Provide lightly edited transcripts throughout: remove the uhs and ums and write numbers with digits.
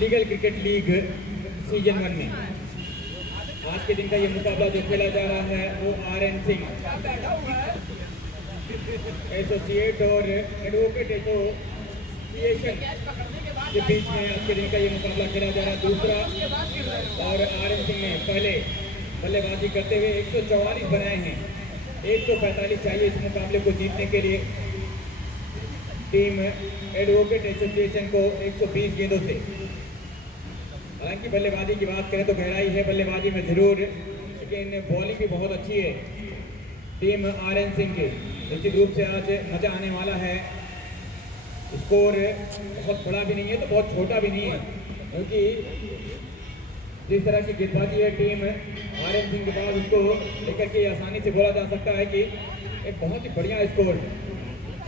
Legal cricket league season 1 में आज के दिन का ये मुकाबला जो खेला जा रहा है वो RN सिंह एसोसिएट और एडवोकेट एसोसिएशन के बीच में आज के दिन का ये मुकाबला खेला जा रहा है। दूसरा और RN सिंह ने पहले बल्लेबाजी करते हुए 144 बनाए हैं। 145 चाहिए इस मुकाबले को जीतने के लिए। टीम एडवोकेट एसोसिएशन को 120 गेंदों से। हालांकि बल्लेबाजी की बात करें तो गहराई है बल्लेबाजी में जरूर, लेकिन बॉलिंग भी बहुत अच्छी है टीम RN सिंह की। निश्चित रूप से आज मजा आने वाला है। स्कोर बहुत बड़ा भी नहीं है तो बहुत छोटा भी नहीं है, क्योंकि जिस तरह की गेंदबाजी है टीम RN सिंह के पास उसको लेकर के आसानी से बोला जा सकता है कि एक बहुत ही बढ़िया स्कोर,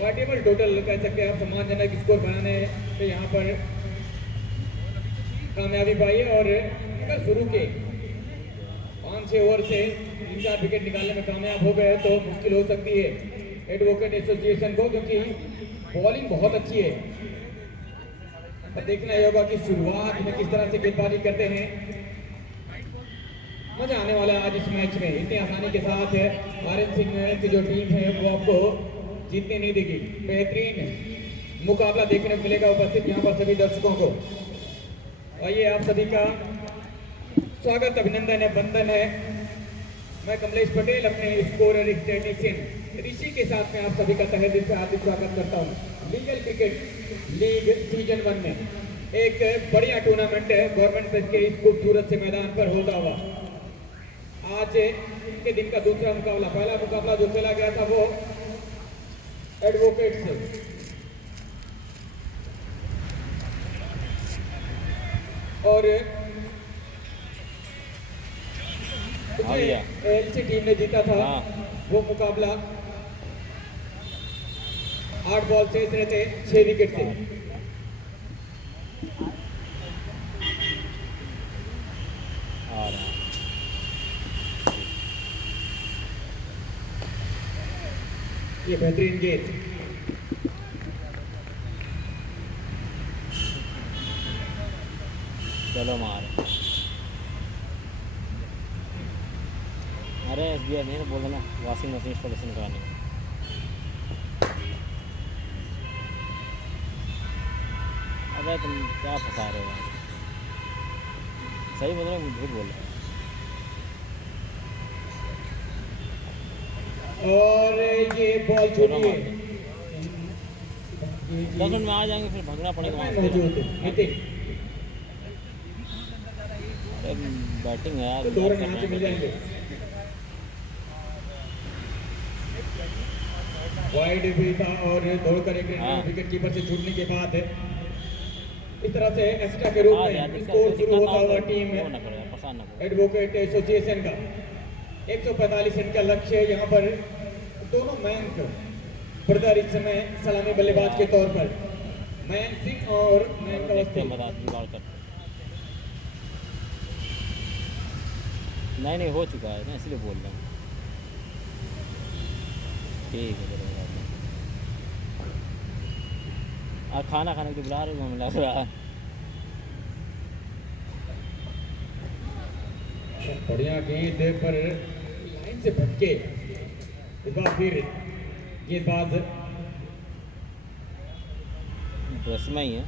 फाइटेबल टोटल कह सकते हैं आप, सम्मानजनक स्कोर बनाने पे यहाँ पर कामयाबी पाई है। और अगर शुरू के 5-6 ओवर से 3-4 विकेट निकालने में कामयाब हो गए तो मुश्किल हो सकती है एडवोकेट एसोसिएशन को, क्योंकि बॉलिंग बहुत अच्छी है। अब देखना ही होगा कि शुरुआत में किस तरह से गेंदबाजी करते हैं। मजा आने वाला है आज इस मैच में। इतनी आसानी के साथ RN सिंह की जो टीम है वो आपको जीतने नहीं देगी। बेहतरीन मुकाबला देखने को मिलेगा उपस्थित यहाँ पर सभी दर्शकों को। आइए आप सभी का स्वागत, अभिनंदन है, वंदन है। मैं कमलेश पटेल अपने स्कोरर स्टैटिस्टिशियन ऋषि के साथ में आप सभी का तहे दिल से हार्दिक स्वागत करता हूँ। लीगल क्रिकेट लीग सीजन 1 में एक बढ़िया टूर्नामेंट है गवर्नमेंट प्रेस के इस खूबसूरत से मैदान पर होता हुआ आज के दिन का दूसरा मुकाबला। पहला मुकाबला जो खेला गया था वो एडवोकेट से और LC टीम ने जीता था। वो मुकाबला 8 बॉल से रहते 6 विकेट से। ये बेहतरीन गेंद, चलो मार। अरे SBI नहीं बोल रहा ना, वॉशिंग मशीन इंस्टॉलेशन कराने। अरे तुम क्या फंसा रहे हो? सही बोल रहे हो, झूठ बोल रहे हो। और ये बॉल छूटी है। 10 मिनट में आ जाएंगे, फिर भागना पड़ेगा वहाँ से। बैटिंग है यार, तो यहाँ से मिल जाएंगे। वाइड भी था और दौड़कर एक विकेट कीपर से छूटने के बाद इस तरह से एक्स्ट्रा के रूप में स्कोर शुरू होता हुआ टीम एडवोकेट एसोसिएशन का 145 रन का लक्ष्य है। यहाँ पर दोनों मयंक ब्रदर इस समय सलामी बल्लेबाज के तौर पर, मयंक सिंह और मयंक अवस्थी। नहीं हो चुका है ना, इसलिए बोल रहा हूँ। ठीक है चलो। और खाना खाने को बुला रहे हो, लग रहा है। बढ़िया गेंद पर लाइन से भटके, इस बार फिर गेंदबाज ड्रेस में ही है।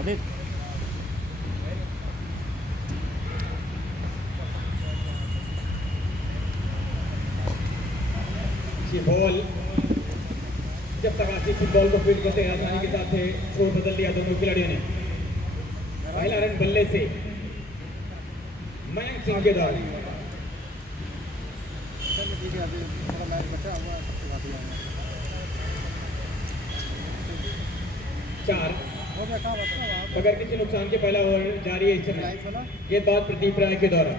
अभी बॉल जब तक आती फुटबॉल को फील्ड करते हैं आसानी के साथ स्कोर बदल दिया दोनों खिलाड़ियों ने। पहला रन बल्ले से मयंक सिंह के द्वारा। 4 बगैर किसी नुकसान के पहला ओवर जारी है इस समय। गेंदबाज प्रदीप राय के द्वारा।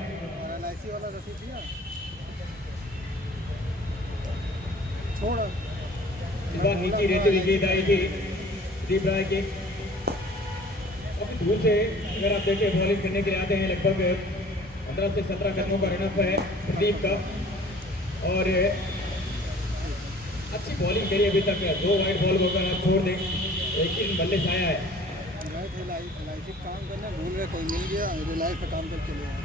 इस बार नीचे रहते हुए गेंद आई थी प्रदीप राय के। काफी दूर से अगर आप देखें बॉलिंग करने के लिए आते हैं, लगभग 15 से 17 कदमों का रनअप है प्रदीप का, और अच्छी बॉलिंग करी अभी तक। 2 वाइड बॉल को अगर आप छोड़ दें, लेकिन बल्ले छाया है। काम करना भूल गए, कोई मिल गया रिलाइफ पे काम करके चले आए।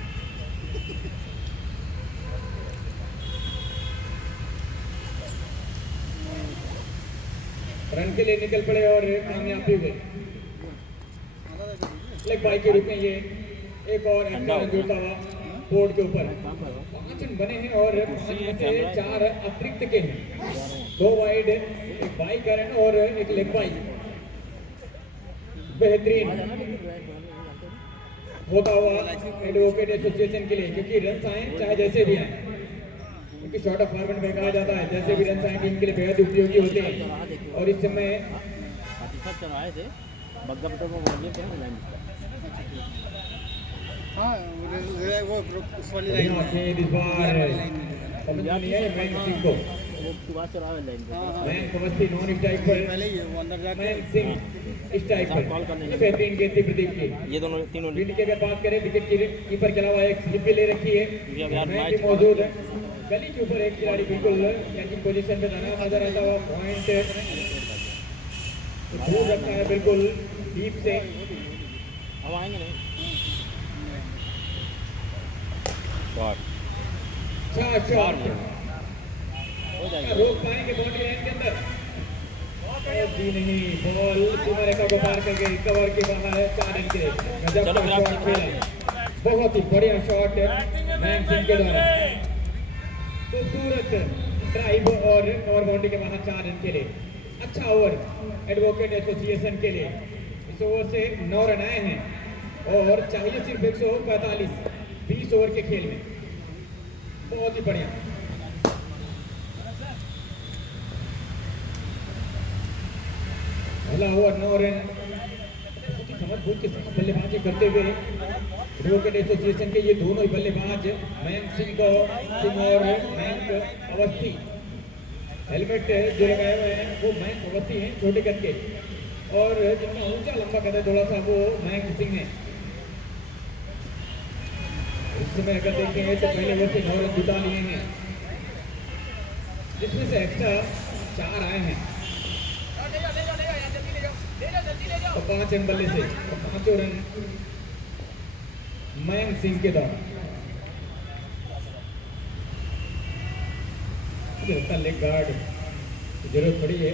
रन के लिए निकल पड़े और कामयाब भी हुए। लेग बाई के रूप में ये एक और एक्स्ट्रा रन जोड़ता हुआ बोर्ड के ऊपर। 5 रन बने हैं और 5 में से 4 अतिरिक्त के हैं। 2 वाइड, एक बाई का रन और एक लेग बाई। बेहतरीन होता हुआ एडवोकेट एसोसिएशन के लिए, क्योंकि रन आए चाहे जैसे भी आए, क्योंकि शॉर्ट ऑफ फॉर्मेट में कहा जाता है जैसे भी रन आए टीम के लिए बेहद उपयोगी होते हैं। और इस समय हाँ वो उस वाली लाइन में इस बार समझ नहीं है मयंक सिंह को। मयंक समझती नॉन स्ट्राइक पर, पहले ही वो अंदर जाके मयंक सिंह स्ट्राइक पर। बेहतरीन गेंद थी प्रदीप की। ये दोनों तीनों विकेट की अगर बात करें, विकेट कीपर के अलावा एक स्लिप भी ले रखी है, मैच भी मौजूद है। गली के ऊपर एक खिलाड़ी बिल्कुल कैचिंग पोजीशन पे जाना नजर आता हुआ, पॉइंट दूर रखा है बिल्कुल डीप से। अब आएंगे नहीं शॉट हो जाएगा। रोक पाएंगे बाउंड्री लाइन के अंदर? जी नहीं, बॉल सीमा रेखा को पार करके कवर के बाहर है। 4 रन के लिए गजब का शॉट खेला, बहुत ही बढ़िया शॉट मयंक सिंह के द्वारा। खूबसूरत ड्राइव और बाउंड्री के बाहर 4 रन के लिए। अच्छा ओवर एडवोकेट एसोसिएशन के लिए। इस ओवर से 9 रन आए हैं और चाहिए सिर्फ 145 20 ओवर के खेल में। बहुत ही बढ़िया। पहला ओवर 9 रन। समझ बूझ के साथ बल्लेबाजी करते हुए एडवोकेट एसोसिएशन के ये दोनों ही बल्लेबाज मयंक सिंह और मयंक अवस्थी, हेलमेट जो लगाए हुए हैं वो मयंक अवस्थी हैं छोटे कद के, और जिनका ऊंचा लंबा कद है थोड़ा सा वो मयंक सिंह है। इस समय अगर देखें तो पहले वो से 9 रन जुटा लिए हैं, जिसमें से एक्स्ट्रा 4 आए हैं। तो 5 रन बल्ले से 5 रन मयंक सिंह के द्वारा। लेग गार्ड की जरूरत पड़ी है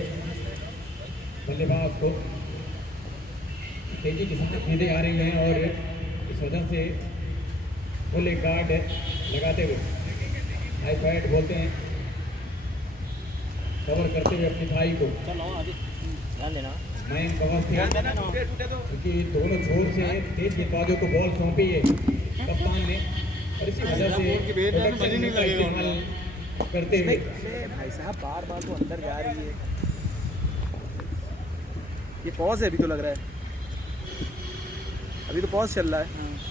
बल्लेबाज को। तेजी के साथ गेंदें आ रही हैं और इस वजह से वो लेग गार्ड लगाते हुए हाई फाइट बोलते हैं, कवर करते हुए अपनी थाई को ध्यान देना। मयंक अवस्थी, क्योंकि दोनों छोर से तेज गेंदबाजों को बॉल सौंपी है कप्तान ने, और इसी वजह से प्रोडक्शन का इस्तेमाल करते हुए भाई साहब बार बार तो अंदर जा रही है। ये पॉज है अभी तो लग रहा है, अभी तो पॉज चल रहा है।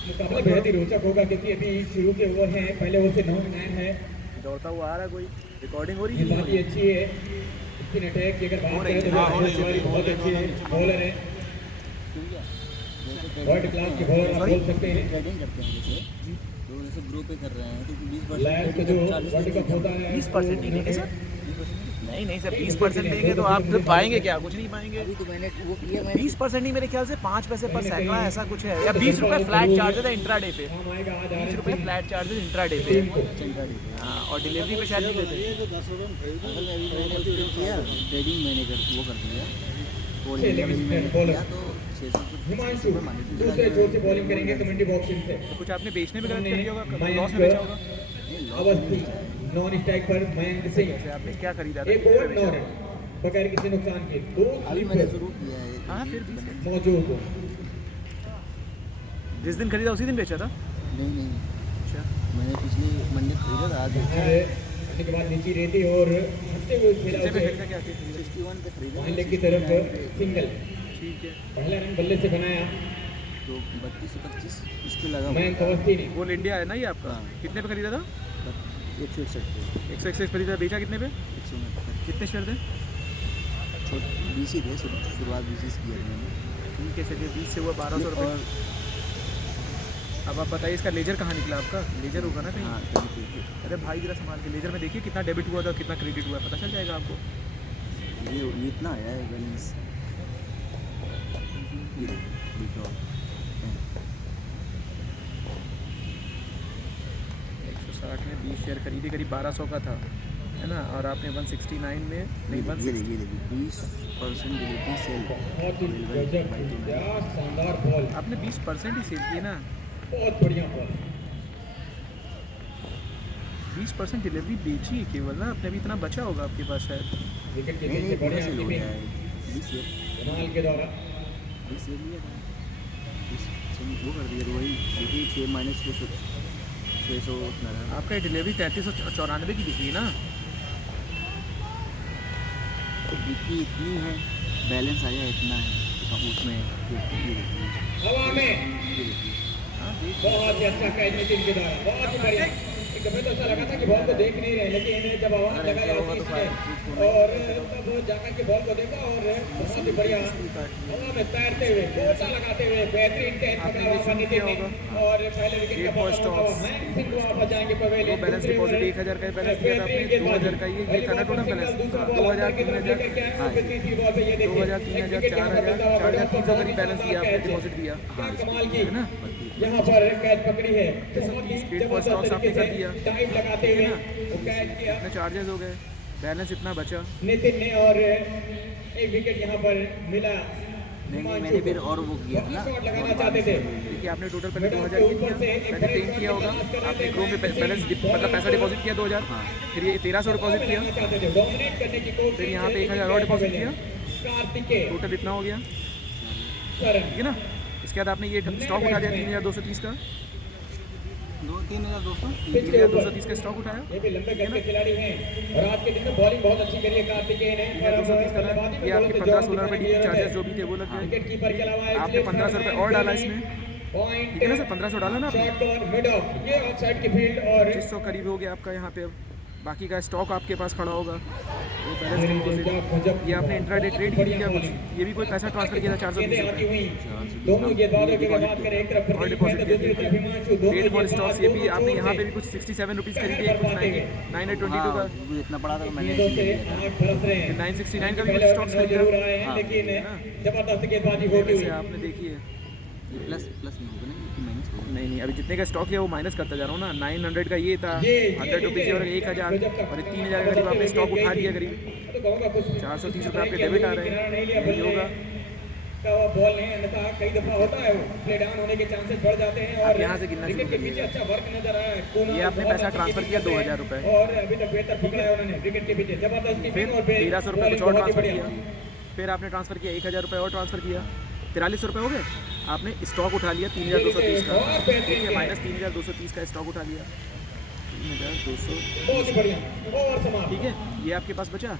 मुकाबला बेहद ही रोचक होगा, क्योंकि अभी शुरू के ओवर हैं। पहले ओवर से 9 रन है। दौड़ता हुआ आ रहा है, कोई रिकॉर्डिंग हो रही है? गेंदबाजी अच्छी है, स्पिन अटैक की अगर बात करें तो बहुत अच्छी है, बॉलर है, वर्ल्ड क्लास के बॉलर आप बोल सकते हैं। तो जैसे ग्रुप पे कर रहे हैं तो 20% लायंस का जो वर्ल्ड कप होता है 20% नहीं देंगे सर? नहीं सर, 20% देंगे तो आप फिर पाएंगे क्या? कुछ नहीं पाएंगे। अभी तो मैंने वो किया। 20% नहीं, मेरे ख्याल से 5 पैसे पर सैकड़ा ऐसा कुछ है, या 20 रुपये फ्लैट चार्जेस है इंट्रा डे पे। काम आएगा आज 20 रुपये फ्लैट चार्जेस इंट्रा डे पे। टीम को। हाँ, और डिलीवरी पे शायद नहीं देते। ट्रेडिंग मैंने वो कर दिया, वो छह लेग स्पिन बॉलर तो 600 हिमांशु दूसरे जोर से बॉलिंग करेंगे कमेंटी बॉक्स से। तो कुछ आपने बेचने में गलत कर दिया होगा, मयंक लॉस में बेचा होगा। अवस्थी नॉन स्ट्राइक पर मयंक सिंह, जैसे आपने क्या खरीदा था? एक ओवर 9 रन बगैर किसी नुकसान के। 2 अभी मैंने शुरू किया है। हाँ फिर 20 मौजूद हो। जिस दिन खरीदा उसी दिन बेचा था। नहीं अच्छा, मैंने पिछले मंडे खरीदा था आज आने के बाद नीचे रहती और हटते हुए खेला कितने पे उसे खरीदा? क्या चीज़ खरीदा? 61 पे खरीदा। पहले की तरफ सिंगल ठीक है। पहला रन बल्ले से बनाया, तो 32-25 इस पे लगा मैं अवस्थी नहीं। गोल इंडिया है ना ये आपका? हाँ। कितने पे खरीदा था? 161 पे 161 खरीदा, बेचा कितने पे? 169 कितने शेयर थे? छोटे 20 ही थे, शुरुआत 20 की है मैंने। ठीक है, चलिए 20 से हुआ 1200 रुपये। और अब आप बताइए इसका लेजर कहाँ निकला आपका? लेजर होगा ना कहीं? हाँ, कहीं अरे भाई जरा संभाल के, लेजर में देखिए कितना डेबिट हुआ था, कितना क्रेडिट हुआ है, पता चल जाएगा आपको। पे ये इतना आया है बैलेंस। ये देखो 160 में 20 शेयर खरीदे, करीब 1200 का था, है ना? और आपने 169 में नहीं, ये 160 देखिए 20% डिलीवरी सेल। बहुत ही गजब, क्या शानदार बॉल, आपने 20% ही सेल किए ना? बहुत बढ़िया बॉल। 20% डिलीवरी बेची है केवल ना आपने, अभी इतना बचा होगा आपके पास शायद। विकेट के नहीं पीछे पूरा बढ़िया सेल हो कीपिंग गया है। 20 ये जमाल के द्वारा। 20 ये लिया था। 20 वो कर दिया तो वही देखिए 6 माइनस 600 उतना रहा। आपका ये डिलीवरी 3394 की दिखी है ना? बिक्री इतनी है, बैलेंस आया इतना है, तो उसमें ये देखिए हवा में ये देखिए हाँ देख, बहुत ही अच्छा कैच नितिन के द्वारा, बहुत ही बढ़िया। एक दफे तो ऐसा लगा था कि बॉल को देख नहीं रहे, लेकिन इन्हें जब आवाज लगाई आशीष ने और तब जाकर के बॉल को देखा और बहुत ही बढ़िया हवा में तैरते हुए, गोता लगाते हुए बेहतरीन कैच पकड़ा हुआ नितिन ने और पहले विकेट का बॉल वापस जाएंगे वो पवेलियन। बैलेंस डिपॉजिट 1000 का बैलेंस दिया था आपने, 2000 का ये था ना टोटल बैलेंस? 2000 3000 तीसरी बॉल पे ये देखिए 2000 3000 4000 4300 करीब बैलेंस दिया आपने, डिपॉजिट दिया, कमाल की है ना? यहाँ पर कैच पकड़ी है, स्पीड फॉर स्टॉक्स आपने कर दिया, टाइम लगाते हुए वो कैच किया अपने चार्जेस हो गए, बैलेंस इतना बचा। नितिन ने और एक विकेट यहाँ पर मिला। नहीं मैंने फिर और वो किया था ना, शॉट लगाना चाहते थे, देखिए आपने टोटल पहले 2000 ये किया, पहले 3 किया होगा आपने, क्रोम में बैलेंस मतलब पैसा डिपॉजिट किया 2000, फिर ये 1300 डिपॉजिट किया, लगाना चाहते थे, डोमिनेट करने की कोशिश। फिर यहाँ पे 1000 और डिपॉजिट किया, कार्तिकेय टोटल इतना हो गया, शरण ठीक है ना? इसके बाद आपने ये स्टॉक उठा लिया 3230 का, 3200 3230 का स्टॉक उठाया, ये भी लंबे गज के खिलाड़ी हैं और आज के दिन में बॉलिंग बहुत अच्छी करी है कार्तिकेय ने। 3230 का था, ये आपके 15-16 रुपये डीपी चार्जेस जो भी थे वो लग गए, विकेट कीपर के अलावा आपने 1500 रुपये और डाला इसमें, पॉइंट ठीक है ना सर? 1500 डाला ना आपने, शॉट और मिड ऑफ, ये ऑफसाइड की फील्ड और 2500 करीब हो गया आपका यहाँ पे। अब बाकी का स्टॉक आपके पास खड़ा होगा, वो बैलेंस की डिपॉजिट, ये आपने इंट्राडे ट्रेड किया कुछ, ये भी कोई पैसा ट्रांसफर किया था 420 आती रुपये, हुई दोनों गेंदबाजों की बात करें, एक तरफ और प्रदीप डिपॉजिट है तो दूसरी तरफ हिमांशु, दोनों ट्रेड फॉर गेंदबाज स्टॉक्स, ये भी आपने यहाँ पे भी कुछ 67 रुपीज़ खरीदे, कुछ 922 का, मुझे इतना पड़ा था तो मैंने गेंदों इसलिए से लिया था। आग बरस रहे हैं। 969 का भी कुछ पहले स्टॉक्स ओवर खरीदा, जरूर आए हैं, लेकिन जबरदस्त गेंदबाजी होती वैसे हुई। आपने देखिए ये प्लस नहीं होगा ना, कि माइनस होगा। नहीं अभी जितने का स्टॉक है वो माइनस करता जा रहा हूँ ना, 900 का ये था, 100 रुपीज़ और 1000 और 3000 का करीब आपने स्टॉक उठा लिया, करीब तो कहूँगा कुछ 430 रुपये आपके डेबिट आ रहे हैं, यही होगा। का वो बॉल नहीं, अन्यथा कई दफा होता है वो प्ले डाउन होने के चांसेस बढ़ जाते हैं और आप यहाँ से गिनना विकेट शुरू के पीछे अच्छा वर्क नजर आया है। कोना ये आपने बहुत पैसा अच्छी ट्रांसफर किया कीपिंग 2000 रुपये, और अभी तक बेहतर पकड़ा है उन्होंने विकेट के पीछे, जबरदस्त फिर कीपिंग और 1300 रुपये कुछ और बॉलिंग बहुत ही ट्रांसफर बढ़िया। किया, फिर आपने ट्रांसफर किया 1000 रुपये और ट्रांसफर किया, 4300 रुपये हो गए, आपने स्टॉक उठा लिया 3230 का, ठीक है, माइनस 3230 का स्टॉक उठा लिया, 3200, बहुत ही बढ़िया ओवर समाप्त। ठीक है, ये आपके पास बचा,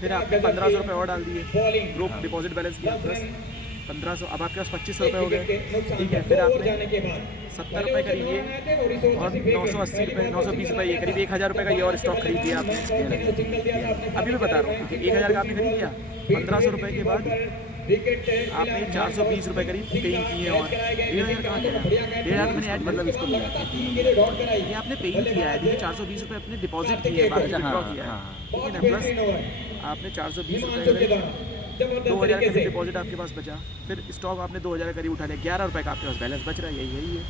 फिर आपने 1500 रुपये और डाल दिए, बॉलिंग ग्रुप डिपॉजिट बैलेंस किया प्लस 1500, अब आपके पास 2500 रुपये हो विकेट के गए, नुकसान ठीक है, पर फिर दो ओवर आपने जाने के बाद 70 रुपये करीब ये और 980 रुपये 920 रुपये ये करीब 1000 रुपये का ये और स्टॉक खरीद लिया आपने, सिंगल दिया था आपने, अभी मैं बता रहा हूँ, 1000 का आपने खरीद लिया, 1500 रुपये के बाद विकेट आपने 420 रुपये करीब पे किए और 1000 कहाँ गया, 1000 मैंने ऐड मतलब इसको लिया, ये आपने पे किया है, देखिए 420 रुपये अपने डिपॉजिट किए हैं, बाद विड्रॉ किया है, ठीक है ना? प्लस आपने 420 रुपये 2000 का डिपॉजिट आपके पास बचा, फिर स्टॉक आपने 2000 करीब उठा लिया, 11 रुपये का आपके पास बैलेंस बच रहा है, यही है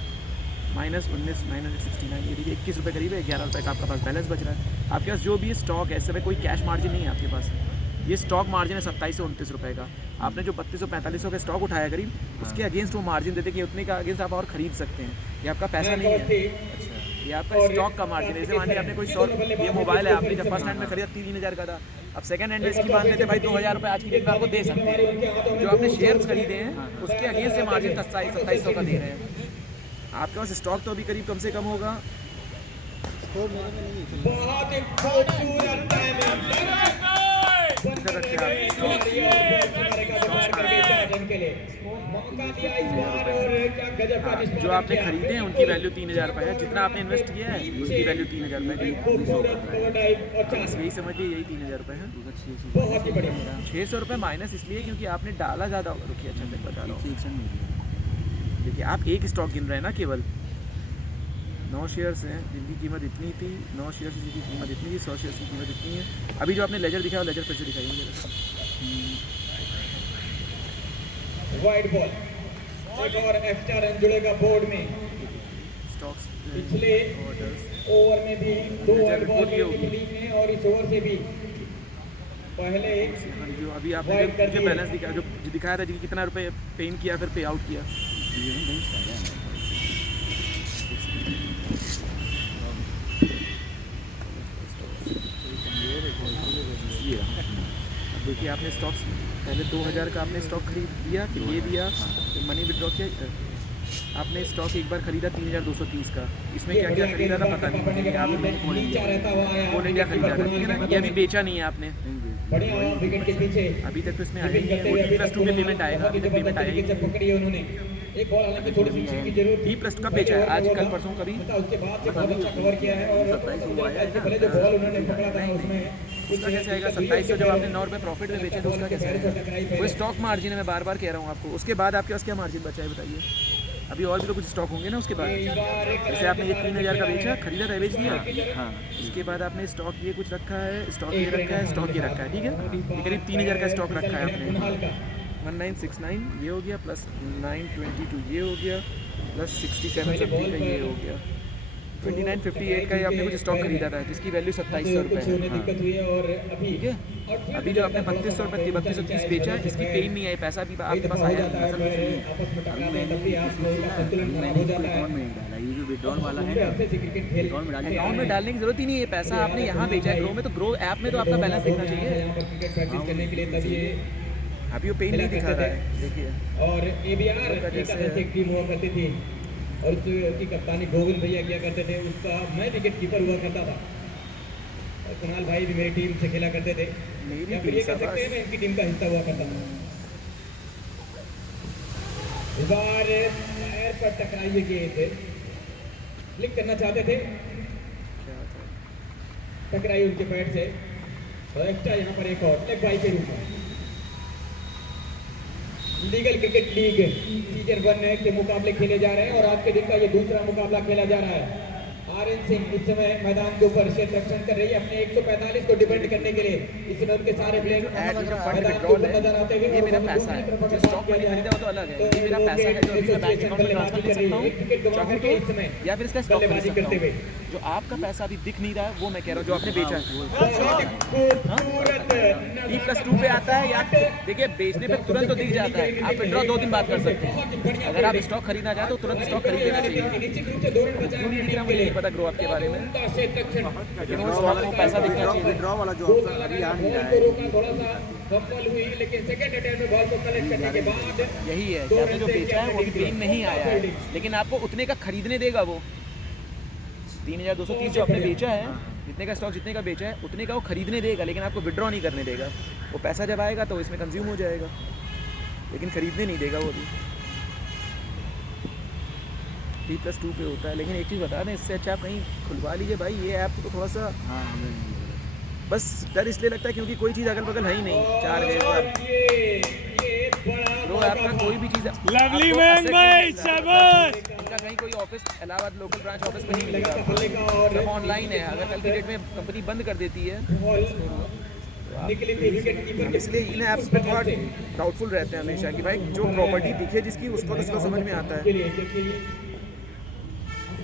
माइनस 19,969, ये देखिए 21 रुपये करीब है, 11 रुपये का आपका पास बैलेंस बच रहा है। आपके पास जो भी स्टॉक है इस समय कोई कैश मार्जिन नहीं है आपके पास, ये स्टॉक मार्जिन है 27 से 29 रुपये का, आपने जो 3200-4500 का स्टॉक उठाया करीब, उसके अगेंस्ट वो मार्जिन देते कि उतने का अगेंस्ट आप और खरीद सकते हैं, ये आपका पैसा नहीं है, ये आपका स्टॉक का मार्जिन है। जैसे मान लीजिए आपने कोई 100, ये मोबाइल है आपने जब फर्स्ट हैंड में खरीदा 3000 का था, अब सेकंड हैंड में इसकी मान लेते भाई 2000 रुपये आज की डेट में आपको दे सकते हैं, जो आपने शेयर्स खरीदे हैं उसके अगेंस्ट से मार्जिन 2700 का दे रहे हैं। आपके पास स्टॉक तो अभी करीब कम से कम होगा, स्कोर मेरे में नहीं है। बहुत ही खूबसूरत टाइमिंग, प्रेशर रखते हैं आप स्टॉक्स जो आपने खरीदे हैं उनकी वैल्यू 3,000 रुपये है, जितना आपने इन्वेस्ट किया है उसकी वैल्यू 3,000 रुपये है। बस यही समझिए, यही 3,000 रुपये है। 600 रुपये माइनस इसलिए क्योंकि आपने डाला ज़्यादा। रुकिए, अच्छा से बता रहा हूँ। देखिए, आप एक स्टॉक गिन रहे हैं ना, केवल 9 शेयर्स हैं जिनकी कीमत इतनी थी, 9 शेयर्स जिनकी कीमत इतनी थी, 100 शेयर्स की कीमत इतनी है। अभी जो आपने लेजर दिखाया वो लेजर फिर से दिखाइए। वाइड बॉल, एक और एक्स्ट्रा रन जुड़ेगा बोर्ड में। स्टॉक्स पिछले ओवर में भी 2 वाइड बॉल की टीम ने, और इस ओवर से भी पहले जो अभी आपने जो बैलेंस दिखाया, जो दिखाया था कि कितना रुपए पे इन किया फिर पे आउट किया। अब देखिए, आपने स्टॉक्स पहले 2,000 का आपने स्टॉक खरीद दिया, फिर ये दिया, फिर मनी विड्रॉ किया। आपने स्टॉक एक बार खरीदा 3,230 का, इसमें क्या क्या खरीदा था पता नहीं, आपने कोल इंडिया खरीदा था, ठीक है ना। ये अभी बेचा नहीं है आपने, विकेट के पीछे अभी तक तो इसमें आया ही है। T+2 में पेमेंट आएगा, अभी तक पेमेंट आया ही नहीं। पकड़ी है उन्होंने। एक बॉल हालांकि थोड़ी सी चीज की जरूरत थी। T+ कब बेचा है? आज, कल, परसों, कभी? उसके बाद से बहुत अच्छा कवर किया है, और पहले जो बॉल उन्होंने पकड़ा था उसमें उसका कैसे आएगा? 2700 जब आपने 9 रुपये प्रॉफिट में बेचे तो उसका कैसे आएगा? वो स्टॉक मार्जिन है, मैं बार बार कह रहा हूँ आपको। उसके बाद आपके पास क्या मार्जिन बचा है बताइए? अभी और भी तो कुछ स्टॉक होंगे ना उसके बाद। जैसे आपने ये 3,000 का बेचा, खरीदा था, बेच दिया। हाँ, उसके बाद आपने स्टॉक ये कुछ रखा है, स्टॉक ये रखा है, स्टॉक ये रखा है, ठीक है। ये करीब 3,000 का स्टॉक रखा है आपने। 1969 ये हो गया, प्लस 922 ये हो गया, प्लस 6770 का ये हो गया, 2958 का ये आपने कुछ स्टॉक खरीदा था जिसकी वैल्यू 2700 रुपये है। ठीक है, अभी जो आपने 3200 रुपये 3230 बेचा है, इसकी पेन नहीं आई, पैसा भी आपके पास आया है। असल में ये जो विड्रॉल वाला है ना, अकाउंट में डालने की जरूरत ही नहीं है, पैसा आपने यहाँ बेचा है ग्रो में, तो ग्रो ऐप में तो आपका बैलेंस दिखना चाहिए। अभी वो पेन नहीं दिखा रहा है, देखिए। और ABR एक टीम हुआ करती थी, और उसकी कप्तानी गोविंद भैया किया करते थे, उसका मैं विकेट कीपर हुआ करता था। और कुणाल भाई भी मेरी टीम से खेला करते थे, या फिर ये कह सकते हैं मैं इनकी टीम का हिस्सा हुआ करता था। इस बार पैर पर टकराई गेंद क्लिक करना चाहते थे, टकराई उनके पैर से, और एक्स्ट्रा यहाँ पर एक और लेग बाई के रूप में। लीगल क्रिकेट लीग सीजन 1 के मुकाबले खेले जा रहे हैं, और आज के दिन का ये दूसरा मुकाबला खेला जा रहा है। आर्यन सिंह इस समय मैदान के ऊपर क्षेत्र रक्षण कर रही है अपने 145 को डिफेंड करने के लिए। इस समय उनके सारे प्लेयर मैदान के ऊपर नजर आते हुए। ये मेरा पैसा है, जो स्टॉक मैंने खरीदा वो तो अलग है, ये मेरा पैसा है जो अभी मैं बैंक अकाउंट में ट्रांसफर कर सकता हूँ चाहूँ तो, या फिर इसका स्टॉक खरीद सकता हूँ। जो आपका पैसा अभी दिख नहीं रहा है वो मैं कह रहा हूँ, जो आपने बेचा है। T+2 पे आता है, या देखिए बेचने पे तुरंत तो दिख जाता है, आप विड्रॉ 2 दिन बाद कर सकते हैं। अगर आप स्टॉक खरीदना चाहें तो तुरंत स्टॉक खरीद लेना चाहिए। क्यों नहीं दिख रहा मुझे नहीं पता ग्रो आपके बारे में, लेकिन वो स्टॉक को पैसा दिखना चाहिए। विड्रॉ वाला जो ऑप्शन अभी आ नहीं रहा है, थोड़ा सा सफल हुई, लेकिन सेकंड अटेम्प्ट में बॉल को कलेक्ट करने के बाद यही है कि आपने जो बेचा है वो अभी पेन नहीं आया है, लेकिन आपको उतने का खरीदने देगा वो। 3,230 जो आपने बेचा है, जितने का स्टॉक जितने का बेचा है उतने का वो खरीदने देगा, लेकिन आपको विड्रॉ नहीं करने देगा। वो पैसा जब आएगा तो इसमें कंज्यूम हो जाएगा, लेकिन खरीदने नहीं देगा वो भी। T+2 पे होता है, लेकिन एक चीज़ बता दें, इससे अच्छा आप कहीं खुलवा लीजिए भाई ये ऐप, तो थोड़ा सा बस डर इसलिए लगता है क्योंकि कोई चीज़ अगल बगल है ही नहीं। 4 लोग आपका कोई भी चीज़ लवली मैन भाई शाबाश। इनका कहीं कोई office Allahabad local branch office में नहीं मिलेगा, सब ऑनलाइन है। अगर कल की डेट में कंपनी बंद कर देती है इसलिए इन ऐप्स पे थोड़ा डाउटफुल रहते हैं हमेशा कि भाई जो प्रॉपर्टी दिखे जिसकी उसको तो उसको समझ में आता है।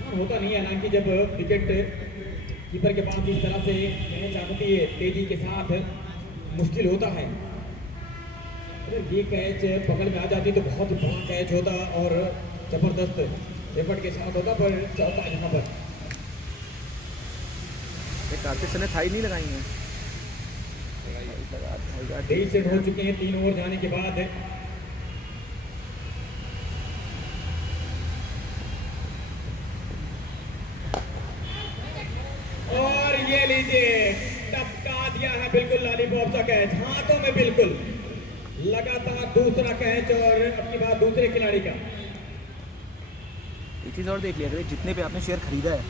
होता नहीं है ना कि जब विकेट कीपर के पास इस तरह से कहना चाहती है तेजी के साथ, मुश्किल होता है। अगर ये कैच पकड़ में आ जाती तो बहुत बड़ा कैच होता और जबरदस्त एफर्ट के साथ होता, पर चौथा यहाँ पर कार्तिक सर ने थाई नहीं लगाई है। 23 सेट हो चुके हैं 3 ओवर जाने के बाद। और ये लीजिए टपका दिया है बिल्कुल लॉलीपॉप सा कैच, हाथों में बिल्कुल लगातार दूसरा कैच और अपनी बात दूसरे खिलाड़ी का। एक चीज़ और देख लिया करिए, जितने पे आपने शेयर खरीदा है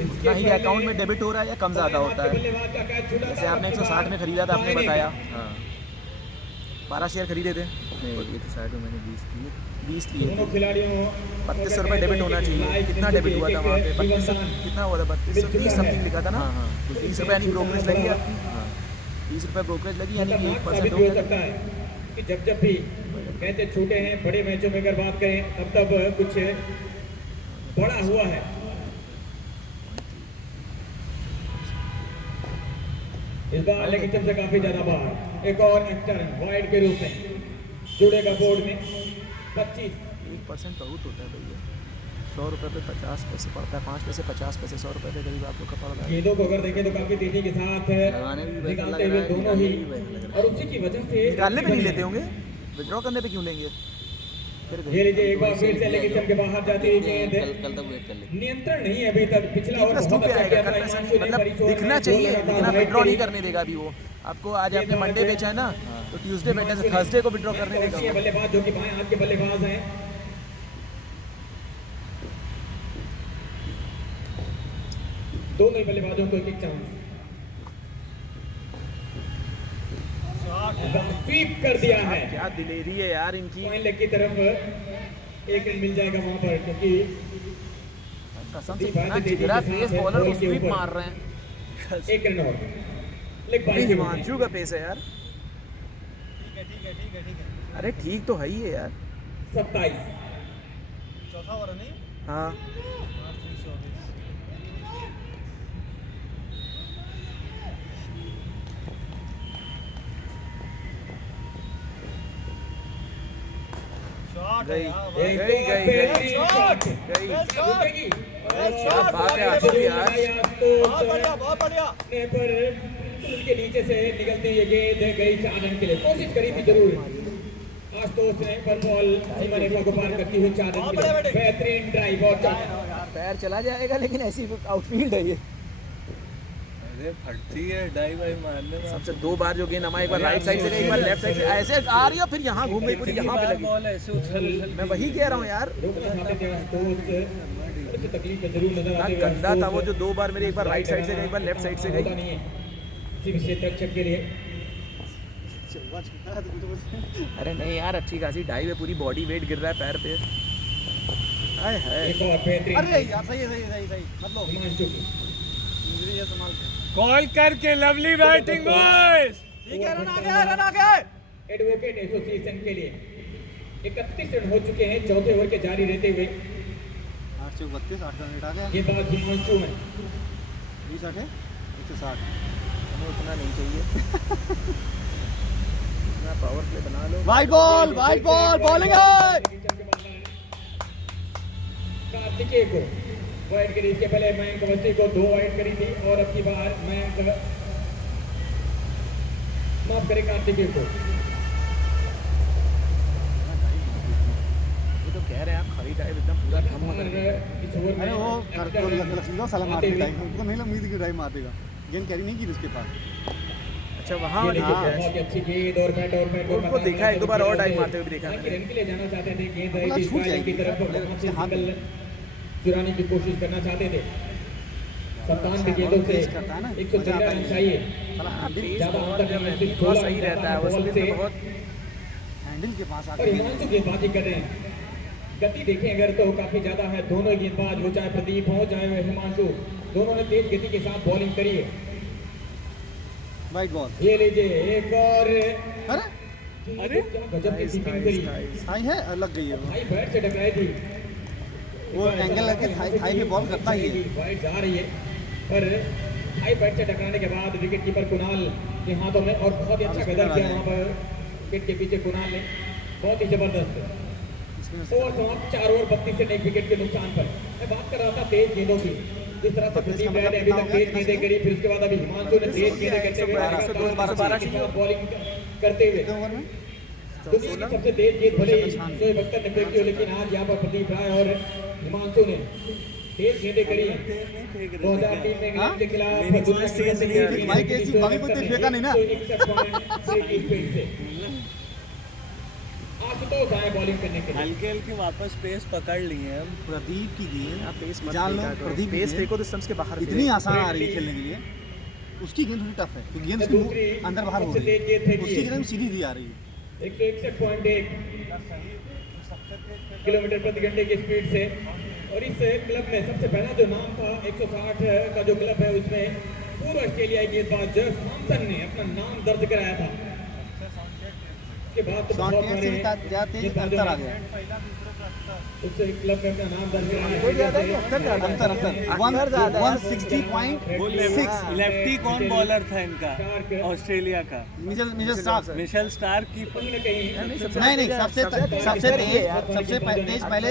उतना ही अकाउंट में डेबिट हो रहा है या कम ज़्यादा होता है। जैसे आपने 160 में खरीदा था, आपने बताया हाँ 12 शेयर खरीदे थे, नहीं ये तो साइड में मैंने 20 दिए। 20 लिए दोनों खिलाड़ियों 3200 रुपये डेबिट होना चाहिए। कितना डेबिट हुआ था वहाँ पे? 3200 कितना हुआ था? 3230 समथिंग लिखा था ना। हाँ हाँ 30 रुपये यानी ब्रोकरेज लगी आपकी। हाँ 30 रुपये ब्रोकरेज लगी यानी कि 1% साबित हो हो गया। सकता है कि जब भी कहते छोटे हैं, बड़े मैचों में अगर बात करें तब कुछ बड़ा हुआ है। इस बार लेकिन से काफी ज्यादा बाहर, एक और एक्टर वाइड के रूप में जुड़ेगा बोर्ड में। 25 1% बहुत होता है भैया। 100 रुपये पे 50 पैसे पड़ता है, 5 पैसे 50 पैसे 100 रुपये के करीब आप लोग का पड़ रहा है। गेंदों को अगर देखें तो काफी तेजी के साथ लगाने भी वैसा निकालते लग हुए रहा है, दोनों ही, निकालने भी वैसा लग रहा और उसी की वजह से निकालने पे नहीं लेते होंगे, विड्रॉ करने पे क्यों लेंगे? फिर ये लीजिए एक बार फिर से लेकिन चल के बाहर जाती हुई गेंद, कल तक वेट कर लेंगे। नियंत्रण नहीं है अभी तक। पिछला ओवर +2 बहुत पे अच्छा आएगा, किया था कल पैसा हिमांशु नहीं, ने, मतलब परिसोर दिखना में चाहिए, गोल लेकिन लगातार आप वाइड विड्रॉ नहीं करी। करने देगा अभी वो आपको। आज आपने मंडे बेचा है ना, तो ट्यूसडे बेचा, थर्सडे को विड्रॉ करने देगा ये वो। बल्लेबाज जो कि बाएं हाथ के बल्लेबाज हैं, दोनों ही बल्लेबाजों को एक एक चांस। स्वीप कर दिया है क्या दिलेरी है यार इनकी, पॉइंट लेग की तरफ। एक रन मिल जाएगा वहां पर, क्योंकि कसम से इतना जिगरा पेस बॉलर को स्वीप मार रहे हैं। एक रन और लेग अभी बाई हिमांशु का पेस है यार। अरे ठीक तो है ही है यार। 27 चौथा ओवर नहीं हाँ गई गई गई गई गई गई। क्या बात है आशिक यार। बहुत बढ़िया ने पर उनके नीचे से निकलती ये गेंद गई 4 रन के लिए। कोशिश करी थी जरूर आशुतोष ने, पर बॉल सीमा रेखा को पार करती हुई 4 रन के लिए। बेहतरीन ड्राइव और चौका। पैर चला जाएगा, लेकिन ऐसी आउटफील्ड है ये। अरे फटती है डाइव वाइव मारने में। सबसे 2 बार जो गेंद हमारा, एक बार राइट साइड से गई, एक बार लेफ्ट साइड से ऐसे आ रही है, फिर यहाँ घूम गई पूरी, यहाँ पे लगी। बॉल ऐसे उछल मैं वही कह रहा हूँ यार, रोकना चाहते थे आशुतोष, कुछ तकलीफ में जरूर नजर ना आते हुए। गंदा था वो जो 2 बार मेरे, एक बार राइट साइड से गई, एक बार लेफ्ट साइड से होता गई। नहीं है किसी भी क्षेत्ररक्षक के लिए। चौका छक्का है तो कुछ बोलते हैं। अरे नहीं यार, अच्छी खासी डाइव है, पूरी बॉडी वेट गिर रहा है पैर पे। हाय हाय। एक और बेहतरीन अरे यार सही है सही मतलब हिमांशु की इंजरी है संभाल के कॉल करके लवली बैटिंग बॉयज। ठीक है रन आ गया एडवोकेट एसोसिएशन के लिए 31 रन हो चुके हैं चौथे ओवर के जारी रहते हुए। 8 चौक 32 8 रन आ गया ये बात हिमांशु है। 20 8 है 160 हमें उतना नहीं चाहिए। इतना पावर प्ले बना लो। वाइड बॉल बॉलिंग है कार्तिकेय को वाइड करी, इसके पहले मयंक अवस्थी को 2 वाइड करी थी, और अब की बार मयंक माफ करे कार्तिकेय को। ये तो कह रहे हैं आप, खड़ी डाइव एकदम पूरा धम कर रही है। इस ओवर में अरे वो एक्टर लक्ष्मी सलाम आते मारते हुए। टाइम उनको नहीं उम्मीद की ड्राइव मार देगा गेंद कैरी नहीं की उसके पास अच्छा वहाँ ये वाली देखिए, कैच। बहुत ही अच्छी गेंद और बैट उनको देखा है, 1-2 बार और डाइव मारते हुए भी देखा हालांकि मैंने। रन के लिए जाना चाहते थे, गेंद बोला आई थी छूट स्क्वायर की जाएगी, तरफ, बोले वहां से हाथ में। सिंगल चुराने की कोशिश करना चाहते थे। 57 गेंदों से तेज करता है ना, 113 रन चाहिए। साला हैंडल तेज ज्यादा बॉल अंतर जब नहीं, रहती है, 16 बहुत सही रहता है वो, बॉल स्पिन से। में बहुत। हैंडल के पास और आके हिमांशु गेंदबाजी कर रहे हैं, गति देखें अगर तो काफी ज्यादा है। दोनों ही गेंदबाज हो, चाहे प्रदीप हो चाहे हिमांशु, दोनों ने तेज गति के साथ बॉलिंग करी है। वाइड बॉल ये लीजिए एक और, अरे क्या गजब की कीपिंग करी। थाई है लग गई है वो भाई बैट से टकराई थी, वो एंगल लग के थाई में बॉल करता ही है वाइड जा रही है, पर हाई बैट से टकराने के बाद विकेट कीपर कुणाल के हाथों में, और बहुत ही अच्छा गदर किया वहाँ पर विकेट के पीछे कुणाल ने, बहुत ही जबरदस्त। ओवर समाप्त 4 ओवर 32 रन, 1 विकेट के नुकसान पर। मैं बात कर रहा था तेज गेंदों की, जिस तरह से प्रदीप राय ने अभी तक तेज गेंदें करी, फिर उसके बाद अभी हिमांशु ने तेज गेंदें करते हुए बॉलिंग करते हुए ओवर में दुनिया की सबसे तेज गेंद भले ही शोएब अख्तर ने फेंकी हो, लेकिन आज यहाँ पर प्रदीप राय और हिमांशु ने तेज गेंदें करी तेज नहीं फेंक रहे 2003 में इंग्लैंड के खिलाफ लेकिन दुनिया उसने की तेज नहीं सबसे भाई कैसी भाभी को तेज फेंका नहीं ना। 161 स्पीड से आशुतोष आए बॉलिंग करने के लिए हल्के हल्के वापस पेस पकड़ लिए हम। प्रदीप की गेंद आप पेस मत जान लो, फेंका करो। प्रदीप पेस ने फेंको तो स्टंप्स के बाहर इतनी फेंको। आसान आ रही है खेलने के लिए, उसकी गेंद थोड़ी टफ है क्योंकि गेंद उसके मुंह अंदर बाहर हो रही है, उसकी गेंद सीधी दी आ रही है। 161.1 किलोमीटर प्रति घंटे की स्पीड से। और इस क्लब में सबसे पहला जो नाम था 160 का जो क्लब है उसमें पूर्व ऑस्ट्रेलियाई गेंदबाज जेफ थॉमसन ने अपना नाम दर्ज कराया था। उसके बाद तो बहुत शॉर्ट से सारे जाते ही गेंदबाजों अंतर आ ने गया। उस क्लब में अपना नाम दर्ज कराया। अंतर 160.6 वो लेफ्टी कौन बॉलर था इनका ऑस्ट्रेलिया का? Mitchell Starc. मिशेल स्टार्क की कहीं न कहीं नहीं सबसे तेज पहले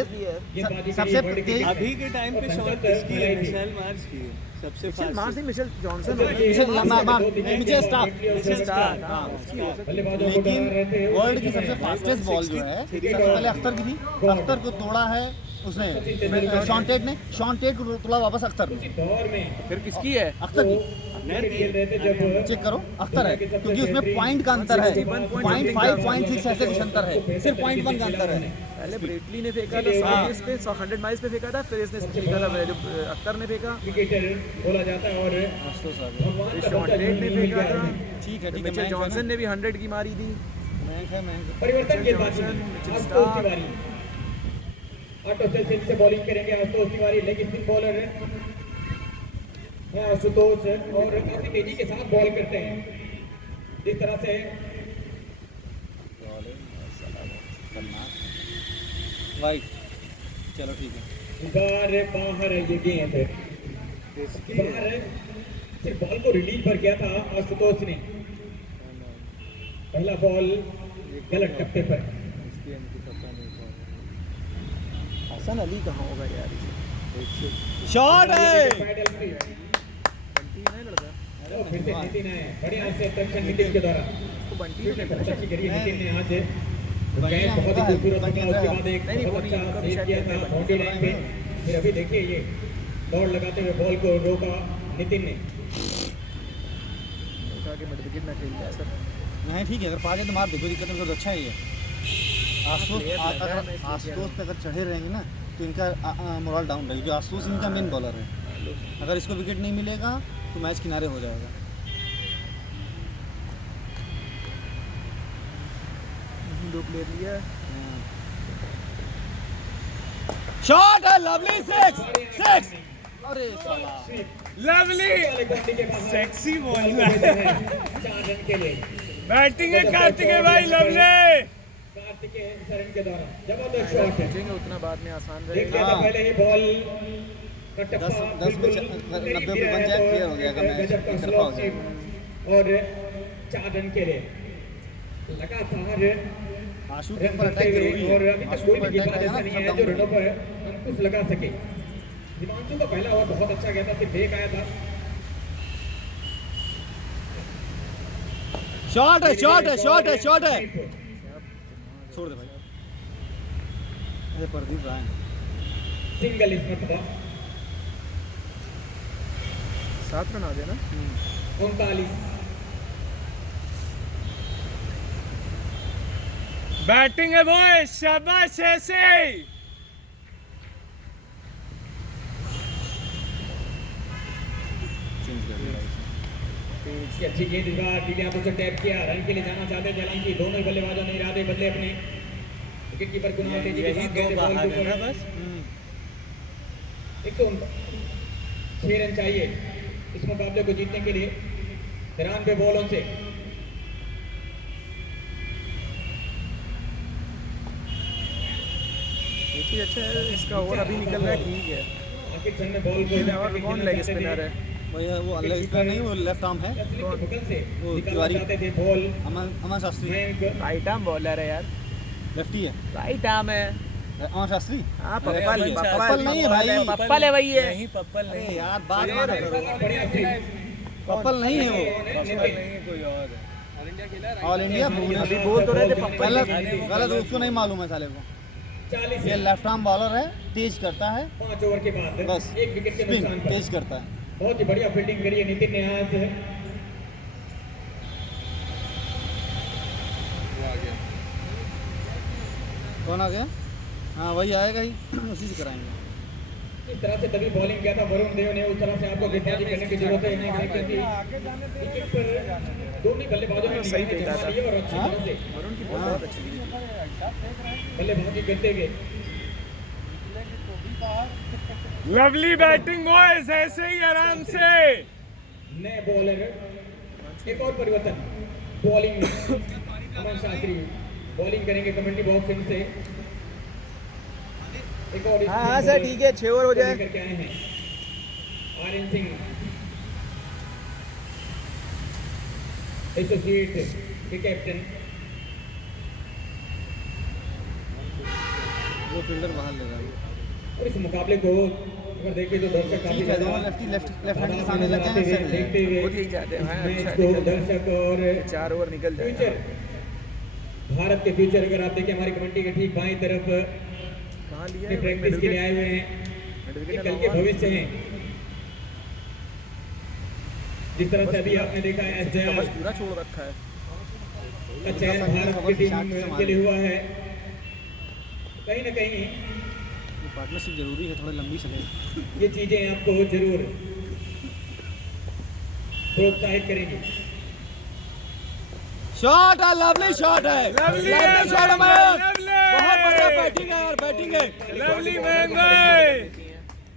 सबसे तेज अभी के टाइम पे शॉट किसकी है? मिशेल मार्श की है सबसे मिशेल फास्ट। मार्श नहीं, Mitchell Johnson Mitchell Starc. Mitchell Starc हाँ, बल्लेबाजों को डरा रहे थे। लेकिन वर्ल्ड की सबसे फास्टेस्ट बॉल जो है सबसे पहले अख्तर की थी, अख्तर को तोड़ा है उसने शॉन टेट को तोड़ा वापस अख्तर ने। दौर में फिर किसकी है? अख्तर की खेल रहे थे जब चेक करो, अख्तर है क्योंकि उसमें पॉइंट का अंतर है, 0.5 0.6 ऐसे कुछ अंतर है, सिर्फ 0.1 का अंतर है। पहले ब्रेटली ने फेंका था 100 पे 100 माइल्स पे फेंका था, फिर इसने फेंका था जो अख्तर ने फेंका, क्रिकेटर बोला जाता है और फिर शॉन टेट ने फेंका था, ठीक है मिचेल जॉनसन ने भी 100 की मारी थी। परिवर्तन गेंदबाजी आशुतोष तिवारी ऑटो से बॉलिंग करेंगे। Ashutosh Tiwari leg spin bowler है आशुतोष और काफी तेजी के साथ बॉल करते हैं। जिस तरह से वाइट, चलो ठीक है। बाहर है ये गेंद बाहर है। सिर्फ बॉल को रिलीज पर किया था आशुतोष ने। पहला बॉल गलत टप्पे पर। हसन अली कहाँ होगा यार? शॉट है। पैडल फ्री बंटी है लड़का, और फिर से नितिन है। बढ़िया से दक्षिण नितिन के द्वारा उसको बंटी ने बहुत अच्छी करी है नितिन ने आज। गैस बहुत ही खूबसूरत पकड़ा, उसके बाद एक बहुत अच्छा सेव किया था बाउंड्री लाइन पे। फिर अभी देखिए ये दौड़ लगाते हुए बॉल को रोका नितिन ने। कहा कि मिड विकेट ना खेल जाए सर। नहीं ठीक है, अगर पा जाए तो मार दे, कोई दिक्कत नहीं, तो अच्छा ही है। आशुतोष पे अगर चढ़े रहेंगे ना तो इनका मोरल डाउन रहेगी। जो आशुतोष इनका मेन बॉलर है, अगर इसको विकेट नहीं मिलेगा तो मैच किनारे हो जाएगा। दो प्लेयर लिया, शॉट है, लवली सिक्स। अरे साला लवली सेक्सी बॉल है 4 रन के लिए बैटिंग है कार्तिकेय भाई। लवली कार्तिकेय शरण के द्वारा जबरदस्त शॉट है। सोचेंगे उतना बाद में आसान देख रहेगा। लिया था पहले ही बॉल का टप्पा 10 में 90 पे बन जाए, क्लियर हो जाएगा मैच, गजब का एक तरफा स्लॉप हो जाएगा। और 4 रन के लिए लगातार आशु के रन ऊपर करते अटैक हुए जरूरी और है। अभी तक आशु कोई पर भी अटैक गेंदबाज करेगा ऐसा ना नहीं सब है जो डाउन रनों पर अंकुश लगा सके। हिमांशु का पहला ओवर बहुत अच्छा गया था, सिर्फ एक आया था। शॉट है। छोड़ दे भाई। अरे प्रदीप राय सिंगल इस मरतबा 7 रन आ गए ना। 39। बैटिंग है बॉयज, शाबाश ऐसे। की अच्छी गेंद इस बार टीलिया को टैप किया। रन के लिए जाना चाहते थे, हालांकि दोनों ही बल्लेबाजों ने इरादे बदले अपने। विकेट कीपर कुणाल तेजी के यही साथ दो गए थे बॉल बाहर के है ना ऊपर। बस। 106 रन चाहिए इस मुकाबले को जीतने के लिए 93 बॉलों से। देखिए अच्छा है, इसका ओवर अभी निकल रहा है, ठीक है। आखिर चंद में बॉल को और कौन लेग स्पिनर है? वो लेग स्पिनर नहीं, वो लेफ्ट आर्म है। बगल से वो निकालना तिवारी। चाहते थे ball. Aman Shastri Mayank right arm bowler है यार, लेफ्टी है। राइट आर्म है। अमन शास्त्री हाँ अरे पप्पल अमन शास्त्री, पप्पल नहीं है भाई। पप्पल है वही है। नहीं पप्पल नहीं है। यार बात मत करो, बढ़िया थी। पप्पल नहीं है वो, पप्पल नहीं है, कोई और है। ऑल इंडिया अभी बोल तो रहे थे पप्पल। गलत उसको नहीं मालूम है साले को। 40 ये लेफ्ट आर्म बॉलर है, तेज करता है, 5 ओवर के बाद बस एक विकेट के स्पिन नुकसान पर तेज करता है। बहुत ही बढ़िया फील्डिंग करी है नितिन ने आज। कौन आ गया? हाँ वही आएगा ही, उसी से कराएंगे। इस तरह से तभी बॉलिंग किया था वरुण देव ने, उस तरह से आपको गेंदबाजी करने की जरूरत है नहीं, क्योंकि विकेट पर दोनों बल्लेबाजों ने सही निगाहें खेलता जमा था। ली है और अच्छी तरह से वरुण की बॉल बहुत अच्छी थी। बल्लेबाजी करते हुए लवली बैटिंग बॉयज, ऐसे ही आराम से। नए बॉलर, एक और परिवर्तन बॉलिंग में। अमन शास्त्री बॉलिंग करेंगे कमेंट्री बॉक्स से। एक और हाँ सर ठीक है, 6 ओवर हो जाए। लेकर के आए हैं आर्यन सिंह, एसोसिएट के कैप्टन। वो फील्डर बाहर ले रहा है। और इस मुकाबले को अगर देखें तो दर्शक काफी ठीक है, ज्यादा लेफ्ट हैंड के सामने लेते हैं, सेट है। देखते हुए खुद यही चाहते हैं, हाँ, मैच अच्छा को निकल जाए। दर्शक और 4 ओवर निकल जाए। फ्यूचर, भारत के फ्यूचर अगर आप देखें हमारी कमेंट्री के ठीक बाईं तरफ कहाँ लिया ये है? प्रैक्टिस मिडिल के लिए विकेट। आए हुए हैं। मिडिल ये विकेट कल के भविष्य हैं। जिस तरह से अभी आपने देखा है कवच एसजेआर पूरा छोड़ रखा है। का चयन भारत की टीम के लिए हुआ है। कहीं ना कहीं पार्टनरशिप जरूरी है, थोड़ी लंबी चले। ये चीजें आपको जरूर प्रोत्साहित करेंगी। शॉट है, लवली शॉट है, लवली शॉट है मयंक। लवली। बहुत बढ़िया बैटिंग है यार, बैटिंग है। लवली मैन भाई।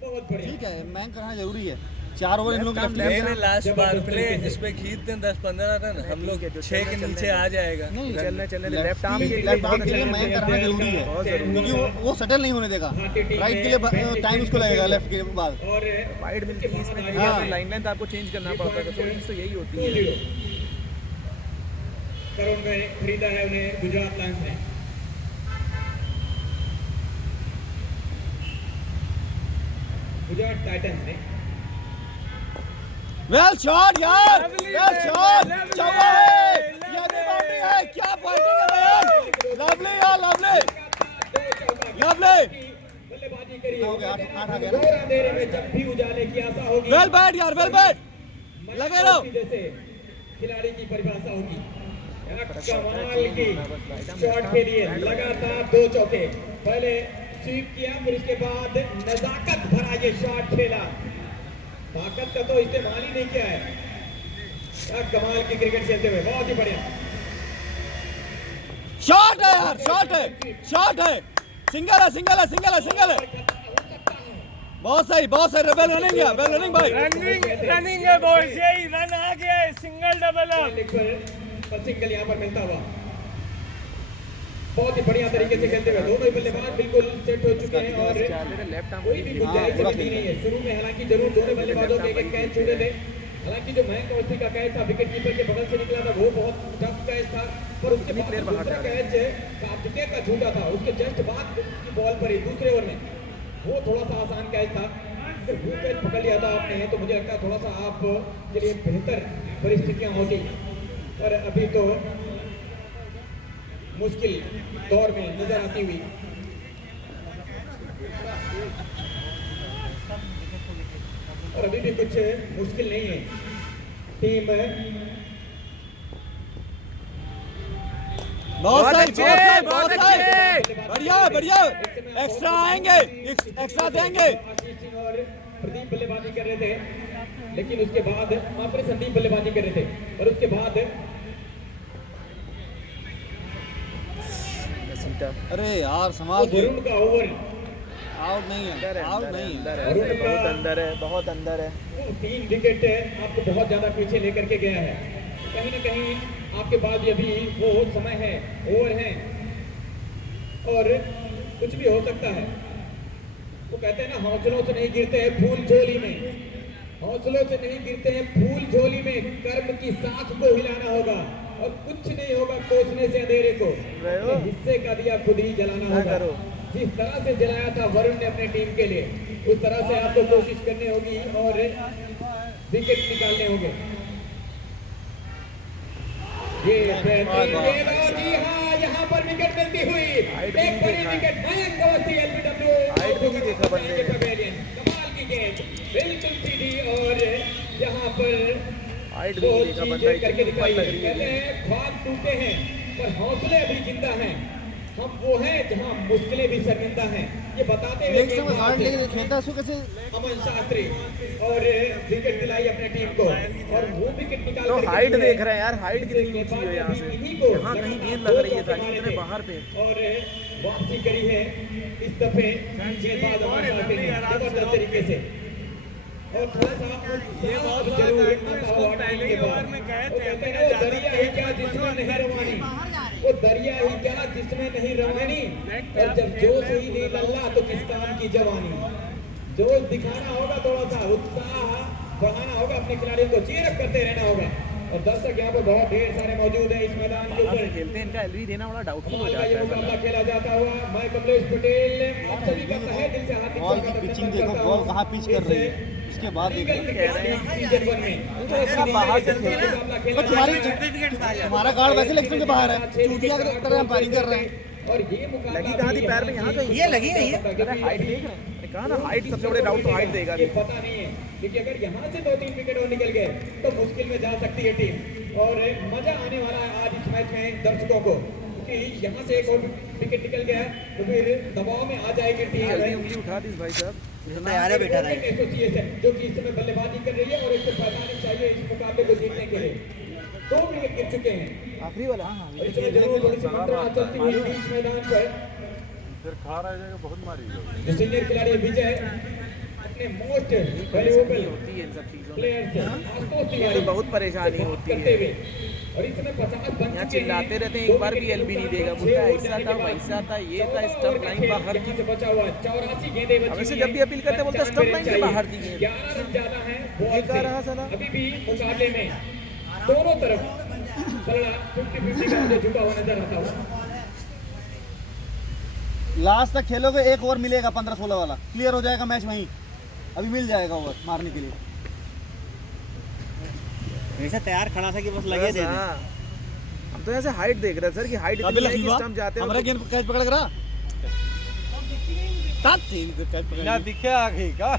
बहुत बढ़िया। ठीक है, मैंग करना जरूरी है। 4 ओवर इन लोग लेफ्ट नहीं लेंगे नहीं, ना। लास्ट बार प्ले इस पे खींच दें 10-15 रन, हम लोग 6 के नीचे आ जाएगा। नहीं, चलने लेफ्ट आर्म के लेफ्ट आर्म के लिए मैंग कराना जरूरी है, बहुत जरूरी क्योंकि वो सेटल नहीं होने देगा। राइट के लिए टाइम उसको लगेगा, लेफ्ट के बाद। और वाइड मिलती है इसमें, हाँ। लाइन लेंथ आपको चेंज करना पड़ता है। थोड़ी चीज तो यही होती है। 2-0 करोड़ में खरीदा है उन्हें गुजरात लायंस ने। गुजरात टाइटंस ने। वेल शॉट यार, Lovely वेल है, शॉट, lovely चौका है, है, ये भी बैटिंग है, क्या बैटिंग है यार, लवली यार, लवली, लवली। बल्लेबाजी करी हो गया, 8 आ गया ना। घोर अंधेरे में जब भी उजाले की आशा होगी। वेल बैट यार, वेल बैट, लगे रहो। जैसे खिलाड़ी की परिभाषा होगी। कमाल की शॉट के लिए लगातार 2 चौके। पहले स्वीप किया, फिर उसके बाद नजाकत भरा ये शॉट खेला। ताकत का तो इस्तेमाल ही नहीं किया है। क्या कमाल की क्रिकेट खेलते हुए, बहुत ही बढ़िया। शॉट है यार, शॉट है, शॉट है, सिंगल है, सिंगल है, सिंगल है, सिंगल है। बहुत सही, बहुत सही, वेल रनिंग है, वेल रनिंग भाई। रनिंग है बॉयज, यही रन आ गया है, सिंगल डबल अप। पर सिंगल यहाँ पर मिलता हुआ बहुत ही बढ़िया तरीके से खेलते हुए दोनों ही बल्लेबाज बिल्कुल सेट हो चुके हैं और लेफ्ट आर्म कोई भी गुंजाइश बची नहीं है। शुरू में हालांकि जरूर दोनों बल्लेबाजों के एक कैच छूटे थे। हालांकि जो मयंक अवस्थी का कैच था विकेट कीपर के बगल से निकला था, वो बहुत टफ कैच था। पर उसके बाद दूसरा कैच कार्तिकेय का छूटा था, उसके जस्ट बाद की बॉल पर ही दूसरे ओवर में, वो थोड़ा सा आसान कैच था। अगर वो कैच पकड़ लिया था आपने तो मुझे लगता है थोड़ा सा आप के लिए बेहतर परिस्थितियां होती। पर अभी तो मुश्किल दौर में नजर आती हुई। और अभी भी कुछ मुश्किल नहीं है। टीम बहुत सही, बहुत सही, बहुत सही, बढ़िया, बढ़िया। एक्स्ट्रा आएंगे, एक्स्ट्रा देंगे। आशीष सिंह और प्रदीप बल्लेबाजी कर रहे थे, लेकिन उसके बाद वहां पर संदीप बल्लेबाजी कर रहे थे और उसके बाद अरे यार संभाल के, वरुण का ओवर आउट नहीं है, आउट नहीं है। बहुत अंदर है, बहुत अंदर है। 3 विकेट आपको बहुत ज्यादा पीछे लेकर के गया है। कहीं ना कहीं आपके पास अभी वो समय है, ओवर है और कुछ भी हो सकता है। वो कहते हैं ना, हौसलों से नहीं गिरते हैं फूल झोली में, हौसलों से नहीं गिरते हैं फूल झोली में, कर्म की साख को हिलाना होगा और कुछ नहीं होगा कोसने से अंधेरे को, हिस्से का दिया खुद ही जलाना होगा। जिस तरह से जलाया था वरुण ने अपने टीम के लिए, उस तरह से आपको कोशिश करनी होगी और विकेट निकालने होंगे। ये बेहतरीन गेंद और जी हाँ, यहाँ पर विकेट मिलती हुई एक बड़ी wicket Mayank Awasthi LBW height भी नहीं देखा बंदे। पवेलियन। कमाल की गेंद बिल्कुल सीधी और यहाँ पर हाइट भी नहीं देखा बंदा, करके इतनी ऊपर दिखाई लग है। रही कहते है। हैं ख्वाब टूटे हैं पर हौसले अभी जिंदा हैं। हम वो हैं जहाँ मुश्किलें भी शर्मिंदा हैं। ये बताते हुए लेग से वो हार्ड लेके खेलता है उसको कैसे अमन शास्त्री और विकेट दिलाई अपने टीम को और वो विकेट निकाल तो करके हाइट दिए। देख रहे हैं यार, हाइट कितनी ऊंची है यहाँ से, यहाँ कहीं गेंद लग रही है साली, इतने बाहर पे। और वापसी करी है इस दफे गेंदबाज अमन शास्त्री ने जबरदस्त तरीके से और थोड़ा सा ये बहुत जरूर पहले ही ओवर में गए थे, कहते हैं वो दरिया ही क्या जिसमें नहीं रवानी, वो दरिया ही क्या जिसमें नहीं रवानी, और जब जोश ही नहीं लल्ला तो किस काम की जवानी। जोश दिखाना होगा, थोड़ा सा उत्साह बढ़ाना होगा, अपने खिलाड़ियों को चीयर अप करते रहना होगा। और दर्शक यहाँ पर बहुत ढेर सारे मौजूद हैं इस मैदान के बाहर से ऊपर। खेलते हैं, इनका एलबी देना बड़ा डाउटफुल हो कमाल का जाता ये है मुकाबला साला। खेला जाता हुआ। मैं कमलेश पटेल आप सभी का तहे दिल से हार्दिक बॉल स्वागत की पिचिंग अभिनंदन देखो, करता बॉल हूं। कहाँ पिच कर रही है उसके बाद देखो। कह रहे हैं सीजन 1 में तो इतना बाहर से खेलते हैं। मुकाबला खेला तुम्हारा गार्ड वैसे लेग के बाहर है, चूतिया की तरह अंपायरिंग कर रहे हैं। और ये मुकाबला लगी कहाँ थी पैर में, यहाँ कहीं ये लगी है ये। अरे हाइट देख रहे हैं, मैंने कहा ना हाइट सबसे बड़े डाउट तो हाइट देगा ये अभी। पता नहीं है क्योंकि अगर यहाँ से 2-3 विकेट और निकल गए तो मुश्किल में जा सकती है टीम। और मजा आने वाला है आज इस मैच में दर्शकों को, क्योंकि यहाँ से एक और विकेट निकल गया तो फिर दबाव में आ जाएगी टीम। जल्दी उंगली उठा दी भाई साहब। तैयार है बेटा एसोसिएशन जो कि इस समय बल्लेबाजी कर रही है और 145 चाहिए इस मुकाबले को जीतने के लिए। 2 विकेट गिर चुके हैं आखिरी वाला और इसमें जरूर थोड़ी सी मंत्रणा चलती हुई बीच मैदान पर फिर खा रह जाएगा, बहुत मारी जो सीनियर खिलाड़ी विजय अपने मोस्ट परेशानी वैल्यूएबल होती है इन सब चीजों में, प्लेयर से आशुतोष ये तिवारी तो बहुत परेशानी होती करते है। हुए और इस समय 50 बन यहाँ चुके चिल्लाते रहते हैं, दो एक बार भी विकेट एलबी नहीं के देगा, नुकसान बोलता है से ऐसा था वैसा था ये था, 14 स्टंप ओवर लाइन के बाहर खेल थी। यहाँ से बचा हुआ है 84 गेंदें बची वैसे हुई जब भी हैं, अपील करते हैं बोलते हैं 95 स्टंप लाइन से चाहिए। बाहर थी गेंद। 11 रन ज्यादा है बॉल ये कह से। रहा साला। अभी भी मुकाबले में दोनों तरफ पलड़ा 50-50 का मुझे झुका हुआ नजर आता हुआ। लास्ट तक खेलोगे एक ओवर मिलेगा 15-16 वाला, क्लियर हो जाएगा मैच वहीं, अभी मिल जाएगा ओवर मारने के लिए। ऐसा तैयार खड़ा था कि बस बस हाँ। हम तो ऐसे हाइट देख रहे हैं सर कि हाइट इतनी है कि स्टंप जाते हैं हमारा तो- गेंद कैच पकड़ रहा कैच पकड़ ना दिखे आगे का।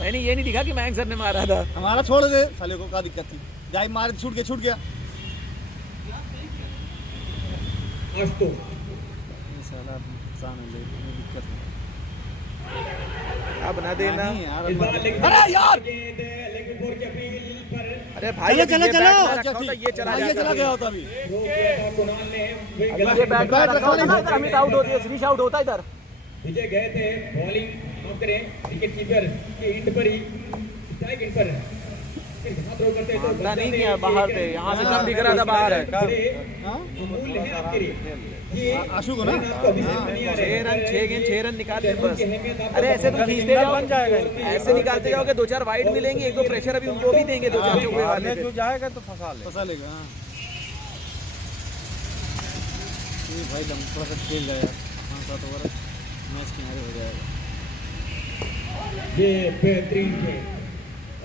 मैंने ये नहीं दिखा कि मयंक सर ने मारा था। हमारा छोड़ दे साले को, क्या दिक्कत थी, जाई मारे छूट गया आशुतोष साला दिक्कत अब ना देना। इस बार लेग अरे यार गेंद लेग फोर की अपील पर अरे भाई चलो, अभी चलो, ये चलो। बैट में रखा होता, ये चला ये जाता चला गया होता अभी। रोक दिया था कुणाल ने। वे अभी गलत ये बैट बैट रखा रखा नहीं होता ना, अमित आउट होती है, श्रीश आउट होता इधर। विजय गए थे बॉलिंग हम करें विकेट कीपर के एंड पर ही स्ट्राइक एंड पर फिर यहाँ थ्रो करते तो मानता नहीं किया बाहर पे, यहाँ से कम दिख रहा था बाहर है। हाँ? अमूल्य है आपके लिए ये आशु को ना? आपको अभी समझ नहीं आ रहा 6 है। रन 6 गेंद 6 रन निकाल शहरों बस। की अहमियत आपको अरे ऐसे तो पता खींचते नहीं जाओ, बन जाएगा। ऐसे निकालते जाओगे 2-4 वाइड मिलेंगे, 1-2 प्रेशर अभी उनको भी देंगे, 2-4 चौके वाले जो जाएगा तो फंसा ले। फंसा लेगा। हाँ ये भाई दम थोड़ा सा खेल जाएगा 5-7 ओवर मैच किनारे हो जाएगा। ये बेहतरीन खेल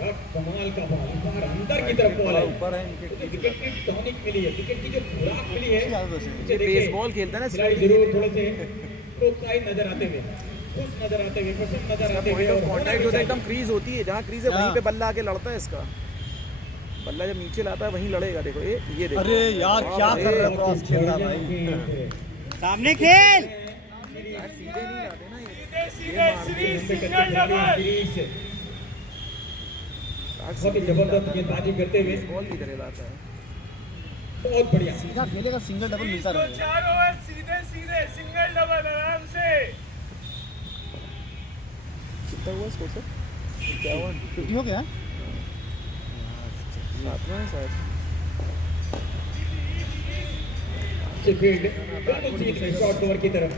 अब कमाल का बॉल बाहर अंदर की तरफ बॉल है ऊपर है इनके तो विकेट की टॉनिक मिली है विकेट की जो खुराक मिली है ये बेसबॉल खेलता है ना, खिलाड़ी जरूर थोड़े से प्रोत्साहित नजर आते हुए खुश नजर आते हुए प्रसन्न नजर आते हुए पॉइंट ऑफ और होना कांटेक्ट भी जो है एकदम चाहिए। क्रीज होती है, जहाँ क्रीज है वहीं हाँ। पे बल्ला आके लड़ता है इसका। बल्ला जब नीचे लाता है वहीं लड़ेगा, देखो ये देखो। अरे यार क्या कर रहे हो, क्रॉस खेल रहा भाई। सामने खेल। यार सीधे नहीं लाते ना ये। सीधे सीरीज सिंगल डबल। बहुत ही जबरदस्त गेंदबाजी करते हुए बॉल की तरह लाता है। बहुत बढ़िया सीधा खेलेगा, सिंगल डबल मिलता तो रहेगा। 4 ओवर सीधे सीधे सिंगल डबल आराम से। कितना हुआ स्कोर सर? 51 50 हो गया? 7 है शायद। अच्छी फील्ड बिल्कुल सीध में शॉर्ट कवर की तरफ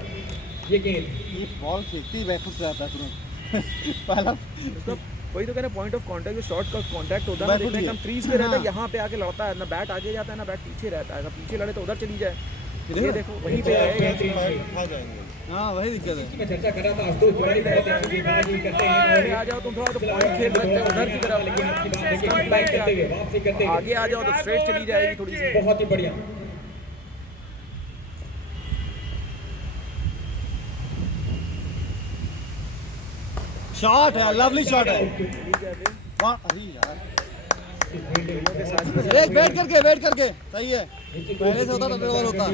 ये गेंद ये बॉल फेंकते ही बैकफुट पे आता है तुरंत। पहला उसका वही तो कहना पॉइंट ऑफ कांटेक्ट, जो शॉट का कांटेक्ट होता है ना, बैट देखना उठी है। एकदम क्रीज पे रहता है, हाँ। यहाँ पे आके लड़ता है ना, बैट आगे जाता है ना बैट पीछे रहता है, अगर पीछे लड़े तो उधर चली जाए। ये ये देखो। देखो वहीं पे आएगा। बेहतरीन खेल। खा जाएंगे। हाँ वही दिक्कत है। मैं चर्चा कर रहा था आशुतोष तिवारी बहुत अच्छी गेंदबाजी करते हैं अरे और आ जाओ तुम, थोड़ा तो पॉइंट खेल सकते हो उधर की तरफ, लेकिन आपकी बात देखिए कंप्लाइंट करते हुए वापसी करते हुए आगे आ जाओ तो स्ट्रेट चली जाएगी थोड़ी सी। बहुत ही बढ़िया शॉट है, लवली शॉट है। वाह, अरे यार, वेट करके सही है। पहले से होता तो डबल होता।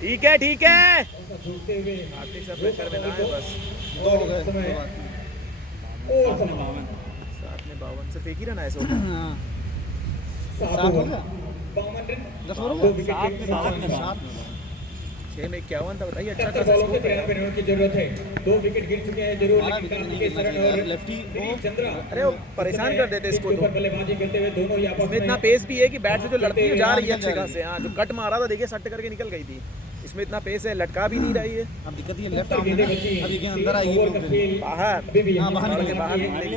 ठीक है ठीक है, छूटते हुए आते सब प्रेशर में ना आए बस। 2 हो गए। और समय 7 से फेंक ही रहना ऐसा। हाँ, 7 हो ओवर गया। 52 रन 10 हो 2 गया। विकेट 6 में 51 था, बताइए। अच्छा 70 खासा बॉलों से स्कोर है। 93 रनों की जरूरत है। 2 विकेट गिर चुके हैं जरूर, हमारा लेकिन विकेट नहीं कार्तिकेय गिरना शरण चाहिए। और लेफ्टी दिलीप चंद्रा अरे वो परेशान कर देते इसको इसके तो। ऊपर बल्लेबाजी करते हुए दोनों ही आपस इसमें इतना में पेस भी है कि बैट से जो लड़ती है जा रही है निकल अच्छे जा रही खासे। हाँ, जो कट मारा था देखिए, सट करके निकल गई थी। इसमें इतना पेस है, लटका भी नहीं रही है। अब दिक्कत ये लेफ्ट आर्म है ना, अभी गेंद अंदर आएगी ओवर का लोग। खेल बाहर अभी भी हाँ, बाहर यहाँ निकल बाहर है। निकल गई।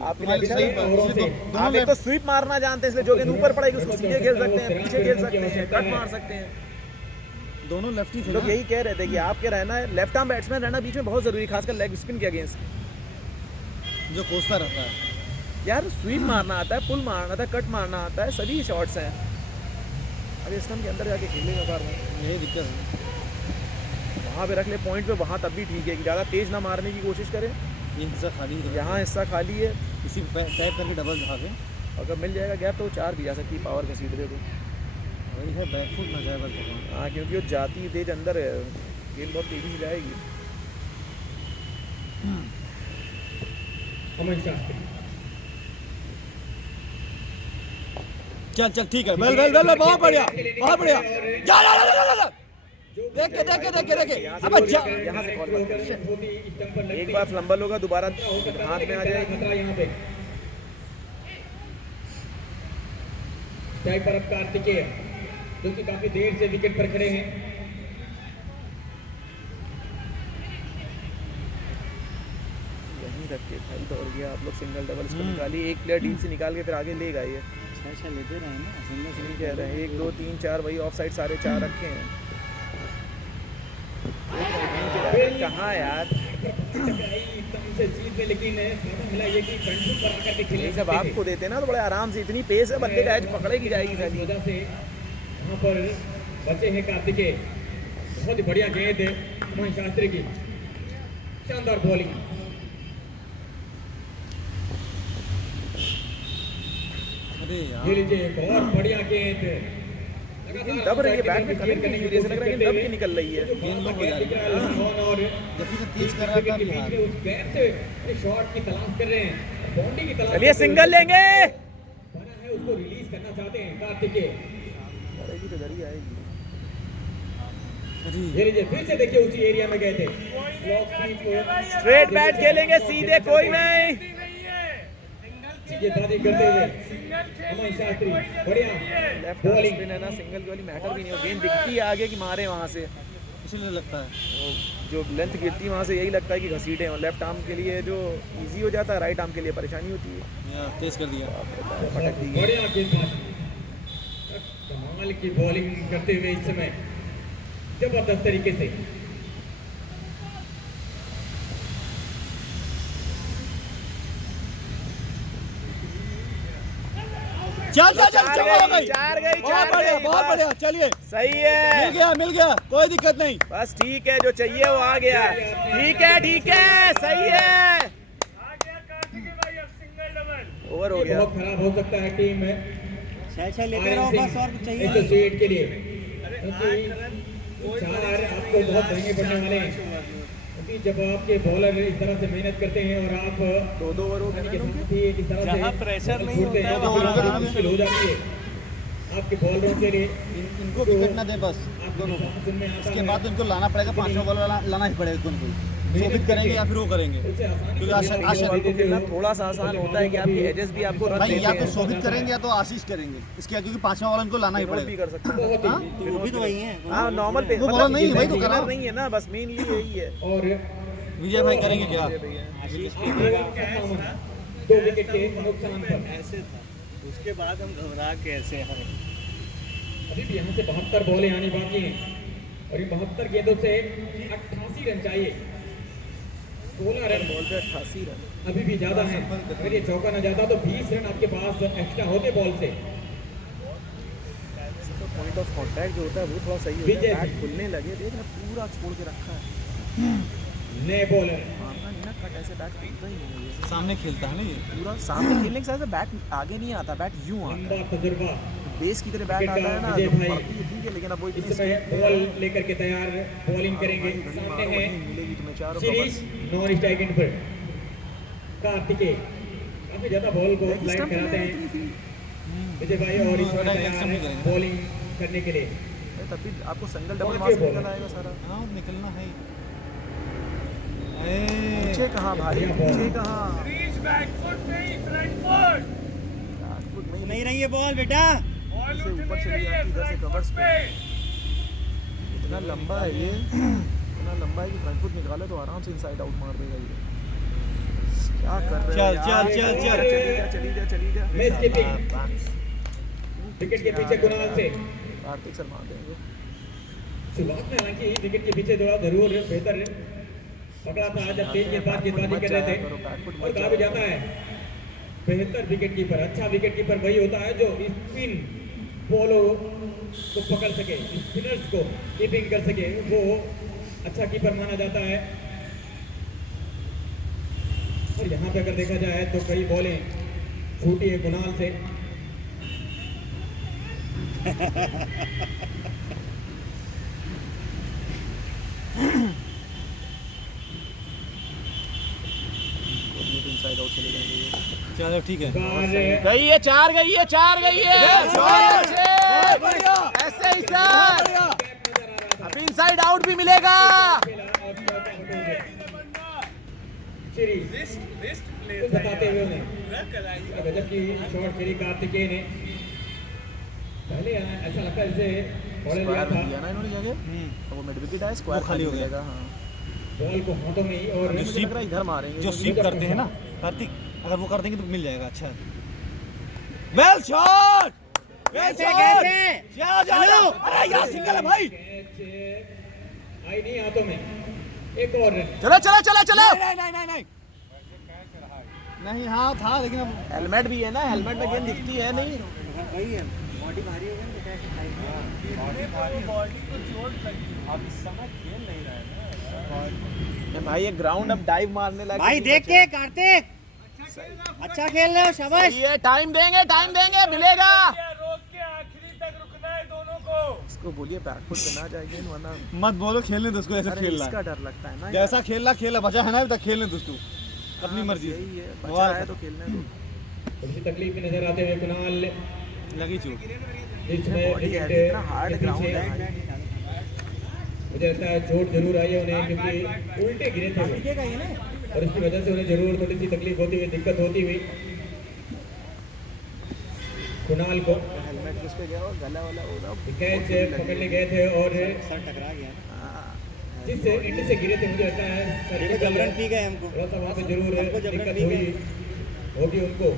आपके तुम्हारी लिए सही अच्छा है। बात। इसलिए दोनों आप एक तो लेफ्ट स्वीप मारना जानते हैं, इसलिए जो गेंद ऊपर पड़ेगी उसको सीधे खेल सकते हैं, पीछे खेल सकते हैं, कट मार सकते हैं। दोनों लेफ्टी थे लोग ना। यही कह रहे थे कि आपके रहना है लेफ्ट आर्म बैट्समैन रहना बीच में बहुत जरूरी, खासकर लेग स्पिन के अगेंस्ट। जो कोसता रहता है। यार स्वीप मारना आता है, पुल मारना आता है, कट मारना आता है, सभी शॉट्स हैं। अरे स्टंप के अंदर जाके खेलेगा बार बार, यही दिक्कत है। वहाँ पे रख ले पॉइंट पे, वहाँ तब भी ठीक है कि ज़्यादा तेज ना मारने की कोशिश करें। ये हिस्सा खाली है। यहाँ हिस्सा खाली है, इसी टैप करके डबल दिखा के अगर मिल जाएगा गैप तो 4 भी जा सकती है, पावर घसीट दे तो। वही है, बैकफुट ना जाए बस भगवान। हाँ, क्योंकि वो जाती तेज अंदर है, गेंद बहुत तेजी से जाएगी। अमन शास्त्री चल ठीक है, वेल बहुत बढ़िया जा देख के अब जा। यहाँ से कॉल मत कर। बहुत ही स्टंप पर एक लगती बार फ्लंबल होगा, दोबारा हाथ में आ जाएगी। खतरा यहाँ पे टाइप पर अब कार्तिकेय जो कि काफी देर से विकेट पर खड़े हैं। यहीं रख के भाई दौड़ गया। आप लोग सिंगल डबल इसको निकालिए, एक प्लेयर डीप से निकाल के फिर आगे ले गए। ये लेते रहे ना, सिंगल नहीं कह रहे हैं 1 2 3 4 वही ऑफ साइड सारे 4 रखे हैं। कहाँ यार, एकदम से सीध में, लेकिन मिला ये कि फ्रंट फुट पर आकर के खेले ये सब आपको देते ना तो बड़े आराम से, इतनी पेस है बंदे का एज पकड़ेगी जाएगी इस साली। वजह से यहाँ पर बचे हैं कार्तिकेय। बहुत ही बढ़िया गेंद है अमन शास्त्री की, शानदार बॉलिंग। अरे यार, ये लीजिए बहुत बढ़िया गेंद। दब रही है बैट में, कनेक्ट नहीं हो रही है, ऐसा लग रहा है कि दब के निकल रही है। गेंद लो हो जा रही है। और जबकि तो तेज कर रहा था विकेट के बिहार। बीच में उस गैप से शॉट की तलाश कर रहे हैं, बाउंड्री की तलाश। चलिए सिंगल लेंगे, बना है उसको रिलीज करना चाहते हैं कार्तिकेय। आएगी तो इधर ही आएगी। ये लीजिए फिर से देखिए उसी एरिया में गए थे। स्ट्रेट बैट खेलेंगे सीधे, कोई नहीं। गेंदबाजी करते हुए अमन शास्त्री बढ़िया लेफ्ट बॉलिंग। स्पिन है ना, सिंगल की वाली मैटर भी नहीं हो, गेंद दिखती है आगे कि मारे वहाँ से, इसलिए लगता है। वो जो लेंथ गिरती है वहाँ से यही लगता है कि घसीटे। और लेफ्ट आर्म के लिए जो इजी हो जाता है, राइट आर्म के लिए परेशानी होती है। यार तेज कर दिया। पटक दी गई। बढ़िया गेंदबाजी, कमाल की बॉलिंग करते हुए इस समय जबरदस्त तरीके से। चल हो गई। चार गई, बहुत बढ़िया चलिए, सही है, मिल गया कोई दिक्कत नहीं। बस ठीक है, जो चाहिए वो आ गया। ठीक है, सही है, ओवर हो गया। बहुत खराब हो सकता है टीम में लेते रहो बस, और कुछ चाहिए एसोसिएट के लिए, क्योंकि 4 आपको बहुत महंगे पड़ने वाले हैं। क्योंकि जब आपके बॉलर इस तरह से मेहनत करते हैं और आप 2 ओवर हो गए के साथ ही इस तरह से जहाँ प्रेशर नहीं छूटते हैं, होता तो है, फिर वहाँ बहुत मुश्किल हो जाती है आपके बॉलरों के लिए। इनको विकेट ना दे बस दोनों को, इसके बाद इनको लाना पड़ेगा, 5वां बॉल लाना ही पड़ेगा इनको। शोभित करेंगे या फिर वो करेंगे, क्योंकि आशीष बॉल को खेलना थोड़ा सा आसान होता है कि आपके एजेस भी आपको रन भाई देते या तो हैं। शोभित करेंगे या तो आशीष करेंगे, इसके क्योंकि 5वां बॉल इनको लाना ही विनोद भी पड़ेगा। कर सकते हैं। हाँ? वो भी तो वही है। हाँ, नॉर्मल पे वो बॉलर नहीं है भाई, तो bowler कराओ। नहीं है ना, बस मेनली यही है। और विजय भाई करेंगे क्या? भैया 2 विकेट के नुकसान पर ऐसे था, उसके बाद हम घबरा कैसे हारे। अभी भी यहाँ से 72 बॉलें आनी बाकी हैं और इन 72 गेंदों से 88 रन चाहिए। 16 रन बॉल पे 88 रन। अभी भी ज्यादा है। अगर ये चौका न जाता तो 20 रन आपके पास एक्स्ट्रा होते बॉल से। पॉइंट ऑफ कांटेक्ट जो होता है वो थोड़ा सही होता विजय। है, बैट खुलने लगे, देख ना पूरा छोड़ के रखा है। नए बॉलर मारना नहीं ना, कट ऐसे बैट खेलता ही नहीं है ये। सामने खेलता है ना ये। पूरा सामने खेलने के साथ बैट आगे नहीं आता, बैट यूं आता लंबा है, तजुर्बा बेस की तरह बैट आता है ना, विकेट तो भाई। पड़ती है ठीक है, लेकिन अब वो इस इतनी समय बॉल लेकर के तैयार बॉलिंग करेंगे। सामने है मिलेगी तुम्हें चारों series covers. Non strike and पर कार्तिकेय काफी ज्यादा बॉल को लेग स्लाइड स्टंप पे कराते ले हैं रही थी। विजय भाई और इस समय लेग तैयार स्टंप है भी करेंगे। बॉलिंग करने के लिए। तब भी आपको सिंगल डबल पहुंच वहाँ से गए निकल बॉल। आएगा सारा। हाँ निकलना है ही। पीछे कहाँ भाई, बढ़िया बॉल। पीछे कहाँ, Reach back foot नहीं, front foot. बैक फुट में ही नहीं रही है बॉल बेटा। Ball से उठ ऊपर नहीं चली रही है, जाती, इधर से front covers foot पे। पे। इतना लंबा है ये, इतना लंबा है कि फ्रंट फुट निकाले तो आराम से इनसाइड आउट मार देगा ये। क्या कर रहे हो चल, यार? चल, चल, चल। चली जा चली जा। मिस कीपिंग विकेट के पीछे कुणाल से कार्तिक सर मार देंगे। शुरुआत में हालांकि विकेट के पीछे थोड़ा जरूर बेहतर पकड़ा था जब तेज गेंदबाज गेंदबाजी कर रहे थे और कहा भी जाता है बेहतर विकेट कीपर, अच्छा विकेट कीपर वही होता है जो स्पिन बॉलों को पकड़ सके, स्पिनर्स को कीपिंग कर सके, वो अच्छा कीपर माना जाता है। और यहाँ पे अगर देखा जाए तो कई बॉलें छूटी है कुणाल से। इनसाइड आउट चले जाएंगे ये। चलो ठीक है। और गई है, चार गई है, चार गई है। बढ़िया। ऐसे ही सर, अभी इनसाइड आउट भी मिलेगा। सीरीज को बताते हुए उन्हें गजब की शॉट खेली कार्तिकेय ने। पहले ऐसा लगता है जैसे बॉल लिया स्क्वायर में था दिया ना इन्होंने जगह, तो वो मिड विकेट है, स्क्वायर वो खाली हो गया। मिलेगा। हाँ, बॉल को हाथों में ही और मुझे लग रहा है इधर मारेंगे जो स्वीप करते हैं ना कार्तिक, अगर वो कर देंगे तो मिल जाएगा। अच्छा वेल शॉट, वेल कैसे, शॉट। कैसे? जा जा जा। अरे यार सिंगल है भाई। कैच आई नहीं हाथों में। एक और रन। चलो चलो चलो चलो। नहीं नहीं नहीं नहीं नहीं। हाँ था लेकिन अब हेलमेट भी है ना, हेलमेट में गेंद दिखती है नहीं। वही है, बॉडी भारी हो गई ना बेटा, ऐसे खाई। बॉडी को चोट लगी, अब इस समय खेल नहीं रहा है ना। ये भाई ये ग्राउंड अब डाइव मारने लगा। भाई देख के कार्तिक, अच्छा खेल रहे हो, शाबाश। ये टाइम देंगे मिलेगा। रोक के आखिरी तक रुकना है दोनों को। इसको बोलिए बैकफुट पे ना जाए गेंद, वरना मत बोलो, खेलने दो उसको, ऐसे अरे खेल रहा इसका है डर लगता है ना यार। जैसा खेल रहा बचा है ना अभी तक, खेलने दो उसको अपनी हाँ, मर्जी। यही है, बचा बवाल है तो खेलने दो। थोड़ी सी तकलीफ में नजर आते हुए कुणाल लगी चोट। जिसमें बॉडी है, विकेट इतना हार्ड के ग्राउंड पीछे है। मुझे लगता है चोट जरूर आई है उन्हें, क्योंकि उल्टे गिरे थे वो। और इसकी वजह से उन्हें जरूर थोड़ी सी तकलीफ होती हुई, दिक्कत होती हुई कुणाल को। हेलमेट किस पे गया और गला वाला हो रहा। कैच पकड़ने गए थे और सर टकरा गया। जिस एंड से गिरे थे मुझे लगता है देखो सर्जिकल जबरन पी गए हमको। थोड़ा सा वहाँ पे जरूर हमको जबरन दिक्कत पी हुई गए। होगी उनको।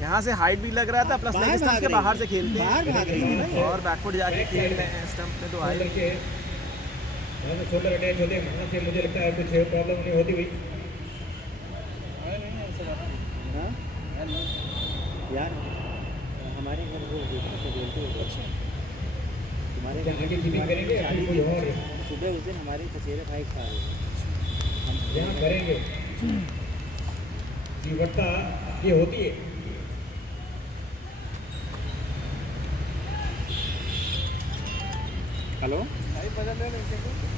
यहाँ से हाइट भी लग रहा था, प्लस बाहर लेग स्टंप भाग के रही बाहर है। से खेलते बाहर भाग रही है ना हैं ये। और बैकफुट जाके खेल रहे हैं, स्टंप में तो वहाँ आए। से वहाँ से शोल्डर अटैच होते हैं, वहाँ से मुझे लगता है कुछ प्रॉब्लम नहीं होती हुई। हाँ? यार हमारे घर वो देखने से बोलते हो अच्छा, तुम्हारे क्या आगे कीपिंग करेंगे या फिर कोई और सुबह उस दिन हमारे चचेरे भाई खा रहे यहाँ करेंगे? तीव्रता ये होती है। हेलो,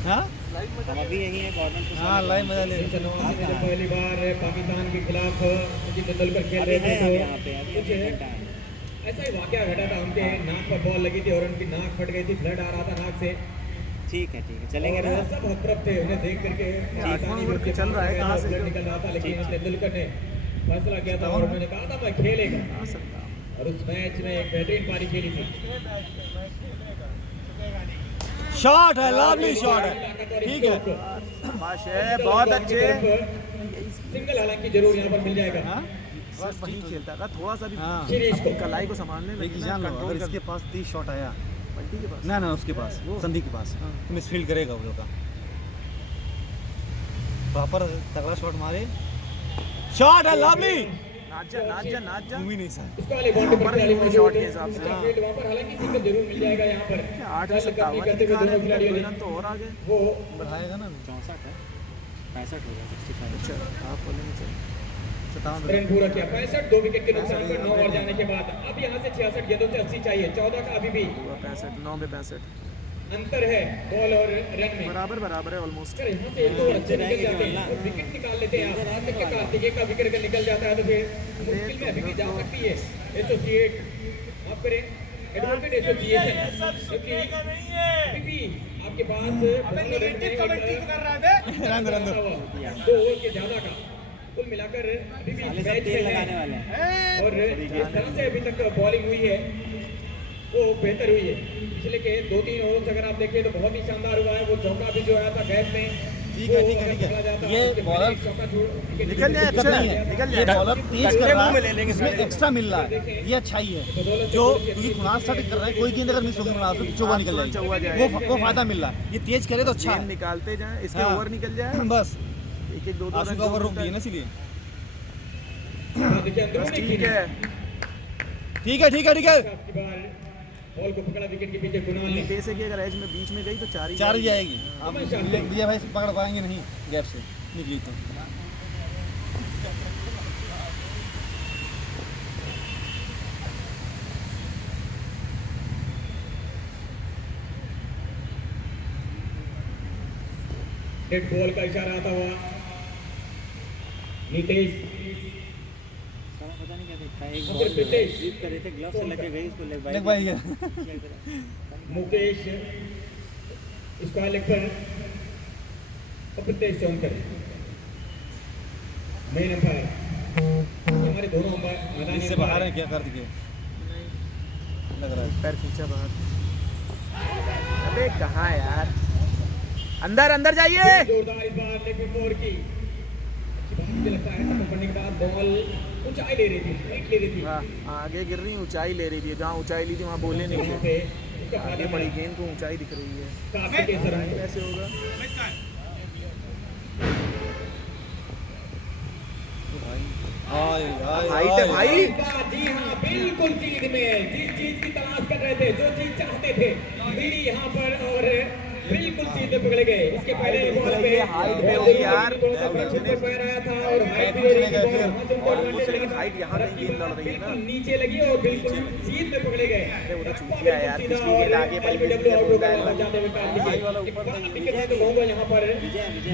हाँ हम अभी यही है गवर्नमेंट हाँ लाइव मजा ले इन दिनों में जब पहली बार पाकिस्तान के खिलाफ सचिन तेंदुलकर खेल अभी रहे है थे हम तो यहाँ पे, अभी कुछ अभी घंटा है। ऐसा ही वाकया घटा था। उनके नाक पर बॉल लगी थी और उनकी नाक फट गई थी, ब्लड आ रहा था नाक से। ठीक है चलेंगे और ना। सब हतप्रभ थे उन्हें देख करके। आठवां ओवर पे चल रहा है, कहाँ से ब्लड निकल रहा था, लेकिन तेंदुलकर ने फैसला किया था और उन्होंने कहा था मैं खेलेगा। आ सकता हूँ। और उस मैच में एक बेहतरीन पारी खेली थी। शॉट है, लवली शॉट है, ठीक है। शाबाश है, बहुत अच्छे। सिंगल हालांकि जरूर यहाँ पर मिल जाएगा हाँ बस वही खेलता था, थोड़ा सा भी हाँ। सीरीज को। कलाई को संभालने एक लगी ना, जान लो, कंट्रोल अगर इसके पास 30 शॉट आया, बंटी के पास। ना ना उसके पास, संदीप के पास, हाँ। तो मिस फील्ड करेगा वो लोग का। प्रॉपर तगड़ा शॉट मारे, शॉट है लवली। नाच जा। घूम ही नहीं सकता। इसको वाली बाउंड्री पर नहीं हुई शॉट के हिसाब से। इसका फील्ड वहाँ पर हालांकि सिंगल जरूर मिल जाएगा यहाँ पर। 8 में 57 करते हुए दिखा रहे दोनों हैं, खिलाड़ियों 2 ने रन तो और आगे। वो बढ़ाएगा ना। 64 है, 65 हो गया 65 अच्छा आप बोले नहीं चाहिए 57 रन पूरा किया 65 2 विकेट के नुकसान पर 9 ओवर जाने के बाद अब यहाँ से 66 गेंदों से 80 चाहिए 14 का अभी भी हुआ 65 9 में 65 अंतर है बॉल और रन में। बराबर है ऑलमोस्ट। अगर यहाँ से एक दो अच्छे निकल जाते हैं और विकेट निकाल लेते हैं आप तक के कार्तिकेय का विकेट अगर निकल जाता है तो फिर मुश्किल में अभी भी जा सकती है एसोसिएट आप करें एडवोकेट एसोसिएशन क्योंकि अभी भी आपके पास दो ओवर के ज्यादा का कुल मिलाकर अभी भी साले सब मैच तेल में लगाने है वाले हैं और जिस तरह से अभी तक बॉलिंग हुई है वो बेहतर हुई है। पिछले के 2-3 ओवर से अगर आप देखें तो बहुत ही शानदार हुआ है। वो चौका भी जो आया था गैप में ठीक है, ठीक है, ठीक है। ये बॉलर निकल जाए दिक्कत नहीं है, निकल ये जाए बॉलर तेज कर रहा है, इसमें एक्स्ट्रा मिल रहा है, ये अच्छा ही है। जो क्योंकि खुनास स्टार्ट कर रहा है, कोई गेंद अगर मिस होगी खुनास तो चौका निकल जाएगी, वो फायदा मिल रहा है। ये तेज करे तो अच्छा गेंद है, निकालते जाए इसके हाँ। ओवर निकल जाए बस एक एक दो दो आशु का ओवर रोक दिए ना इसीलिए। बस ठीक है ठीक है, ठीक है, ठीक है, बॉल को पकड़ा विकेट के पीछे कुणाल ने जैसे कि अगर एज में बीच में गई तो 4 चार ही जाएगी। अब विजय भाई पकड़ पाएंगे नहीं गैप से निकली तो। डेड बॉल का इशारा आता हुआ नीतीश साला पता नहीं क्या देखता है एक अगर बॉल पिटेश स्वीप कर रहे थे ग्लव से लगे गई उसको लेग देख बाई भाई मुकेश स्क्वायर लेग पर अप्रत्यक्ष चौन करें मेन अंपायर हमारे दोनों अंपायर मैदान इससे बाहर है क्या कर दिए लग रहा है। पैर खींचा बाहर। अबे कहाँ यार अंदर अंदर जाइए। जोरदार इस बार लेग में फोर की अच्छी बात मुझे लगता है टक्कर पड़ने के बाद बॉल ऊंचाई ले रही थी हाइट ले रही थी हाँ आगे गिर रही ऊंचाई ले रही थी जहाँ ऊंचाई ली थी वहाँ बोले नहीं वहाँ थे पे उसका आगे फायदा बड़ी मिला गेंद को ऊंचाई दिख रही है काफी केसर है ऐसे होगा हाय हाय हाइट है भाई जी हाँ बिल्कुल चीज में जिस चीज की तलाश कर रहे थे जो चीज चाहते थे मिली यहाँ पर और बिल्कुल चीज में पकड़े गए। इसके पहले बॉल पे हाइट पे होगी यार थोड़ा सा ऊपर पैर आया था और हाइट भी रही थी और दूसरे की हाइट यहाँ नहीं गेंद लड़ रही है ना। बिल्कुल नीचे लगी और बिल्कुल चीज में पकड़े गए। अरे वो तो चूतिया है यार पिछली गेंद आगे पड़ी LBW आउट हो गया जाते हुए कार्तिकेय विकेट है तो कहूंगा यहाँ पर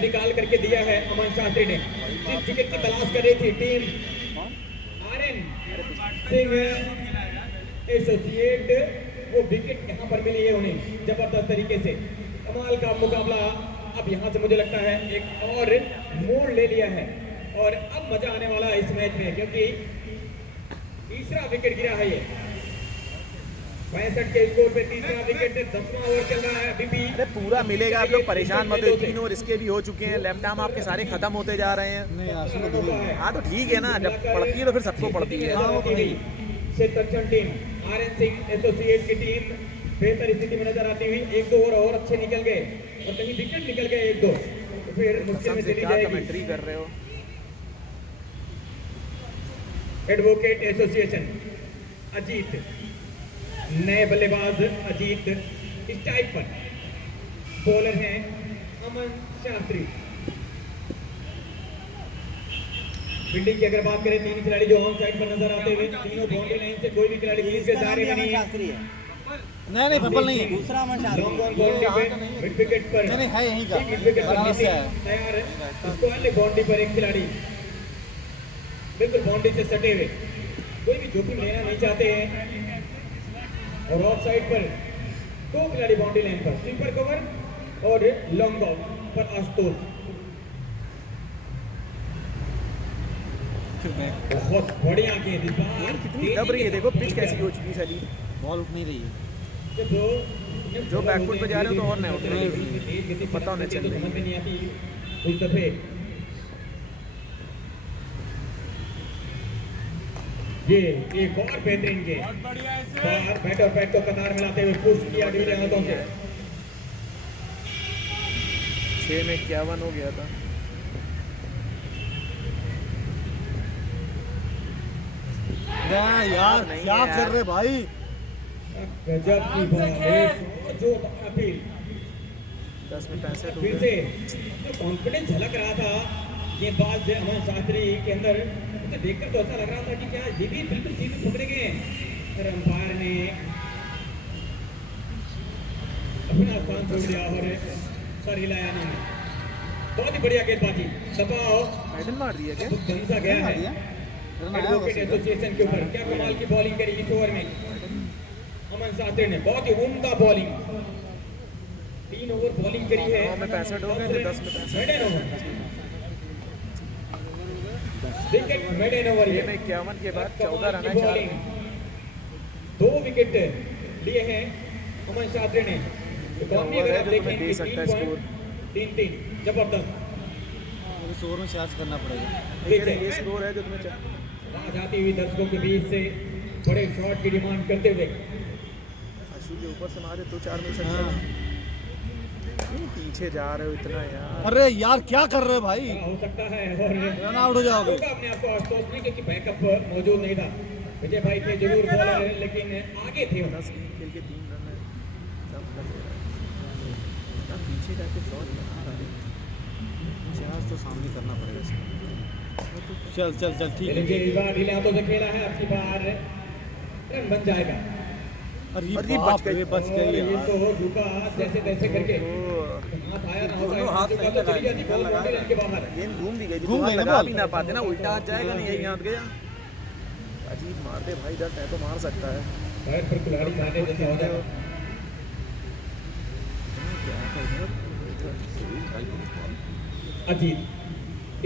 निकाल करके दिया है अमन शास्त्री ने जिस विकेट की तलाश कर रही थी टीम आरएन सिंह एसोसिएट वो विकेट यहाँ पर मिली है उन्हें जबरदस्त तरीके से। कमाल का मुकाबला अब यहाँ से मुझे लगता है एक और मोड़ ले लिया है और अब मजा आने वाला है इस मैच में क्योंकि तीसरा विकेट गिरा है ये 65 के स्कोर पे तीसरा विकेट 10वां ओवर चल रहा है अभी भी। अरे पूरा मिलेगा आप लोग परेशान मत हो 3 ओवर इसके भी हो चुके हैं लेफ्ट आर्म आपके सारे खत्म होते जा रहे हैं। नहीं आशु को दूर है। हाँ तो ठीक है ना जब पड़ती है तो फिर सबको पड़ती है। से दक्षिण टीम आरएन सिंह एसोसिएट की टीम बेहतर स्थिति में नजर आती हुई एक दो ओवर और अच्छे निकल गए और कहीं विकेट निकल गए एक दो तो फिर मुश्किल में चली क्या जाएगी। कमेंट्री कर रहे हो एडवोकेट एसोसिएशन अजीत नए बल्लेबाज अजीत इस टाइप पर बॉलर हैं अमन शास्त्री। फील्डिंग की अगर बात करें 3 खिलाड़ी जो ऑन साइड पर नजर आते हुए तीनों बाउंड्री लाइन से कोई भी खिलाड़ी क्रीज के दायरे में नहीं है। शास्त्री है नहीं पर्पल नहीं है, दूसरा अमन लॉन्ग शास्त्री ऑन बाउंड्री पे मिड विकेट पर नहीं है यहीं का मिड विकेट पर बनारस से है। तैयार है इसको अन्य बाउंड्री पर एक खिलाड़ी बिल्कुल बाउंड्री से सटे हुए कोई भी जोखिम लेना नहीं चाहते हैं और ऑफ साइड पर 2 खिलाड़ी बाउंड्री लाइन पर स्वीपर कवर और लॉन्ग बॉल पर आशुतोष। बहुत बढ़िया गेंद इस बार कितनी दब रही है देखो पिच कैसी हो चुकी है सारी बॉल उठ नहीं रही है। जो बैकफुट पे जा रहे हो तो और नहीं उठ रही है पता होना चल रही है। उस दफे ये एक और बेहतरीन गेंद बैट और पैट को कतार मिलाते हुए पुश किया ढीले हाथों से 6 में 51 हो गया था। यार नहीं क्या है कर यार। रहे भाई। गजब की बात है जो अपील 10 में 65 हो फिर गए। से जो कॉन्फिडेंस झलक रहा था ये बात जो अमन शास्त्री के अंदर, उसे देखकर तो ऐसा लग रहा था कि क्या ये भी बिल्कुल सीधे पकड़े गए हैं। फिर अंपायर ने अपना स्थान छोड़ दिया और सर हिलाया नहीं। बहुत ही बढ़िया गेंदबाजी, दबाव मेडल मार दिया क्या? धंसा गया है रन आया एडवोकेट बस। एसोसिएशन के ऊपर। क्या कमाल की बॉलिंग करी इस ओवर में अमन शास्त्री ने, बहुत ही उम्दा बॉलिंग। 3 ओवर बॉलिंग करी है। 9 में 65 हो गए थे, 10 में 65। Maiden over, wicket maiden over ये ये में 51 के बाद 14 रन है, 4 में। 2 विकेट लिए हैं अमन शास्त्री ने। इकॉनमी अगर आप जो तुम्हें देखें दे सकता है स्कोर। 3-3 जबरदस्त। इस ओवर में चार्ज करना पड़ेगा। लेकिन ये स्कोर है जो तुम्हें बात आती हुई दर्शकों के बीच से बड़े शॉट की डिमांड करते हुए अशु के ऊपर से मारे तो 4 मिल सकता है। क्यों पीछे जा रहे हो इतना यार? अरे यार क्या कर रहे हो भाई, क्या हो सकता है। और रन आउट हो जाओगे। होगा अपने आप को अफसोस नहीं, क्योंकि बैकअप मौजूद नहीं था। विजय भाई थे जरूर बॉलर, लेकिन आगे थे वो। 10 खेल के 3 रन है, कम लग रहा है। इतना पीछे जाके शॉट बना रहा है। चार्ज तो सामने करना पड़ेगा इसको। चल चल चल ठीक लेकिन है। इस बार ढीले हाथों से खेला है, अब की बार रन बन जाएगा। अरे और ये बाप बच गई। रे, बच और गई ये यार। तो रुका जैसे तैसे करके ओ, हाथ आया ना दोनों होता हाथ है, नहीं तो चली लगाए, जाती बॉल लगा बाउंड्री लाइन के बाहर। गेंद घूम भी गई थी, घूम तो गई ना लगा बॉल। भी ना पाते ना, उल्टा हाथ जाएगा नहीं, यही हाथ गया। अजीत मार दे भाई, इधर तो मार सकता है। पैर पर कुल्हाड़ी मारने जैसा हो जाए। क्या था इधर? अजीत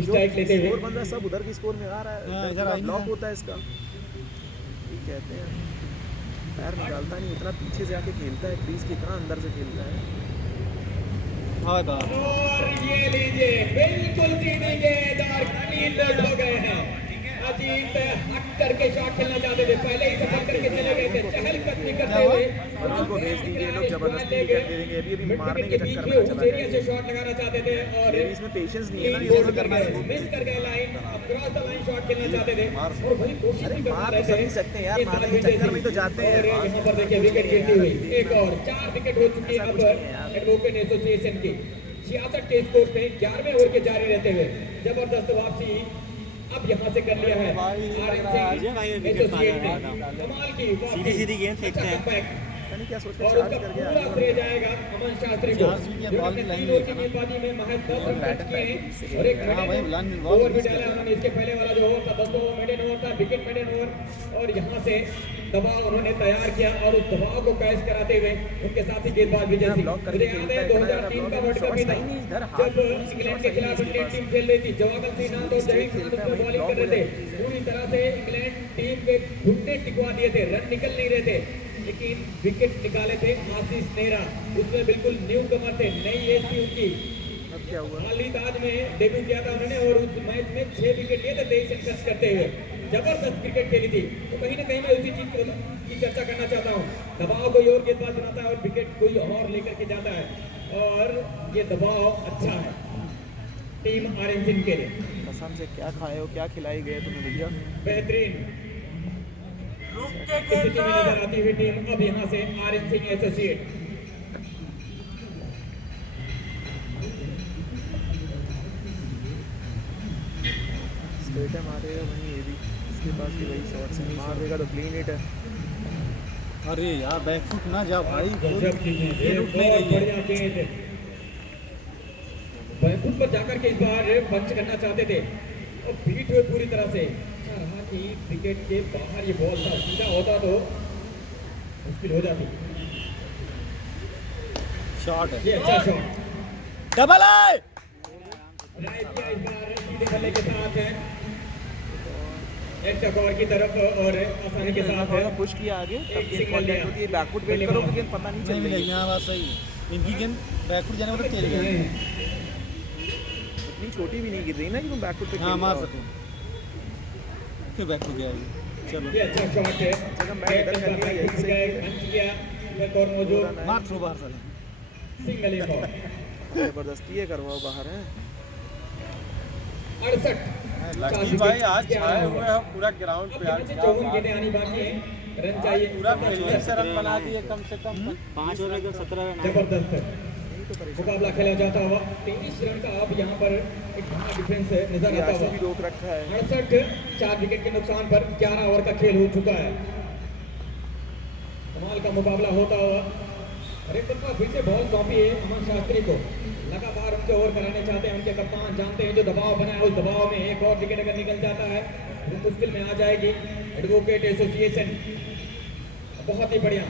स्ट्राइक लेते हुए स्कोर बन रहा है, सब उधर की स्कोर में आ रहा है। हाँ, इधर इधर पूरा आई नहीं ब्लॉक है। होता है इसका। ये कहते हैं पैर निकालता नहीं, इतना पीछे से आके खेलता है, क्रीज के इतना अंदर से खेलता है। हाँ बाप। और ये लीजिए बिल्कुल सीधी गेंद और क्लीन लेग हो गए हैं। अजीत हट करके शॉट खेलना चाहते थे, पहले ही सफर करके चले गए थे, चहलकदमी करते हुए और उनको भेज दीजिए, लोग जबरदस्ती विकेट दे देंगे। अभी मारने के चक्कर में उस चला एरिया से शॉट लगाना चाहते थे और गया। इसमें पेशेंस नहीं है ना, मिस ये करना है। कर गए line, cross the line shot खेलना चाहते थे और वही कोशिश भी कर मार रहे तो थे। सभी सकते हैं यार, ये मारने के चक्कर में तो जाते हैं। और यहाँ पर देखिए विकेट गिरती हुई, एक और 4 विकेट हो चुकी है ऐसा अब कुछ नहीं है यार। एडवोकेट एसोसिएशन की। 66 के स्कोर पे 11वें ओवर के जारी रहते हुए जबरदस्त वापसी अब यहाँ से कर लिया है कमाल की सीधी सीधी गेंद फेंकते हैं पता नहीं क्या सोच के और चार्ज उसका कर गया। पूरा श्रेय जाएगा अमन शास्त्री को। चार्ज भी किया, बॉल भी लाइन में तीनों की देखा ना। गेंदबाजी में महज 10 रन बैट खर्च किए हैं बैट और एक हाँ भाई, लाइन में बॉल ओवर भी मिस डाला किया। उन्होंने। इसके पहले वाला जो ओवर था 200 मेडन ओवर था, विकेट मेडन ओवर, और यहाँ से दबाव उन्होंने तैयार किया और उस दबाव को कैच कराते हुए उनके साथी गेंदबाज विजय सिंह। ब्लॉक करके मुझे याद है खेलता है, 2003 का वर्ल्ड कप भी शॉट्स था, नहीं, इधर हाथ जब में इंग्लैंड शॉट्स के खिलाफ नहीं इंडियन इसके टीम खेल रही थी, जवाहर श्रीनाथ और जहीर खान उस पर बॉलिंग कर रहे थे। पूरी तरह से इंग्लैंड टीम पे घुटने टिकवा दिए थे, रन निकल नहीं रहे थे, लेकिन विकेट निकाले थे आशीष नेहरा। उसमें बिल्कुल न्यू कमर थे, नई एज थी उनकी। अब क्या हुआ? हाल ही ताज में डेब्यू किया था उन्होंने और उस मैच में 6 विकेट लिए थे 23 रन खर्च करते हुए। जबरदस्त क्रिकेट खेली थी। तो कहीं ना कहीं मैं उसी चीज की चर्चा करना चाहता हूँ। दबाव कोई और गेंदबाज बनाता है और विकेट कोई और लेकर के जाता है, और ये दबाव अच्छा है टीम ऑरेंज सिंह के लिए। कसम से क्या खाए हो, क्या खिलाई गए तुम्हें भैया? बेहतरीन स्थिति में नजर आती हुई टीम अब यहाँ से ऑरेंज सिंह एसोसिएट। स्ट्रेट है मारेगा वहीं, ये भी इसके पास भी वही शॉट्स है, मार देगा तो क्लीन हिट है। अरे यार बैकफुट ना जा भाई, गजब की चीज है, गेंद उठ नहीं बहुत रही है। बढ़िया गेंद। बैकफुट पर जाकर के इस बार पंच करना चाहते थे और बीट हुए पूरी तरह से। अच्छा रहा कि विकेट के बाहर ये बॉल था, सीधा होता तो मुश्किल हो जाती। शॉट है, ये अच्छा शॉट डबल है। ड्राइव किया इस बार सीधे बल्ले के साथ है एक चकौर की तरफ और आसानी के साथ है। पुश किया आगे, तब एक गेंद सिंगल कॉन्टैक्ट लिया। होती है, बैकफुट वेट करो तो गेंद पता नहीं नहीं चल मिलेगी, रही। हाँ बात सही। इनकी गेंद बैकफुट जाने वाला तेज गई। इतनी छोटी भी नहीं गिर रही ना कि तुम बैकफुट पे हाँ खेल मार पाओ। सको, फिर बैकफुट जाएगी। चलो ये अच्छा शॉट है। जगह मैं इधर कर दिया, यही सही है। पंच किया एक और मौजूद मार थ्रो बाहर साले। सिंगल एक और जबरदस्ती है, करवाओ बाहर है। 68 लकी भाई आज छाए हुए हैं पूरा ग्राउंड पे यार। 54 गेंदें आनी बाकी है, रन चाहिए पूरा खेलने से रन बना दिए कम से कम। 5 ओवर में 17 रन आए। जबरदस्त है। नहीं मुकाबला खेला जाता हुआ 23 रन का अब यहाँ पर एक बड़ा डिफरेंस नजर आता हुआ। भी रोक रखा है 68 4 विकेट के नुकसान पर 11 ओवर का खेल हो चुका है। कमाल का मुकाबला होता हुआ और एक बार फिर से बॉल सौंपी है अमन शास्त्री को। लगातार उनके ओवर कराने चाहते हैं, उनके कप्तान जानते हैं जो दबाव बना है उस दबाव में एक और विकेट अगर निकल जाता है तो मुश्किल में आ जाएगी एडवोकेट एसोसिएशन। बहुत ही बढ़िया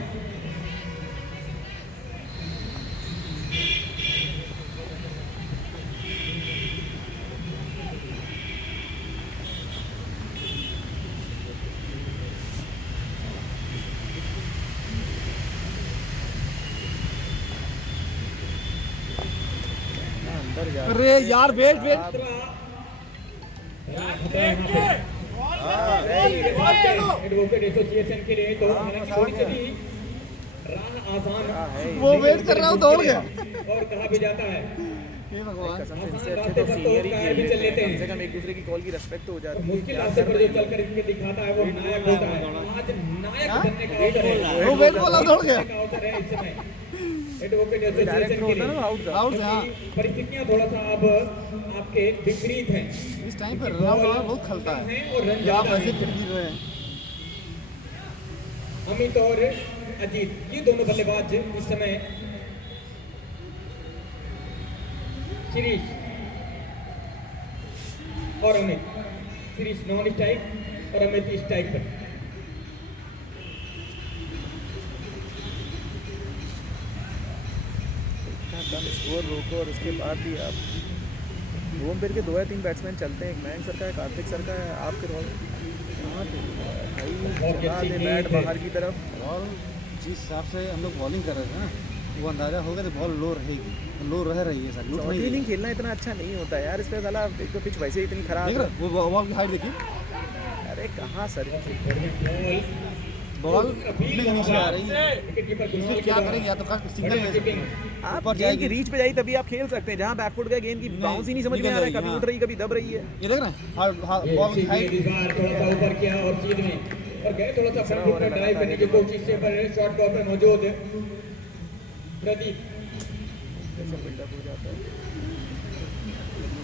अंदर जा अरे यार वेट वेट एडवोकेट एसोसिएशन के लिए तो हालांकि थोड़ी सी भी राह आसान वो वेट कर रहा हूँ दौड़ गया। और कहा भी जाता है हे भगवान कसम से इनसे अच्छे तो सीनियर ही खेल लेते हैं कम से कम एक दूसरे की कॉल की रिस्पेक्ट तो हो और जाती है मुश्किल रास्ते पर जो चलकर इनके दिखाता है वो नायक होता है। आज नायक बनने का अवसर है, वो वेट बोला दौड़ गया। का अवसर है इस समय एडवोकेट एसोसिएशन के लिए। आउट से हाँ परिस्थितियां थोड़ा सा अब आपके विपरीत हैं। इस टाइम पर रन आउट बहुत खलता है। और रन आप ज्यादा ऐसे हैं। फिर गिर रहे हैं। अमित और अजीत ये दोनों बल्लेबाज इस समय शिरीष और अमित, शिरीष नॉन स्ट्राइक और अमित स्ट्राइक पर। कम स्कोर रोको और उसके बाद भी आप घूम फिर के 2 या 3 बैट्समैन चलते हैं, एक मयंक सर का है, कार्तिक सर का है, आपके रोल भाई चला दे बैट बाहर की तरफ। बॉल जिस हिसाब से हम लोग बॉलिंग कर रहे थे ना वो अंदाजा होगा तो बॉल लो रहेगी, लो रह रही है सर। लूट चौथी नहीं इनिंग खेलना इतना अच्छा नहीं होता यार, इस पे साला एक तो पिच वैसे ही इतनी खराब देख है। रहे हो? वो बॉल की हाइट देखिए, अरे कहाँ सर बॉल अपने नीचे आ रही है। इसमें क्या करेंगे या तो सिंगल ले सकते हैं, आप ऊपर गेंद जाएगी। की रीच पे जाई तभी आप खेल सकते हैं, जहाँ बैकफुट गए गेंद की बाउंस ही नहीं समझ में आ रहा है, कभी उठ रही कभी दब रही है। ये देख रहे हैं बॉल की हाइट इस बार थोड़ा सा ऊपर किया और सीध में और गए थोड़ा सा फ्रंट फुट में ड्राइव करने की कोशिश से पर शॉर्ट कॉर्नर पे मौजूद प्रदीप कैसे बिल्डअप हो जाता है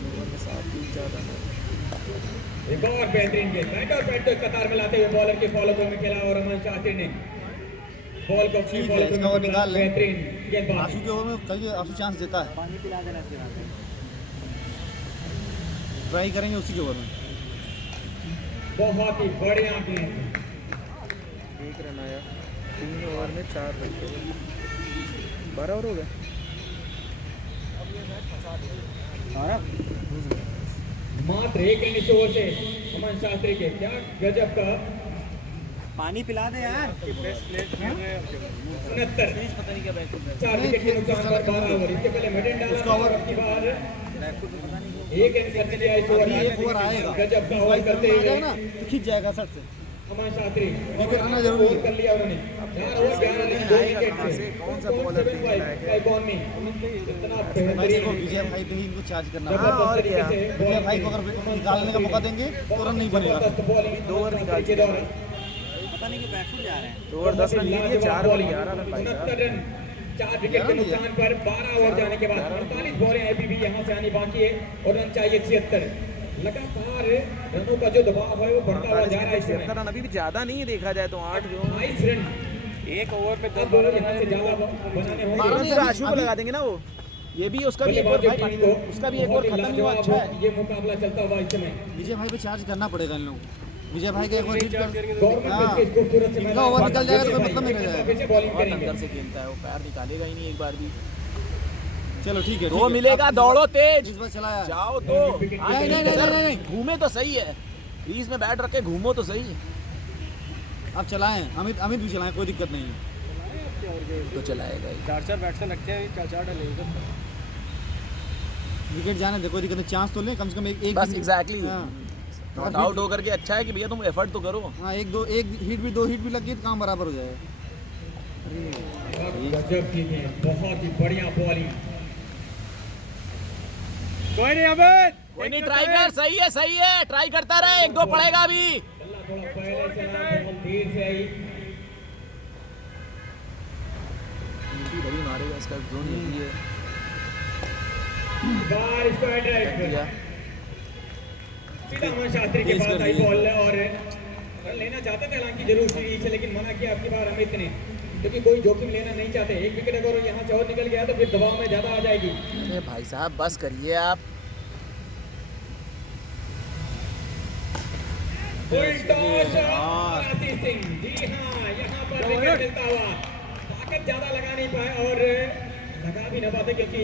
ओवर में 7 3 4 रन। एक और बेहतरीन गेंद बैट और बैट को कतार में लाते हुए बॉलर के फॉलो थ्रू में खेला और अमन शास्त्री ने बॉल को अपनी ठीक फॉलो है, थ्रू इसका ओवर में निकाल लें। बेहतरीन गेंदबाज। आंसू के ओवर में कभी आंसू चांस देता है, पानी पिला देना इसके बाद ट्राई करेंगे उसी के ओवर में। बहुत ही बढ़िया गेंद। 1 रन आया 3 ओवर में 4 रन 12 ओवर हो गए। मात्र 1 रन इस ओवर से अमन शास्त्री के, क्या गजब का पानी पिला दे यार। 69 4 विकेट के नुकसान पर 12 ओवर। इससे पहले मिडिल डाला उसका ओवर- और अब की बार एक रन करने दिया इस ओवर अभी एक ओवर में। आएगा, गजब का ओवर बाईस करते रन आ हुए जाए ना तो खींच जाएगा सर से। अमन शास्त्री विकेट रहना जरूरी है। कर लिया उन्होंने 4 ओवर 11 रन 2 विकेट से। कौन सा बॉलर देने लायक है? इतना भाई देखो बेहतरीन विजय भाई पे ही इनको चार्ज करना है। जबरदस्त और तरीके क्या? से विजय भाई को अगर निकालने का मौका देंगे तो रन नहीं बनेगा। जबरदस्त बॉलिंग 2 ओवर निकाल के चुके दौरान पता नहीं कि बैकफुट जा रहे हैं। 2 ओवर 10 रन लिए 4 ओवर 11 रन भाई 69 साहब। रन 4 विकेट के नुकसान पर 12 ओवर जाने के बाद 48 बॉलें अभी भी यहाँ से आनी बाकी है और रन चाहिए 76। लगातार रनों का जो दबाव है वो बढ़ता हुआ जा रहा है इस समय। 76 रन अभी भी ज्यादा नहीं है देखा जाए तो 8 जो 22 रन एक ओवर पे अब यहाँ से ज्यादा बनाने होंगे। फिर आशु को लगा देंगे ना वो, ये भी उसका भी एक और बल्लेबाजों भाई टीम को उसका भी एक और बहुत ही खत्म हुआ लाजवाब अच्छा है। ये मुकाबला चलता हुआ इस समय। विजय भाई पे चार्ज करना पड़ेगा इन लोगों को। विजय भाई का एक बार हिट कर गवर्नमेंट हाँ, पिच के खूबसूरत से इनका मैदान ओवर पर निकल जाएगा तो कोई मतलब नहीं रह जाएगा। फिर से बॉलिंग बहुत करेंगे। अंदर से खेलता है वो, पैर निकालेगा ही नहीं एक बार भी। चलो ठीक है, दो ठीक है। मिलेगा, अब दौड़ो तेज, इस बार चलाया है। जाओ तो नहीं नहीं नहीं नहीं नहीं घूमे तो सही है, क्रीज में बैट रख के घूमो तो सही अब चलाएं, अमित भी चलाएं, कोई दिक्कत नहीं है। तो चलाएगा ही। 4 बैट्समैन रखते हैं, 4 डालेंगे। विकेट जाने दे, कोई दिक्कत नहीं, चांस तो ले कम से कम एक बस एग्जैक्टली हाँ, नॉट आउट होकर के अच्छा है कि भैया तुम एफर्ट तो करो। हाँ एक हिट भी लग गई तो काम बराबर हो जाएगा। गजब की गेंद, बहुत ही बढ़िया बॉलिंग। कोई नहीं अमित, कोई नहीं, ट्राई कर, सही है, ट्राई करता रहे, 1-2 पड़ेगा अभी। चला थोड़ा पहले चला, बहुत देर से आई। बड़ी मारेगा, इसका जोन यही है। बार स्क्वायर ड्राइव दिया सीधा अमन शास्त्री के पास आई बॉल और रन लेना चाहते थे हालांकि जरूर सीरीज से, लेकिन मना किया आपकी बार अमित ने, क्योंकि कोई जोखिम लेना नहीं चाहते। एक विकेट अगर यहाँ से और निकल गया तो फिर दबाव में ज्यादा आ जाएगी। अरे भाई साहब बस करिए आप। फुल टॉस आशीष सिंह, जी हाँ यहाँ पर विकेट मिलता हुआ, ताकत ज्यादा लगा नहीं पाए और लगा भी ना पाते, क्योंकि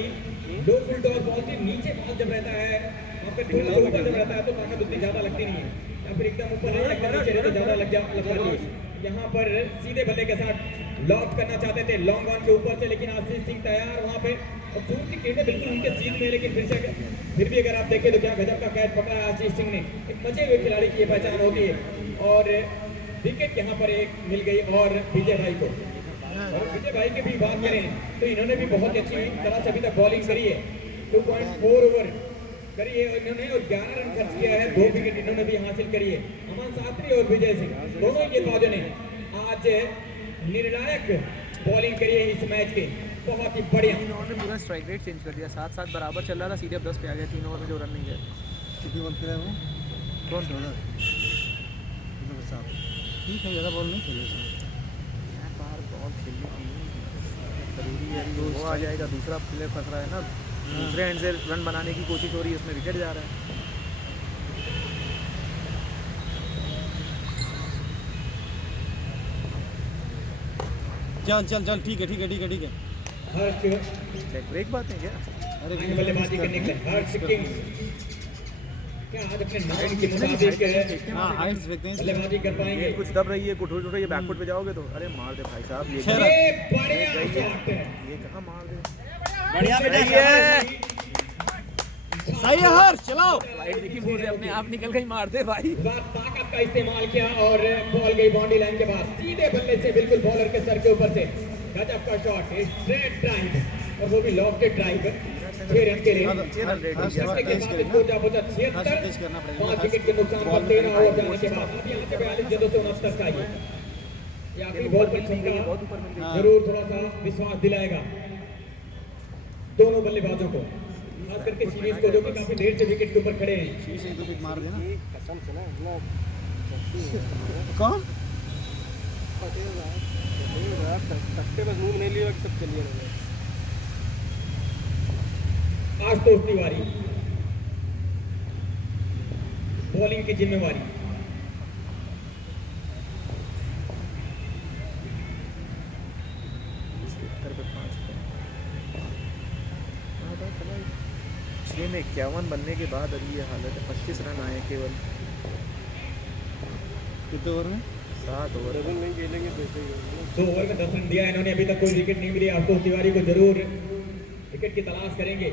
दो फुल टॉस बॉल के नीचे बॉल जब रहता है वहाँ पे थोड़ा सा ऊपर जब रहता है तो ताकत उतनी ज्यादा लगती नहीं है, या फिर एकदम ऊपर एकदम नीचे तो ज्यादा लग जाती है। यहाँ पर सीधे बल्ले के साथ लॉफ्ट करना चाहते थे लॉन्ग ऑन के ऊपर से, लेकिन आशीष सिंह तैयार वहाँ पे और सूर्य की किरणें बिल्कुल उनके सीध में, लेकिन फिर भी अगर आप देखें तो क्या गजब का कैच पकड़ा है आशीष सिंह ने। एक मजे हुए खिलाड़ी की पहचान होती है और विकेट यहाँ पर एक मिल गई और विजय भाई को। और विजय भाई की भी बात करें तो इन्होंने भी बहुत अच्छी तरह से अभी तक बॉलिंग करी है, 2.4 ओवर करी है इन्होंने और 11 रन खर्च किया है, 2 विकेट इन्होंने भी हासिल करी है। अमन शास्त्री और विजय सिंह दोनों गेंदबाजों ने आज निर्णायक बॉलिंग करी है इस मैच के, बहुत ही बढ़िया। 3 ओवर में पूरा स्ट्राइक रेट चेंज कर दिया, 7-7 बराबर चल रहा था, सीधे अब 10 पे आ गया 3 ओवर में जो रन नहीं गए। कितनी बॉल खेला वो? कौन ठीक है, ज़्यादा बॉल नहीं खेले बार बॉल खेलने की जरूरी है, वो आ जाएगा। दूसरा प्लेयर फंस रहा है ना, दूसरे एंड से रन बनाने की कोशिश हो रही है, उसमें विकेट जा रहा है। चल चल चल, ठीक है ठीक है ठीक है ठीक है। हर्ष ब्रेक बात है क्या? अरे बल्लेबाजी करने के लिए हर्ष किंग्स क्या आज अपने नाम के मुताबिक हाँ हाइट्स देखते हैं। बल्लेबाजी कर पाएंगे। ये कुछ दब रही है, कुछ उठ रही है, बैकफुट पे जाओगे तो अरे मार दे भाई साहब। ये छह ये बढ़िया शॉट है, ये कहाँ मार दे, बढ़िया बेटा, सही है हर्ष, चलाओ। लाइट देखी मुझे अपने आप निकल गई, मार दे भाई। पूरा ताकत का इस्तेमाल किया और बॉल गई बाउंड्री लाइन के बाद सीधे बल्ले से बिल्कुल बॉलर के सर के ऊपर से गजब का शॉट, स्ट्रेट ड्राइव और वो भी लॉफ्टेड ड्राइव, 6 रन के लिए। पांच विकेट के नुकसान पर 13 ओवर जाने के बाद अब यहाँ से 42 गेंदों से 69 का ये आखिरी बॉल पर छक्का जरूर थोड़ा सा विश्वास दिलाएगा दोनों बल्लेबाजों को, खास करके सीरीज को जो कि काफी देर से विकेट के ऊपर खड़े हैं। शीश एक दो पिक मार देना। कसम से ना मतलब कौन? तख्ते बस मुंह नहीं लिया कि सब चलिए रहे। आशुतोष तिवारी बॉलिंग की जिम्मेवारी। छः में 51 बनने के बाद अभी ये हालत है। 25 रन आए केवल कितने ओवर में? 7 ओवर। डबल नहीं खेलेंगे तो ऐसे ही होगा ना। 2 ओवर में 10 रन दिया इन्होंने, अभी तक कोई विकेट नहीं मिली। आशुतोष तिवारी को जरूर विकेट की तलाश करेंगे।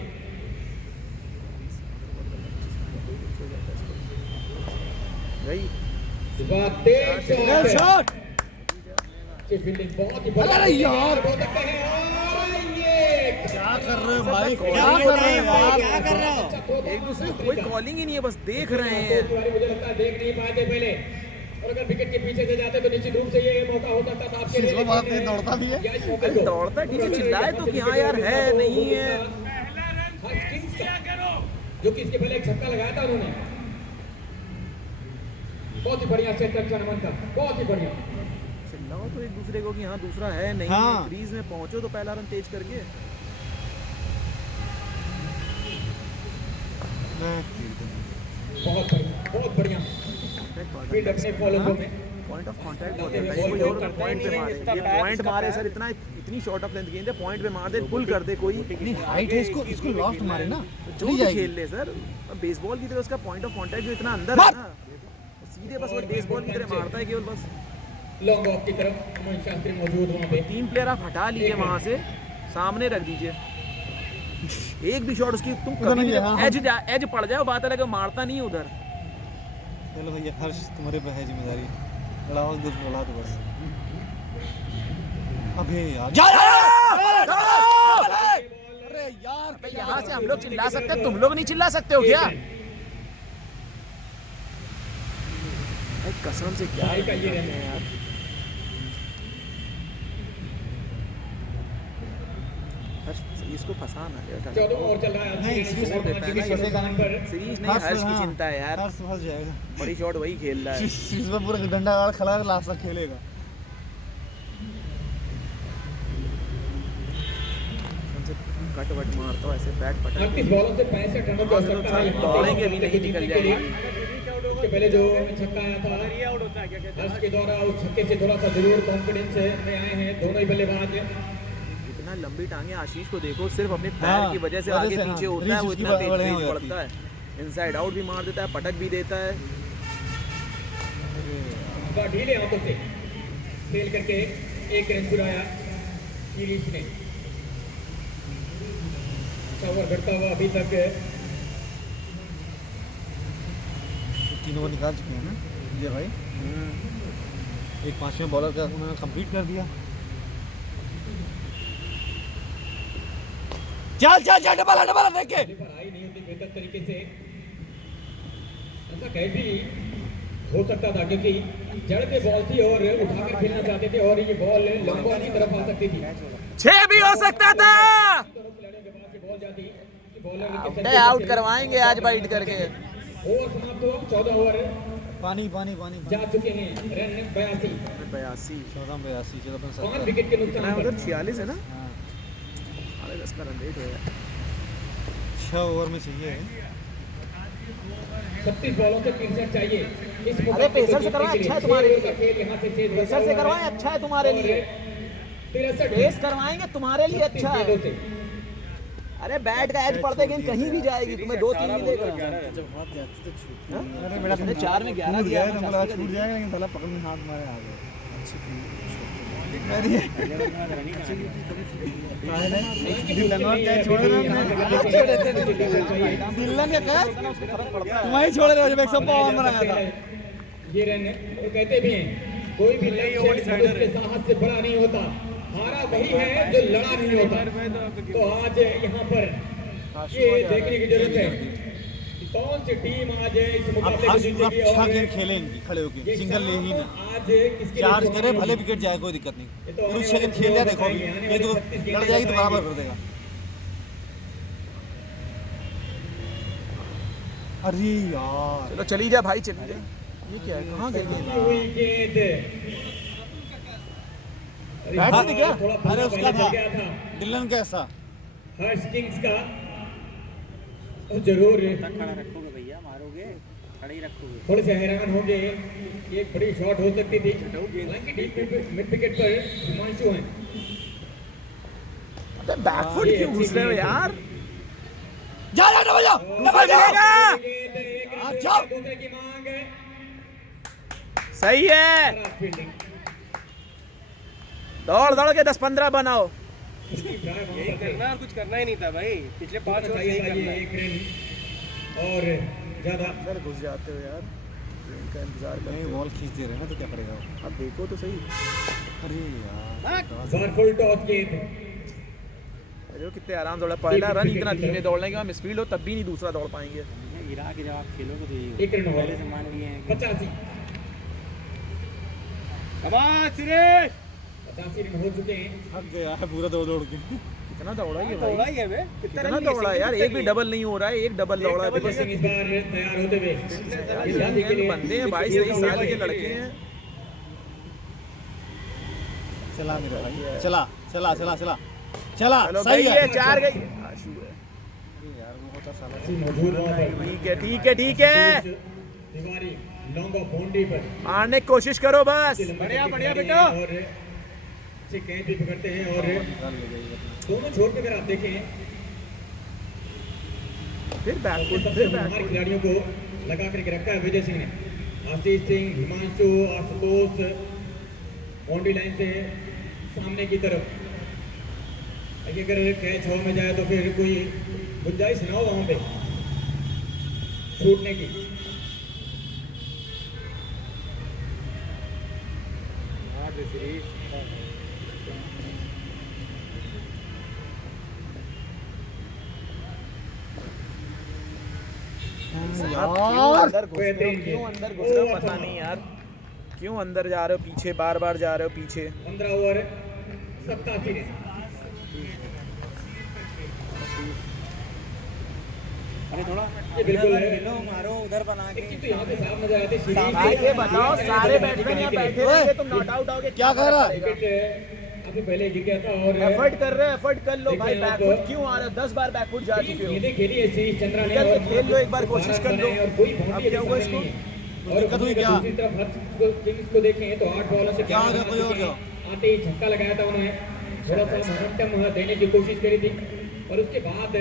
गई तेज शॉट, फील्डिंग बहुत ही बढ़िया। अरे यार, बोल सकते हैं और ये क्या कर रहे हो भाई, क्या कर रहे हो यार, क्या कर रहे हो? एक दूसरे कोई कॉलिंग ही नहीं है, बस देख रहे हैं। तिवारी मुझे लगता है देख नहीं पाए थे पहले, और अगर विकेट के पीछे से जाते तो निश्चित रूप से ये मौका हो सकता था आपके लिए। इसको बात नहीं, दौड़ता भी है। या इस मौके अरे को दौड़ता है, ठीक है, चिल्लाए तो कि हाँ यार है नहीं है। हर्ष किंग्स का, जो कि इसके पहले एक छक्का लगाया था उन्होंने। बहुत ही बढ़िया सेट रक्षा नमन का, बहुत ही बढ़िया। चिल्लाओ तो एक दूसरे को कि हाँ दूसरा है नहीं हाँ। है। क्रीज में पहुंचो तो पहला रन तेज करके। बहुत बढ़िया, बहुत बढ़िया फील्ड अपने फॉलो में। पॉइंट ऑफ कांटेक्ट होता है, कोई और पॉइंट पे मारे, ये पॉइंट मारे सर, इतनी शॉर्ट ऑफ लेंथ गेंद है, पॉइंट पे मार दे, पुल कर दे कोई। नहीं हाइट है, इसको इसको लॉफ्ट मारे ना, जो चली भी जाएगी। खेल ले सर, बेसबॉल की तरह उसका पॉइंट ऑफ कांटेक्ट जो इतना अंदर है ना, सीधे बस वो बेसबॉल की तरह मारता है केवल बस। लॉन्ग ऑफ की तरफ अमन शास्त्री मौजूद वहाँ पे। 3 प्लेयर आप हटा लीजिए वहां से, सामने रख दीजिए। एक भी शॉट उसकी तुम उधर कभी नहीं भी है, हाँ। एज पड़ जाए, बात अलग है, मारता नहीं है उधर। चलो भैया हर्ष, तुम्हारे पे है जिम्मेदारी, लड़ाओ दूर लड़ा दो बस। अबे यार जा अरे यार, यहाँ से हम लोग चिल्ला सकते हैं, तुम लोग नहीं चिल्ला सकते हो क्या? कसम से क्या भाई का ये रहना है यार। इसको फंसाना है 14 ओवर चल रहा है। नहीं, सीरीज फंसेगा नहीं। सीरीज नहीं, हर्ष की चिंता है यार, हर्ष फंस जाएगा। बड़ी शॉट वही खेल रहा है। सीरीज में पूरा डंडा गाड़ खड़ा है, लास्ट तक खेलेगा। कट वट मारता हूँ ऐसे बैट पटक 38 बॉलों से 65 रनों की आवश्यकता है। दौड़ेंगे भी नहीं, निकल जाएंगे। उसके पहले जो छक्का आया था हर्ष के द्वारा, उस छक्के से थोड़ा सा जरूर कॉन्फिडेंस में आए हैं दोनों ही बल्लेबाज। इतना लंबी टांगे आशीष को देखो, सिर्फ अपने पैर हाँ, की वजह से वजह आगे से, पीछे हाँ, होता है, वो रीच इतना उसकी बड़े तेज हो जाती पड़ता है, इनसाइड आउट भी मार देता है, पटक भी देता है। ढीले हाथों से खेल करके एक रन चुराया सीरीज ने। ओवर घटता हुआ अभी तक 3 ओवर निकाल चुके हैं ना विजय भाई। एक 5वें बॉलर का उन्होंने कंप्लीट कर दिया। चल चल चल डबल डबल देख के पर आई नहीं होती बेहतर तरीके से। ऐसा कह भी हो सकता था क्योंकि जड़ पे बॉल थी और उठाकर खेलना चाहते थे और ये बॉल लंबा की तरफ आ सकती थी। 6 भी हो सकता था। तरफ खिलाड़ियों के पास ये बॉल जाती, बॉलर डे आउट करवाएंगे आज बाइट करके। ओवर समाप्त हुआ। 14 ओवर पानी पानी पानी जा चुके हैं। रन 82, 82 14 82 14 5 विकेट के नुकसान पर। उधर 46 है ना, हाँ 10 का रन रेट हो गया। 6 ओवर में चाहिए। 36 बॉलों से 63 चाहिए। इस अरे पेसर से करवाएं, अच्छा है तुम्हारे लिए। लिए पेसर से करवाएं, अच्छा है तुम्हारे लिए। 63 पेस करवाएंगे तुम्हारे लिए, अच्छा है। अरे बैट का एज पड़ते गेंद कहीं भी जाएगी, तुम्हें 2-3 मिलेगा। अरे बेटा तुमने 4 में 11 दिया, छूट जाएगा, छूट जाएगा, लेकिन साला पकड़ में हाथ मारे आ गए। तुम्हारी छोड़ रहे हो जब 152 बनाया था। ये रन वो कहते भी हैं कोई भी लक्ष्य उसके साहस से बड़ा नहीं होता, हारा वही है जो लड़ा नहीं होता। तो आज यहाँ पर ये देखने की जरूरत है कि कौन सी टीम आज इस अब मुकाबले को हर्ष पूरा जीतेगी 6 और गेंद खेलेंगे खड़े होके, सिंगल ले ही ना, आज किसके चार्ज लिए करे भले विकेट जाए कोई दिक्कत नहीं। पूरी 6 गेंद खेल लिया, देखो अभी ये तो लड़ जाएगी तो बराबर कर देगा। अरे यार चलो चली जा भाई, चली जा। ये क्या है, कहाँ गई गेंद? हुई गेंद बैट से क्या? थोड़ा अरे उसका पहले था चल गया था डिलन कैसा हर्ष किंग्स का। जरूर खड़ा रखोगे भैया, मारोगे खड़े ही रखोगे। थोड़े से हैरान होंगे, एक बड़ी शॉट हो सकती थी। हालांकि डीप मिड विकेट पर हिमांशु हैं। अबे बैकफुट क्यों घुस रहे हो यार? जा जा डबल जा दूसरा मिलेगा। जाओ। दूसरे की मांग है। सही है, खराब फील्डिंग। दौड़ दौड़ के 10-15 बनाओ। यही करना और कुछ करना ही नहीं था भाई, पिछले 5 ओवर चाहिए यही था करना ये है। एक रन और ज्यादा। अंदर घुस जाते हो यार, इनका इंतजार करते नहीं हो। बॉल खींच दे रहे हैं ना, तो क्या करेगा वो? अब देखो तो सही, अरे यार बार फुल टॉस गेंद। देखो कितने आराम से दौड़ा। पहला रन इतना धीमे दौड़ने के बाद मिसफील्ड हो तब भी नहीं दूसरा दौड़ पाएंगे। गिरा के जब आप खेलोगे तो यही एक रन होगा। हुआ। पहले से मान लिए हैं कि 85 सुरेश 85 रन हो चुके हैं। थक गया है पूरा दौड़ दौड़ के। कितना दौड़ा ये दौड़ा भाई, ही है बे, कितना कितना रन लिए, दौड़ा सिंगल यार, कितना एक भी लिए? डबल नहीं हो रहा है, एक डबल दौड़ा है। डबल सिंह इस बार तैयार होते हुए बंदे हैं 22-23 साल के लड़के हैं। चला मेरा भाई, चला चला चला चला चला चलो सही गई है। है, 4 गई। आशु है। अरे यार वो होता साला मौजूद वहां पर ठीक है ठीक है ठीक है, तिवारी लॉन्ग ऑफ बाउंड्री पर मारने की कोशिश करो बस। बढ़िया बढ़िया बेटा। और से कैच भी पकड़ते हैं और दोनों छोर पे अगर आप देखें फिर बैकफुट, सबसे फिर होनहार बैकफुट। खिलाड़ियों को लगा करके रखा है विजय सिंह ने। आशीष सिंह, हिमांशु, आशुतोष बाउंड्री लाइन से सामने की तरफ। अगर कैच हॉल में जाए तो फिर कोई गुंजाइश ना हो वहां पे छूटने की। क्यों अंदर घुस रहे हो पता नहीं यार, क्यों अंदर जा रहे हो पीछे, बार बार जा रहे हो पीछे। 15 ओवर 87 रन। ये बिल्कुल है। लो मारो उधर बना के एक चीज तो यहाँ पे साफ नजर आती है भाई ये बताओ सारे बैट्समैन यहाँ बैठे रहेंगे तुम नॉट आउट आओगे क्या कह रहा? विकेट अभी पहले गिर गया था और एफर्ट कर रहे हो एफर्ट कर लो भाई बैकफुट क्यों आ रहा है 10 बार बैकफुट जा चुके हो गेंदें खेली है श्री चंद्रा ने निकल के और खेल लो एक बार कोशिश कर लो और कोई अब बाउंड्री क्या हुआ सामने इसको नहीं है। और दिक्कत हुई क्या? दूसरी तरफ हर किंग्स को देखें तो 8 बॉलों से क्या आ गया? कोई और क्या? आते ही छक्का लगाया था उन्होंने, थोड़ा सा मोमेंटम देने की कोशिश करी थी और उसके बाद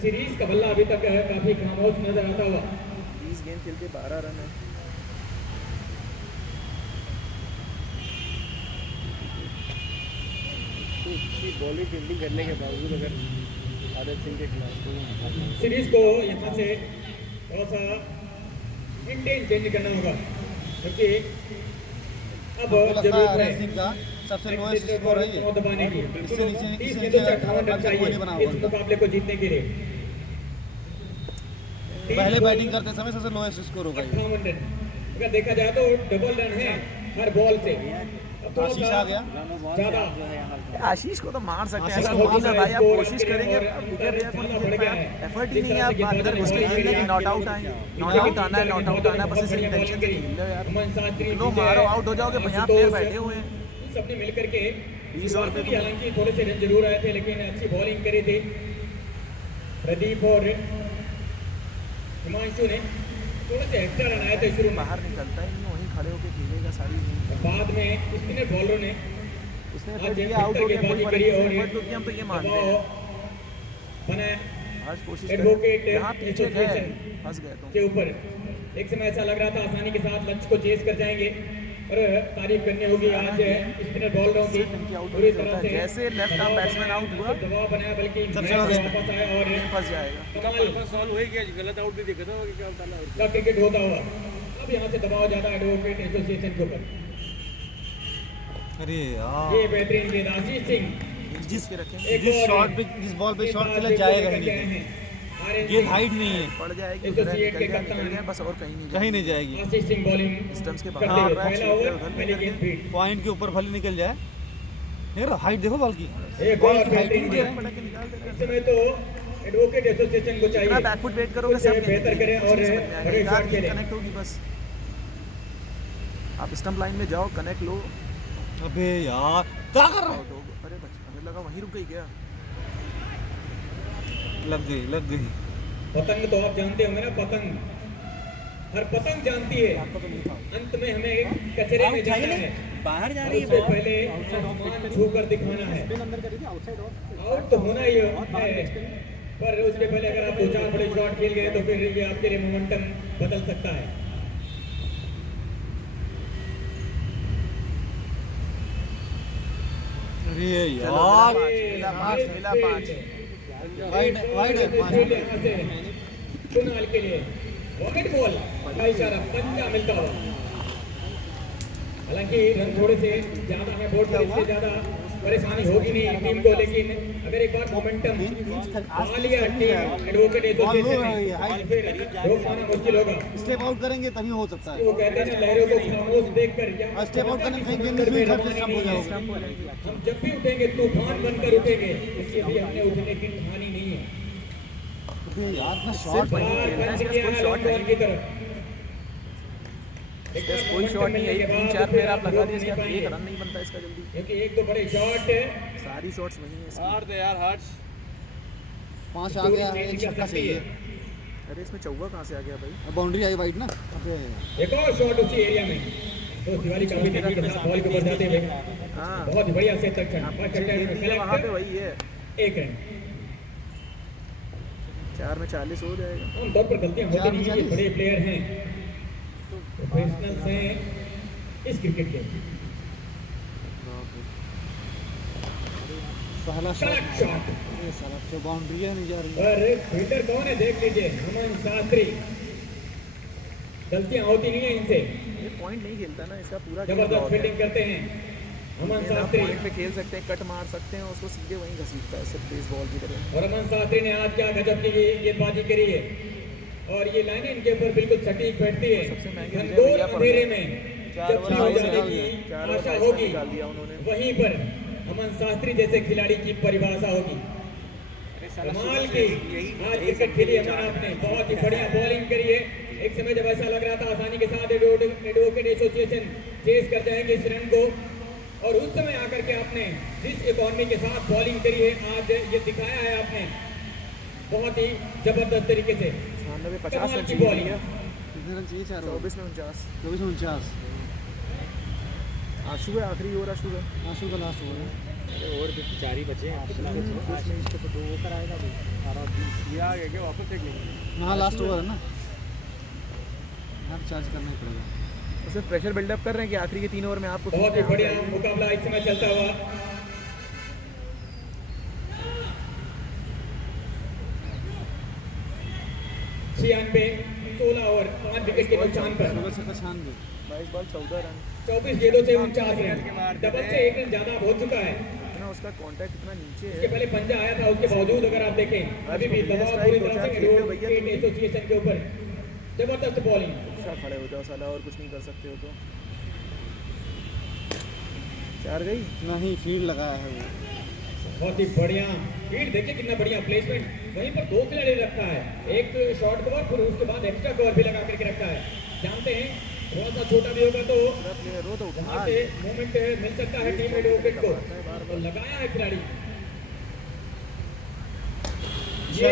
सीरीज का बल्ला अभी तक काफी खामोश नजर आता हुआ। 20 गेंद खेल के 12 रन है बॉलिंग फील्डिंग करने के बावजूद अगर आदत सिंह के खिलाफ सीरीज को यहाँ से थोड़ा सा इंटेंस चेंज करना होगा क्योंकि अब हमको लगता है जरूरत आर्यन है सिंह का सबसे लोएस्ट स्कोर है ये। दबाने की। इससे नीचे 30 इससे गेंदों से नीचे 58 रन कोई नहीं बना चाहिए होगा इस उनका। मुकाबले को जीतने के लिए। पहले बैटिंग करते समय सबसे लोएस्ट स्कोर होगा ये। 58 रन अगर देखा जाए तो डबल रन है हर बॉल से। अब थोड़ा आशीष सा आ गया। ज्यादा आशीष को तो मार सकते हैं आशीष ऐसा को होगी ना भाई आप स्कोर कोशिश करें करेंगे और विकेट भैया को नहीं बढ़ खेल गया पाए है। एफर्ट ही नहीं है आप अंदर घुस के खेल रहे कि नॉट आउट आए नॉट आउट आना है नॉट आउट आना है बस इसी इंटेंशन से खेल रहे हो यार अमन सात्री लो मारो आउट हो जाओगे यहाँ प्लेयर बैठे हुए हैं सबने मिलकर के 20 ओवर पे भी हालांकि थोड़े से रन जरूर आए थे लेकिन अच्छी बॉलिंग करी थी प्रदीप और हिमांशु ने थोड़े से एक्स्ट्रा रन आए थे शुरू में। बाहर निकलता ही नहीं वहीं खड़े होकर खेलेगा सारी गेंद बाद में स्पिनर बॉलरों ने उसने आज एफर्ट जब किया आउट हो गया कोई गेंदबाजी फर्क करी नहीं और एफर्ट तो किया हम तो ये मानते दबाव हैं बनाया आज कोशिश एडवोकेट करें जहाँ पीछे गए एसोसिएशन फंस गए तुम के ऊपर एक समय ऐसा लग रहा था आसानी के साथ लक्ष्य को चेस कर जाएंगे और तारीफ करनी होगी आज स्पिनर बॉलरों की सिर्फ इनकी आउट पूरी होने से तरह होता है से जैसे लेफ्ट आर्म बैट्समैन आउट हुआ दबाव बनाया बल्कि सबसे मैच बड़ा वापस आया और गेम फंस जाएगा कमाल सॉल्व हो गया गलत आउट नहीं देखा था कि क्या होता है का क्रिकेट होता हुआ अब यहाँ से दबाव ज्यादा एडवोकेट एसोसिएशन के ऊपर। अरे यार ये बेहतरीन गेंद आशीष सिंह जिस के रखें एक जिस और शॉट पे जिस बॉल पे शॉट खेला जाएगा ही नहीं। ये हाइट नहीं है, पड़ जाएगी उधर निकल गया बस और कहीं नहीं कहीं नहीं जाएगी। आशीष सिंह बॉलिंग स्टंप्स के करते बाहर हुए पहला ओवर पहली गेंद फील्ड पॉइंट के ऊपर भले निकल जाए यार हाइट देखो बॉल की। एक बॉल और की हाइट बेहतरीन नहीं दे गेंद। रहे। पड़ा के निकाल दे इस समय तो एडवोकेट एसोसिएशन को इतना चाहिए बैकफुट वेट करोगे कुछ सब बेहतर करें और बड़े शॉट खेलें। कनेक्ट होगी बस आप स्टंप लाइन में जाओ कनेक्ट लो अबे यार क्या कर रहा आउट हो अरे बच हमें लगा वहीं रुक गई क्या है? लग गई। पतंग तो आप जानते होंगे ना पतंग हर पतंग जानती है अंत में हमें कचरे में जाना है बाहर जा और रही है उससे बॉल पहले आसमान छूकर दिखाना है आउट तो होना ही है पर उसके पहले अगर आप 2-4 बड़े शॉट खेल गए तो फिर ये आपके लिए मोमेंटम बदल सकता है। अरे चलो यार मिला पाँच वाइड वाइड है पाँच। यहाँ से कुणाल के लिए रॉकेट बॉल का इशारा पंजा मिलता हुआ हालांकि रन थोड़े से ज्यादा है बोर्ड पर इससे ज्यादा परेशानी होगी नहीं टीम को लेकिन अगर एक बार मोमेंटम आ लिया टीम एडवोकेट एसोसिएशन ने और फिर रोक पाना मुश्किल होगा। स्टेप आउट करेंगे तभी हो सकता है। वो कहते हैं ना लहरों को खामोश देखकर या और स्टेप आउट करने में गेंद में सब स्टंप हो जाओगे। हम जब भी उठेंगे तूफान बनकर उठेंगे इसके भी हमने उठने की ठानी नहीं है। अबे यार इतना शॉट की तरफ कोई शॉट नहीं है 3-4 प्लेयर आप लगा दिए इसका एक रन नहीं बनता इसका जल्दी क्योंकि एक तो बड़े शॉट सारी शॉट्स वहीं है इसकी हार दे यार हर्ष 5 आ गया है, एक छक्का चाहिए। अरे इसमें चौवा कहाँ से आ गया भाई बाउंड्री आई वाइड ना। अबे एक और शॉट उसी एरिया में तो तिवारी का भी तेजी के साथ बॉल के ऊपर जाते हुए हाँ बहुत बढ़िया से तक वहाँ पे वही है एक रन 4 में 40 हो जाएगा आमतौर पर गलतियां होती नहीं है, ये बड़े प्लेयर हैं प्रोफेशनल्स हैं इस क्रिकेट के। पहला कड़क शॉट शॉट अरे साला तो बाउंड्री है नहीं जा रही। पर फील्डर कौन है देख लीजिए अमन शास्त्री गलतियां होती नहीं है इनसे ये पॉइंट नहीं खेलता ना इसका पूरा जबरदस्त फील्डिंग करते हैं अमन शास्त्री पॉइंट पे खेल सकते हैं कट मार सकते हैं उसको सीधे वहीं घसीटता है सिर्फ बेस बॉल की तरह और अमन शास्त्री ने आज क्या गजब की गेंदबाजी करी है और ये लाइनें इनके ऊपर बिल्कुल सटीक बैठती है। सबसे महंगे घनघोर भैया पड़ अंधेरे गए। में चार जब ओवर हो निकाल जाने दिए, की चार ओवर आशा का होगी निकाल दिया उन्होंने। वहीं पर अमन शास्त्री जैसे खिलाड़ी की परिभाषा होगी। कमाल की आज क्रिकेट खेली हमारा आपने, बहुत ही बढ़िया बॉलिंग करी है। एक समय जब ऐसा लग रहा था आसानी के साथ एडवोकेट एसोसिएशन चेस कर जाएंगे इस रन को, और उस समय आकर के आपने जिस इकॉनमी के साथ बॉलिंग करी है आज ये दिखाया है आपने बहुत ही जबरदस्त तरीके से। 50 कमाल रन की चाहिए बॉलिंग। भैया, कितने रन चाहिए? 4 24 में 49। 24 में 49। आशु है आखिरी ओवर, आशु है। आंसू का लास्ट ओवर है। और भी 4 ही बचे हैं। इसको तो 2 कराएगा भी 18-20 ये आ गया क्या वापस एक मिनट? हाँ लास्ट ओवर है ना, हर चार्ज करना ही पड़ेगा। तो सिर्फ प्रेशर बिल्डअप कर रहे हैं कि आखिरी के 3 ओवर में आपको बहुत ही बढ़िया मुकाबला इस समय चलता हुआ। छियानवे 16 ओवर 5 विकेट के नुकसान पर 96 22 बॉल 14 रन। 24 गेंदों से 49 रन, डबल से 1 रन ज्यादा हो चुका है। इतना उसका कांटेक्ट इतना नीचे इसके है। पहले पंजा आया था, उसके बावजूद अगर आप देखें अभी भी दबाव पूरी तरह से एडवोकेट एसोसिएशन के ऊपर। जबरदस्त बॉलिंग। अच्छा खड़े हो जाओ साला, और कुछ नहीं कर सकते हो तो। 4 गई। नहीं फील्ड लगाया है वो। बहुत ही बढ़िया फील्ड, देखिए कितना बढ़िया प्लेसमेंट। वहीं पर 2 खिलाड़ी रखा है, एक शॉर्ट कवर फिर उसके बाद एक्स्ट्रा कवर भी लगा करके रखा है। जानते हैं थोड़ा सा छोटा भी होगा तो रो तो उठा वहाँ से मूवमेंट मिल सकता है टीम एडवोकेट को, तो लगाया है खिलाड़ी। ये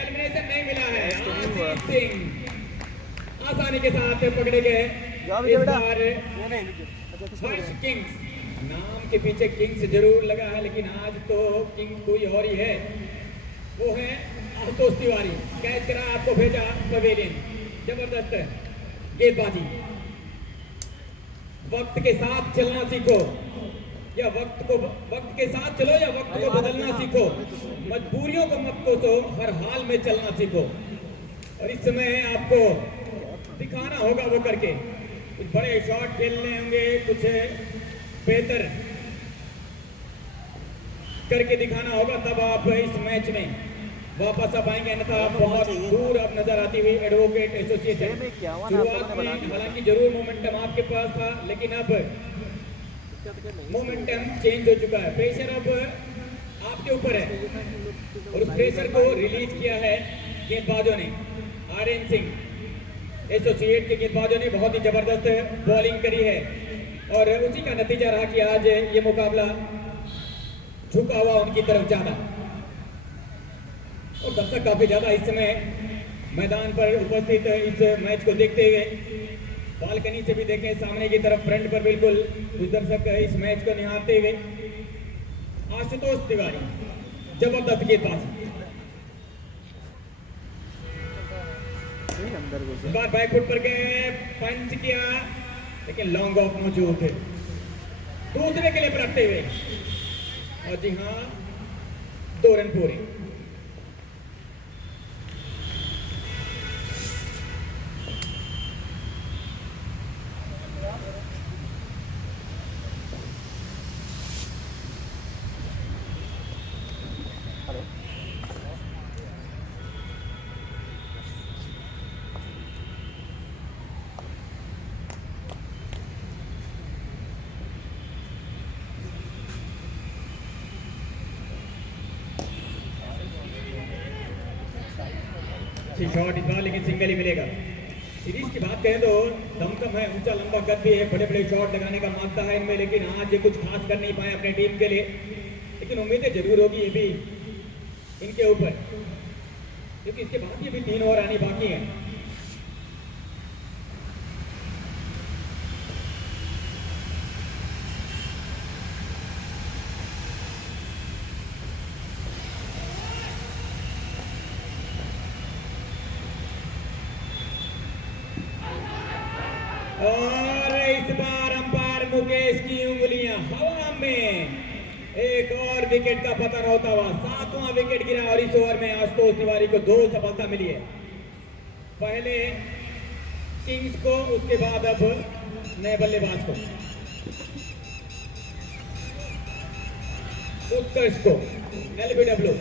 एलिमिनेशन नहीं मिला है। आशीष सिंह आसानी के साथ पकड़े गए। इस बार हर्ष किंग्स नाम के पीछे किंग्स जरूर लगा है, लेकिन आज तो किंग्स कोई और ही है, वो है आशुतोष तिवारी। कैच करा, आपको भेजा पवेलियन। जबरदस्त गेंदबाजी। वक्त के साथ चलना सीखो, या वक्त के साथ चलो या वक्त को बदलना सीखो। मजबूरियों को मत कोसो, हर हाल में चलना सीखो। और इस समय आपको दिखाना होगा वो करके, कुछ बड़े शॉट खेलने होंगे, कुछ बेहतर करके दिखाना होगा, तब आप इस मैच में वापस आ पाएंगे। अन्यथा बहुत दूर अब नजर आती हुई एडवोकेट एसोसिएशन। शुरुआत में हालांकि जरूर मोमेंटम आपके पास था, लेकिन अब मोमेंटम चेंज हो चुका है। प्रेशर अब आपके ऊपर है, और उस प्रेशर को रिलीज किया है गेंदबाजों ने। आर्यन सिंह एसोसिएट के गेंदबाजों ने बहुत ही जबरदस्त बॉलिंग करी है, और उसी का नतीजा रहा कि आज ये मुकाबला झुका हुआ उनकी तरफ ज्यादा, और दर्शक काफी ज्यादा इस समय मैदान पर उपस्थित इस मैच को देखते हुए। बालकनी से भी देखें सामने की तरफ फ्रंट पर बिल्कुल कुछ दर्शक इस मैच को निहारते हुए। आशुतोष तिवारी जबरदस्त गेंदबाजी। अंदर घुसे। बार बैक फुट पर गए, पंच किया, लेकिन लॉन्ग ऑफ मौजूद है दूसरे के लिए रखते हुए। और जी हाँ, 2 रन पूरे। शॉट इस बार लेकिन सिंगल ही मिलेगा। सीरीज की बात करें तो दमकम है, ऊंचा लंबा कद भी है, बड़े बड़े शॉट लगाने का मानता है इनमें, लेकिन आज कुछ खास कर नहीं पाए अपने टीम के लिए। लेकिन उम्मीदें जरूर होगी ये भी इनके ऊपर, क्योंकि इसके बाद ये भी 3 ओवर आनी बाकी है। और इस बार अंपायर मुकेश की उंगलियां हवा में, एक और विकेट का पतन होता हुआ 7वां विकेट गिरा, और इस ओवर में आशुतोष तिवारी को 2 सफलता मिली है। पहले किंग्स को, उसके बाद अब नए बल्लेबाज को, उत्कर्ष को, एलबीडब्ल्यू।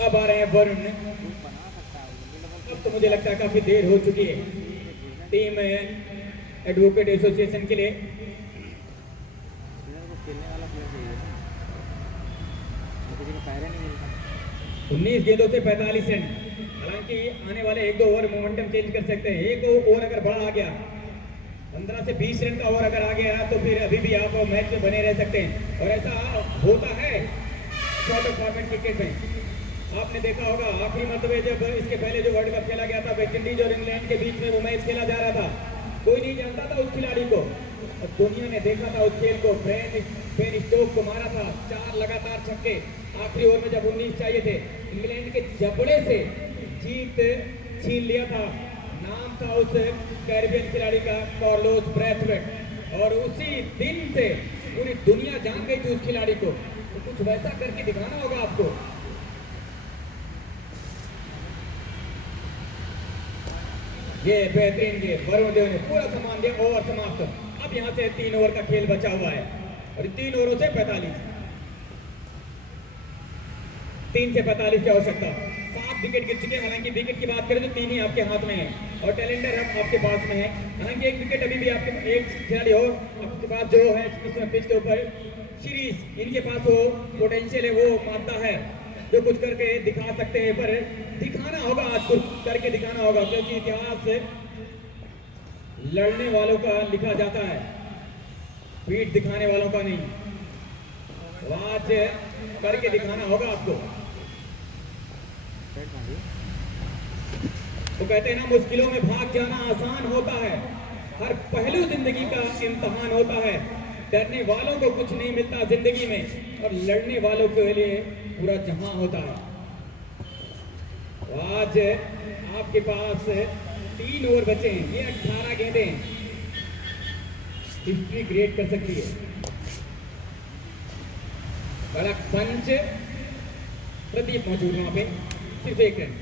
अब आ रहे हैं वरुण। अब तो मुझे लगता है काफी देर हो चुकी है टीम एडवोकेट एसोसिएशन के लिए। खेलने वाला प्लेयर चाहिए ना, किसी को पैरे नहीं मिलता। 19 गेंदों से 45 रन। हालांकि आने वाले 1-2 ओवर मोमेंटम चेंज कर सकते हैं। एक ओवर अगर बड़ा आ गया, 15 से 20 रन का ओवर अगर आ गया तो फिर अभी भी आप मैच में बने रह सकते हैं, और ऐसा होता है शॉर्ट फॉर्मेट क्रिकेट में। आपने देखा होगा आखिरी मरतबे जब इसके पहले जो वर्ल्ड कप खेला गया था वेस्ट इंडीज और इंग्लैंड के बीच में, वो मैच खेला जा रहा था, कोई नहीं जानता था उस खिलाड़ी को, और दुनिया ने देखा था उस खेल को। बेन स्टोक्स को मारा था 4 लगातार छक्के आखिरी ओवर में जब 19 चाहिए थे, इंग्लैंड के जबड़े से जीत छीन लिया था। नाम था उस कैरिबियन खिलाड़ी का कार्लोस ब्रैथवेट, और उसी दिन से पूरी दुनिया जान गई थी उस खिलाड़ी को। तो कुछ वैसा करके दिखाना होगा आपको। ये बेहतरीन गेम, वरुण देव ने पूरा सामान दिया। ओवर समाप्त। अब यहाँ से 3 ओवर का खेल बचा हुआ है, और 3 ओवरों से 45, 3 से 45 की आवश्यकता। 7 विकेट गिर चुके हैं। हालांकि विकेट की बात करें तो 3 ही आपके हाथ में है, और टैलेंटर अब आपके पास में है। हालांकि 1 विकेट अभी भी आपके, एक खिलाड़ी और आपके पास जो है इसमें पिच के ऊपर सीरीज, इनके पास वो पोटेंशियल है, वो मानता है जो कुछ करके दिखा सकते हैं, पर दिखाना होगा, आज कुछ करके दिखाना होगा, क्योंकि इतिहास लड़ने वालों का लिखा जाता है, पीठ दिखाने वालों का नहीं। तो आज करके दिखाना होगा आपको। तो कहते हैं ना, मुश्किलों में भाग जाना आसान होता है, हर पहलू जिंदगी का इम्तहान होता है। डरने वालों को कुछ नहीं मिलता जिंदगी में, और लड़ने वालों के लिए पूरा जहां होता है। तो आज आपके पास 3 ओवर बचे हैं। ये 18 गेंदें हिस्ट्री क्रिएट कर सकती है। बड़ा पंच प्रदीप मौजूद वहां पे, सिर्फ 1 रन।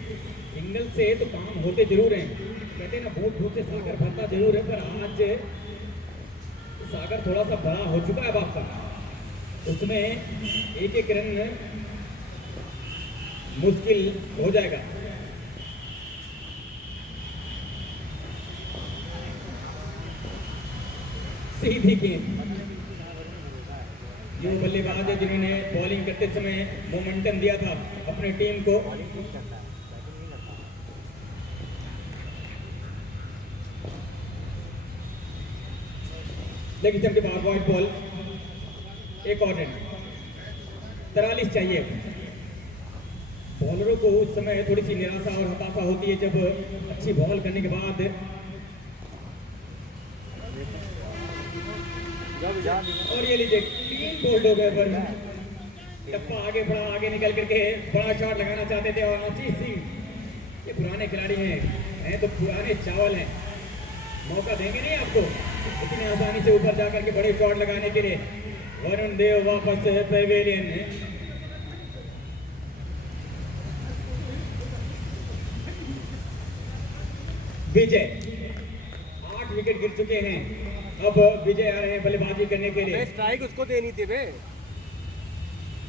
सिंगल से तो काम होते जरूर हैं, कहते हैं ना, भूत भूत से सागर भरता जरूर है, पर आज सागर थोड़ा सा बड़ा हो चुका है बाप का, उसमें 1-1 रन मुश्किल हो जाएगा। सीधी गेंद। ये बल्लेबाज है जिन्होंने बॉलिंग करते समय मोमेंटम दिया था अपनी टीम को। लेकिन जबकि बाहर व्हाइट बॉल, एक और रन। 43 चाहिए। बॉलरों को उस समय थोड़ी सी निराशा और हताशा होती है जब अच्छी बॉल करने के बाद और ये लीजिए 3 बोल्ड हो गए, पर टप्पा आगे बढ़ा, आगे निकल करके बड़ा शॉट लगाना चाहते थे। और आशीष सिंह ये पुराने खिलाड़ी हैं तो पुराने चावल हैं, मौका देंगे नहीं आपको इतनी आसानी से ऊपर जाकर के बड़े शॉट लगाने के लिए। वरुण देव वापस पेवेलियन में। विजय 8 विकेट गिर चुके हैं। अब विजय आ रहे हैं बल्लेबाजी करने के लिए। स्ट्राइक उसको देनी थी बे।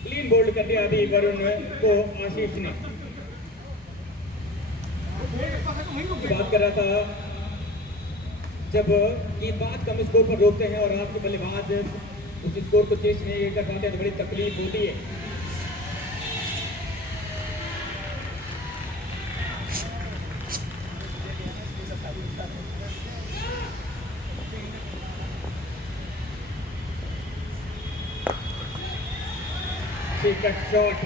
क्लीन बोल्ड कर दिया अभी वरुण को आशीष ने। बात कर रहा था जब गेंदबाज कम स्कोर पर रोकते हैं और आपके बल्लेबाज उस स्कोर को चेस नहीं कर पाते तो बड़ी तकलीफ होती है। शॉट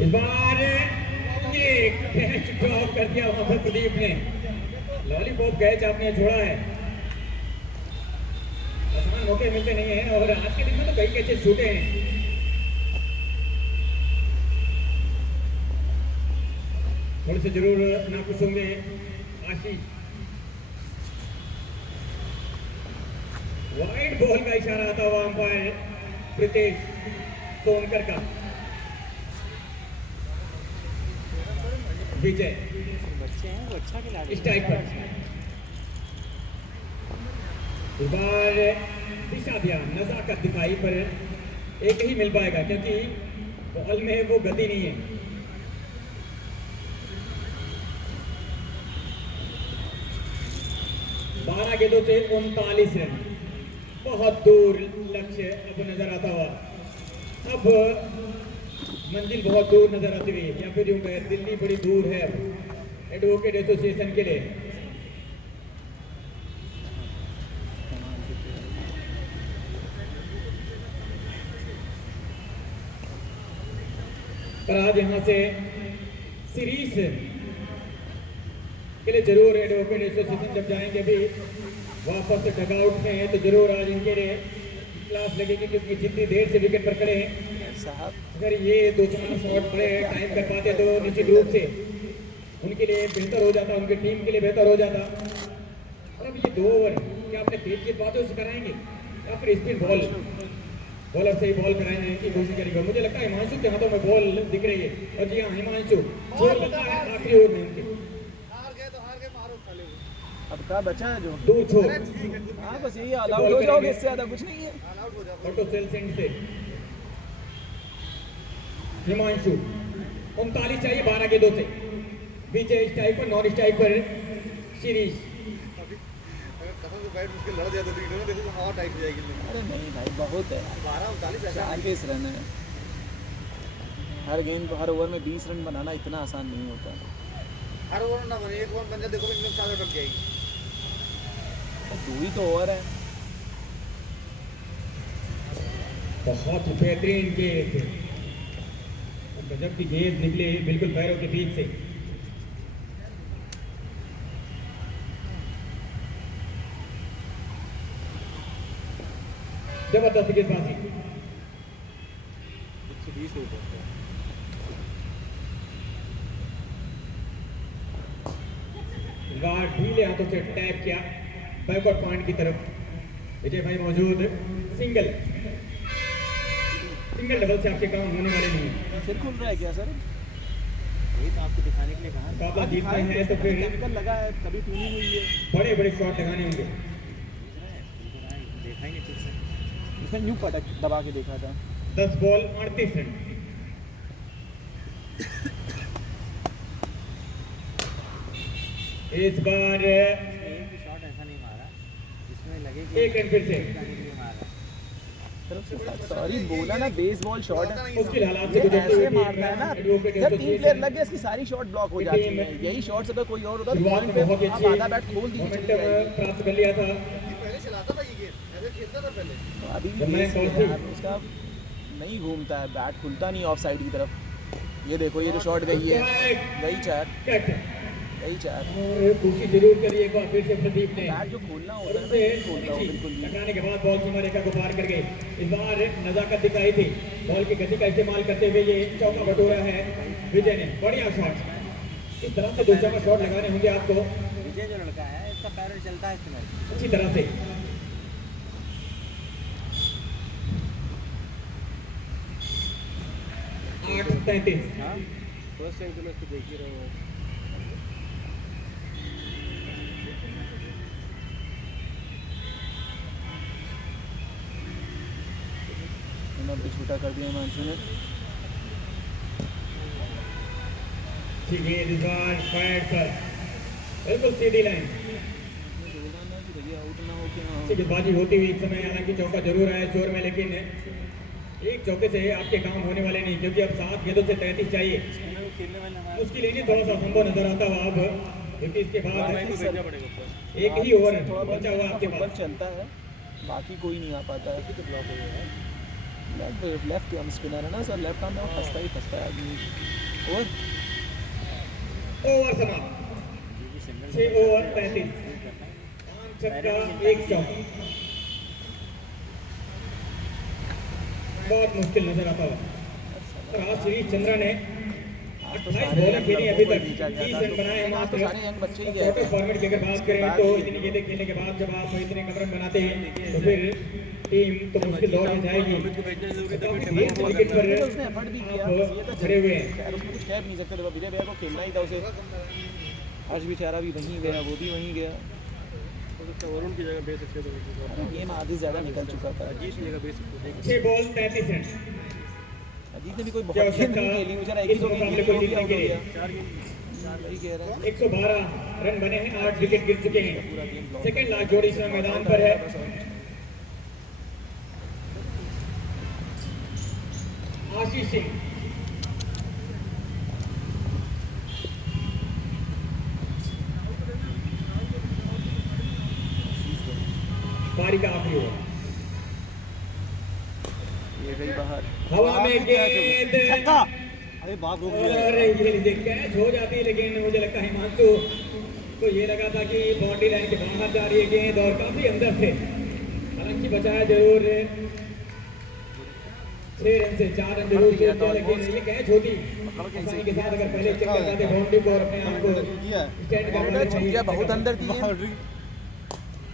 इस बार ये कैच ड्रॉप कर दिया वहां पर प्रदीप ने। लॉलीपॉप कैच आपने छोड़ा है। आसान मौके मिलते नहीं हैं और आज के दिन में तो कई कैचेस छूटे हैं। थोड़े से जरूर नाखुश होंगे आशीष। वाइड बॉल का इशारा आता हुआ अंपायर प्रीतेश सोनकर का। विजय बच्चे हैं वो अच्छा खिला रहे इस टाइप पर इस बार दिशा ध्यान नजाकत दिखाई पर एक ही मिल पाएगा क्योंकि बॉल में वो गति नहीं है। बारह गेंदों से 39 रन, बहुत दूर लक्ष्य अब नजर आता हुआ। अब मंजिल बहुत दूर नजर आती हुई या फिर यूं कहें दिल्ली बड़ी दूर है अब एडवोकेट एसोसिएशन के लिए। पर आज यहाँ से सीरीज के लिए जरूर एडवोकेट एसोसिएशन जब जाएंगे भी वापस डगआउट में तो जरूर आज इनके लिए क्लास लगेगी क्योंकि जितनी देर से विकेट पर खड़े हैं साहब अगर ये 2 शॉट बड़े टाइम कर पाते तो निश्चित रूप से उनके लिए बेहतर हो जाता, उनकी टीम के लिए बेहतर हो जाता। और अब ये 2 ओवर क्या अपने तेज की बातों से कराएंगे या फिर स्पिन बॉलर से ही बॉल कराने की कोशिश करेंगे। मुझे लगता है हिमांशु के हाथों में बॉल दिख रही है और जी हाँ हिमांशु जोर लगा है आखिरी ओवर में उनके अब क्या बचा है जो 2 छोर हाँ बस यही ऑल आउट हो जाओगे, इससे ज्यादा कुछ नहीं है। ऑटो सेल सेंड से हिमांशु 39 चाहिए 12 गेंदों से। विजय स्ट्राइक पर, नॉन स्ट्राइक पर सीरीज। अरे नहीं भाई बहुत है, 40 रन है हर गेंद, हर ओवर में 20 रन बनाना इतना आसान नहीं होता। हर ओवर ना बने, एक ओवर बन जाए देखो एकदम सादा टप जाएगी। 2 ही तो ओवर है। बहुत बेहतरीन गेंद, गजब की गेंद निकली बिल्कुल पैरों के बीच से। जबरदस्त गेंदबाजी। 120 हो गया। ढीले हाथों से टैप किया बैकवर्ड पॉइंट की तरफ। विजय भाई मौजूद, सिंगल डबल से आपके काम होने वाले नहीं है। फिर खुल रहा है क्या सर? वही तो आपको दिखाने के लिए कहा। मुकाबला जीतना है तो फिर केमिकल लगा है, कभी ट्यूनिंग हुई है। बड़े बड़े शॉट लगाने होंगे। देखा ही नहीं ठीक से। इसने न्यू पटक दबा के देखा था। 10 बॉल 38 रन। इस बार शॉट ऐसा नहीं मारा इसमें लगे कि एक रन फिर से सॉरी बोला ना, बेसबॉल शॉट है, मुश्किल हालात से गुजरते ऐसे हुए मारना है ना। जब 3 प्लेयर लग गए इसकी सारी शॉट ब्लॉक हो जाती है। यही शॉट अगर कोई और होता तो शुरुआत पॉइंट में पे बहुत ही आप अच्छी आधा बैट खोल दीजिए, चली मोमेंटम जाएगी। प्राप्त कर लिया था। पहले चलाता था ये गेम, ऐसे खेलता था पहले। तो अभी जब भी मैंने बेस है टॉस यार, उसका नहीं घूमता है, बैट खुलता नहीं ऑफ साइड की तरफ। ये देखो ये जो शॉट गई है, गई 4 कट गई 4। और कोशिश जरूर करी एक बार फिर से प्रदीप ने बैट जो खोलना और होता है उसे नहीं खोलता वो बिल्कुल भी। टकराने के बाद बॉल सीमा रेखा को पार कर गए। इस बार नजाकत दिखाई थी, बॉल की गति का इस्तेमाल करते हुए ये चौका बटोरा है विजय ने। बढ़िया शॉट, इस तरह से 2 चौका शॉट लगाने होंगे आपको विजय जो लड़का है इसका पैर चलता है इसमें अच्छी तरह से। आठ 33। हाँ फर्स्ट टाइम तो मैं इसको देख ही रहा हूँ। छोटा कर दिया हिमांशु ने। ठीक है इस बार फायर पर बिल्कुल सीधी लाइन। आउट ना हो क्या? गेंदबाजी होती हुई इस समय हालांकि चौका जरूर आया जोर में, लेकिन एक चौके से आपके काम होने वाले नहीं क्योंकि अब 7 गेंदों से 33 चाहिए। मुश्किल ही नहीं, थोड़ा सा संभव नजर आता हुआ अब क्योंकि इसके बाद एक ही ओवर बचा हुआ आपके पास। चलता है, बाकी कोई नहीं आ पाता है। ब्लॉक हो गया है। लेफ्ट आर्म स्पिनर है ना सर, लेफ्ट आर्म में फंसता ही फंसता है आदमी। ओवर समाप्त, 6 ओवर 35, 5 छक्का 1 चौका। बहुत मुश्किल नजर आता है। और आज श्री चंद्रा ने 28 बॉलें खेली अभी तक, नीचा गया 30 था, रन बनाए हैं तो मात्र। सारे यंग बच्चे ही गए क्वार्टर थे। फॉर्मेट की अगर बात करें तो इतनी गेंदें खेलने के बाद जब आप इतने कम रन बनाते हैं तो फिर टीम तो मुश्किल दौर में जाएगी। काफी देर से विकेट पर उसने एफर्ट भी किया, आप बस ये था खड़े हुए हैं। खैर उसमें कुछ कह भी नहीं सकते थे, विजय भैया को खेलना ही था उसे। हर्ष बेचारा भी वहीं गया, वो भी वहीं गया। वरुण की जगह भेज सकते थे, गेम आधी ज़्यादा निकल चुका था। अजीत की जगह भेज सकते थे। 6 बॉल 33 रन। अजीत ने भी कोई क्या बहुत गेम आवश्यकता नहीं खेली, बेचारा एक ही इस दो गेम मुकाबले खेली, को वो भी जीतने आउट के हो लिए? गया। वही कह रहा है 112 रन बने हैं, 8 विकेट गिर चुके हैं। पूरा गेम ब्लॉक। सेकंड लास्ट जोड़ी इस समय मैदान पर है। आशीष सिंह पारी का आखिरी ओवर। ये गई बाहर। हवा में गेंद छक्का। अरे बाप रोक दिया। और ये लीजिए कैच हो जाती है, लेकिन मुझे लगता है हिमांशु को ये लगा था कि बाउंड्री लाइन के बाहर जा रही है गेंद और काफी अंदर थे, हालांकि बचाया जरूर 6 रन से 4 रन जरूर किया, लेकिन ये कैच होती आसानी के साथ अगर पहले चेक कर पाते बाउंड्री को और अपने आप को किया स्टैंड बाउंड्री छुट्टियां बहुत अंदर दी हैं। बाउंड्री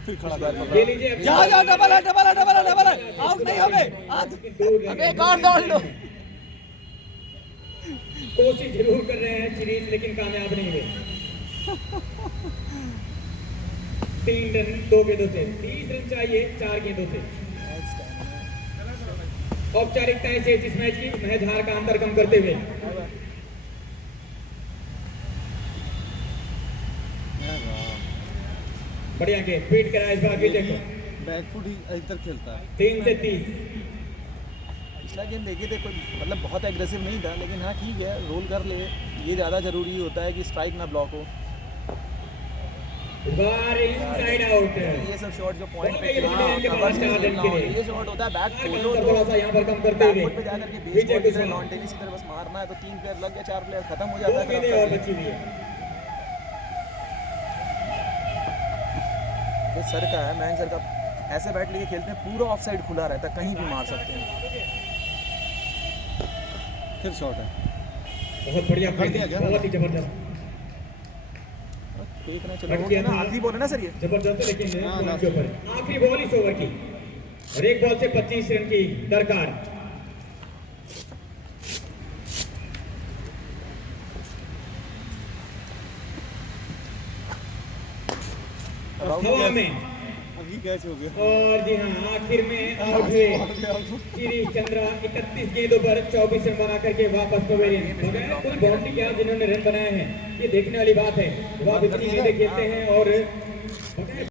फिर खड़ा था। ये लीजिए जा जा, डबल है, डबल है, डबल है, डबल है। आउट नहीं हो गए। अब एक और दौड़ लो। कोशिश जरूर कर रहे हैं सीरीज, लेकिन कामयाब नहीं हुए। 3 रन 2 गेंदों से, 30 रन चाहिए 4 गेंदों से। औपचारिकताएं शेष इस मैच की, महज हार का अंतर कम करते हुए। बढ़िया गेंद फीट करा इस बार विजय को। बैकफुट ही इधर खेलता है। 3 से 30। पिछला गेम देखे थे, कोई मतलब बहुत एग्रेसिव नहीं था, लेकिन हाँ ठीक है, रोल कर ले। ये ज़्यादा ज़रूरी होता है कि स्ट्राइक ना ब्लॉक हो। इस बार इनसाइड आउट। ये सब शॉट जो पॉइंट पे ये खेलना इनके होता पास है, चार रन के लिए। ये शॉट होता है बैट खोलो थोड़ा सा यहाँ पर कम करते हुए बैकफुट पे जाकर के विजय बेसबॉल की तरह कुशवाहा। लॉन टेनिस की तरह बस मारना है, तो 3 प्लेयर लग गए, 4 प्लेयर खत्म हो 2 जाता है। गेंदें फिर और आप बची हुई है। ये सर का है, मैन सर का ऐसे बैट लेके खेलते हैं, पूरा ऑफ साइड खुला रहता है, कहीं भी मार सकते हैं। फिर शॉट है। बहुत बढ़िया कर दिया क्या? बहुत ही जबरदस्त देखना चलो ना, आखिरी बॉल है ना सर ये। जबरदस्त है, लेकिन हाँ, पॉइंट के ऊपर आखिरी बॉल इस ओवर की और एक बॉल से 25 रन की दरकार। हवा में अभी कैच हो गया। और जी हाँ, आखिर में आउट हुए सीरीज चंद्रा 31 गेंदों पर 24 रन बना करके वापस पवेलियन। बगैर कोई बाउंड्री के आप जिन्होंने रन बनाए हैं, ये देखने वाली बात है। जब आप इतनी गेंदें खेलते हैं और बगैर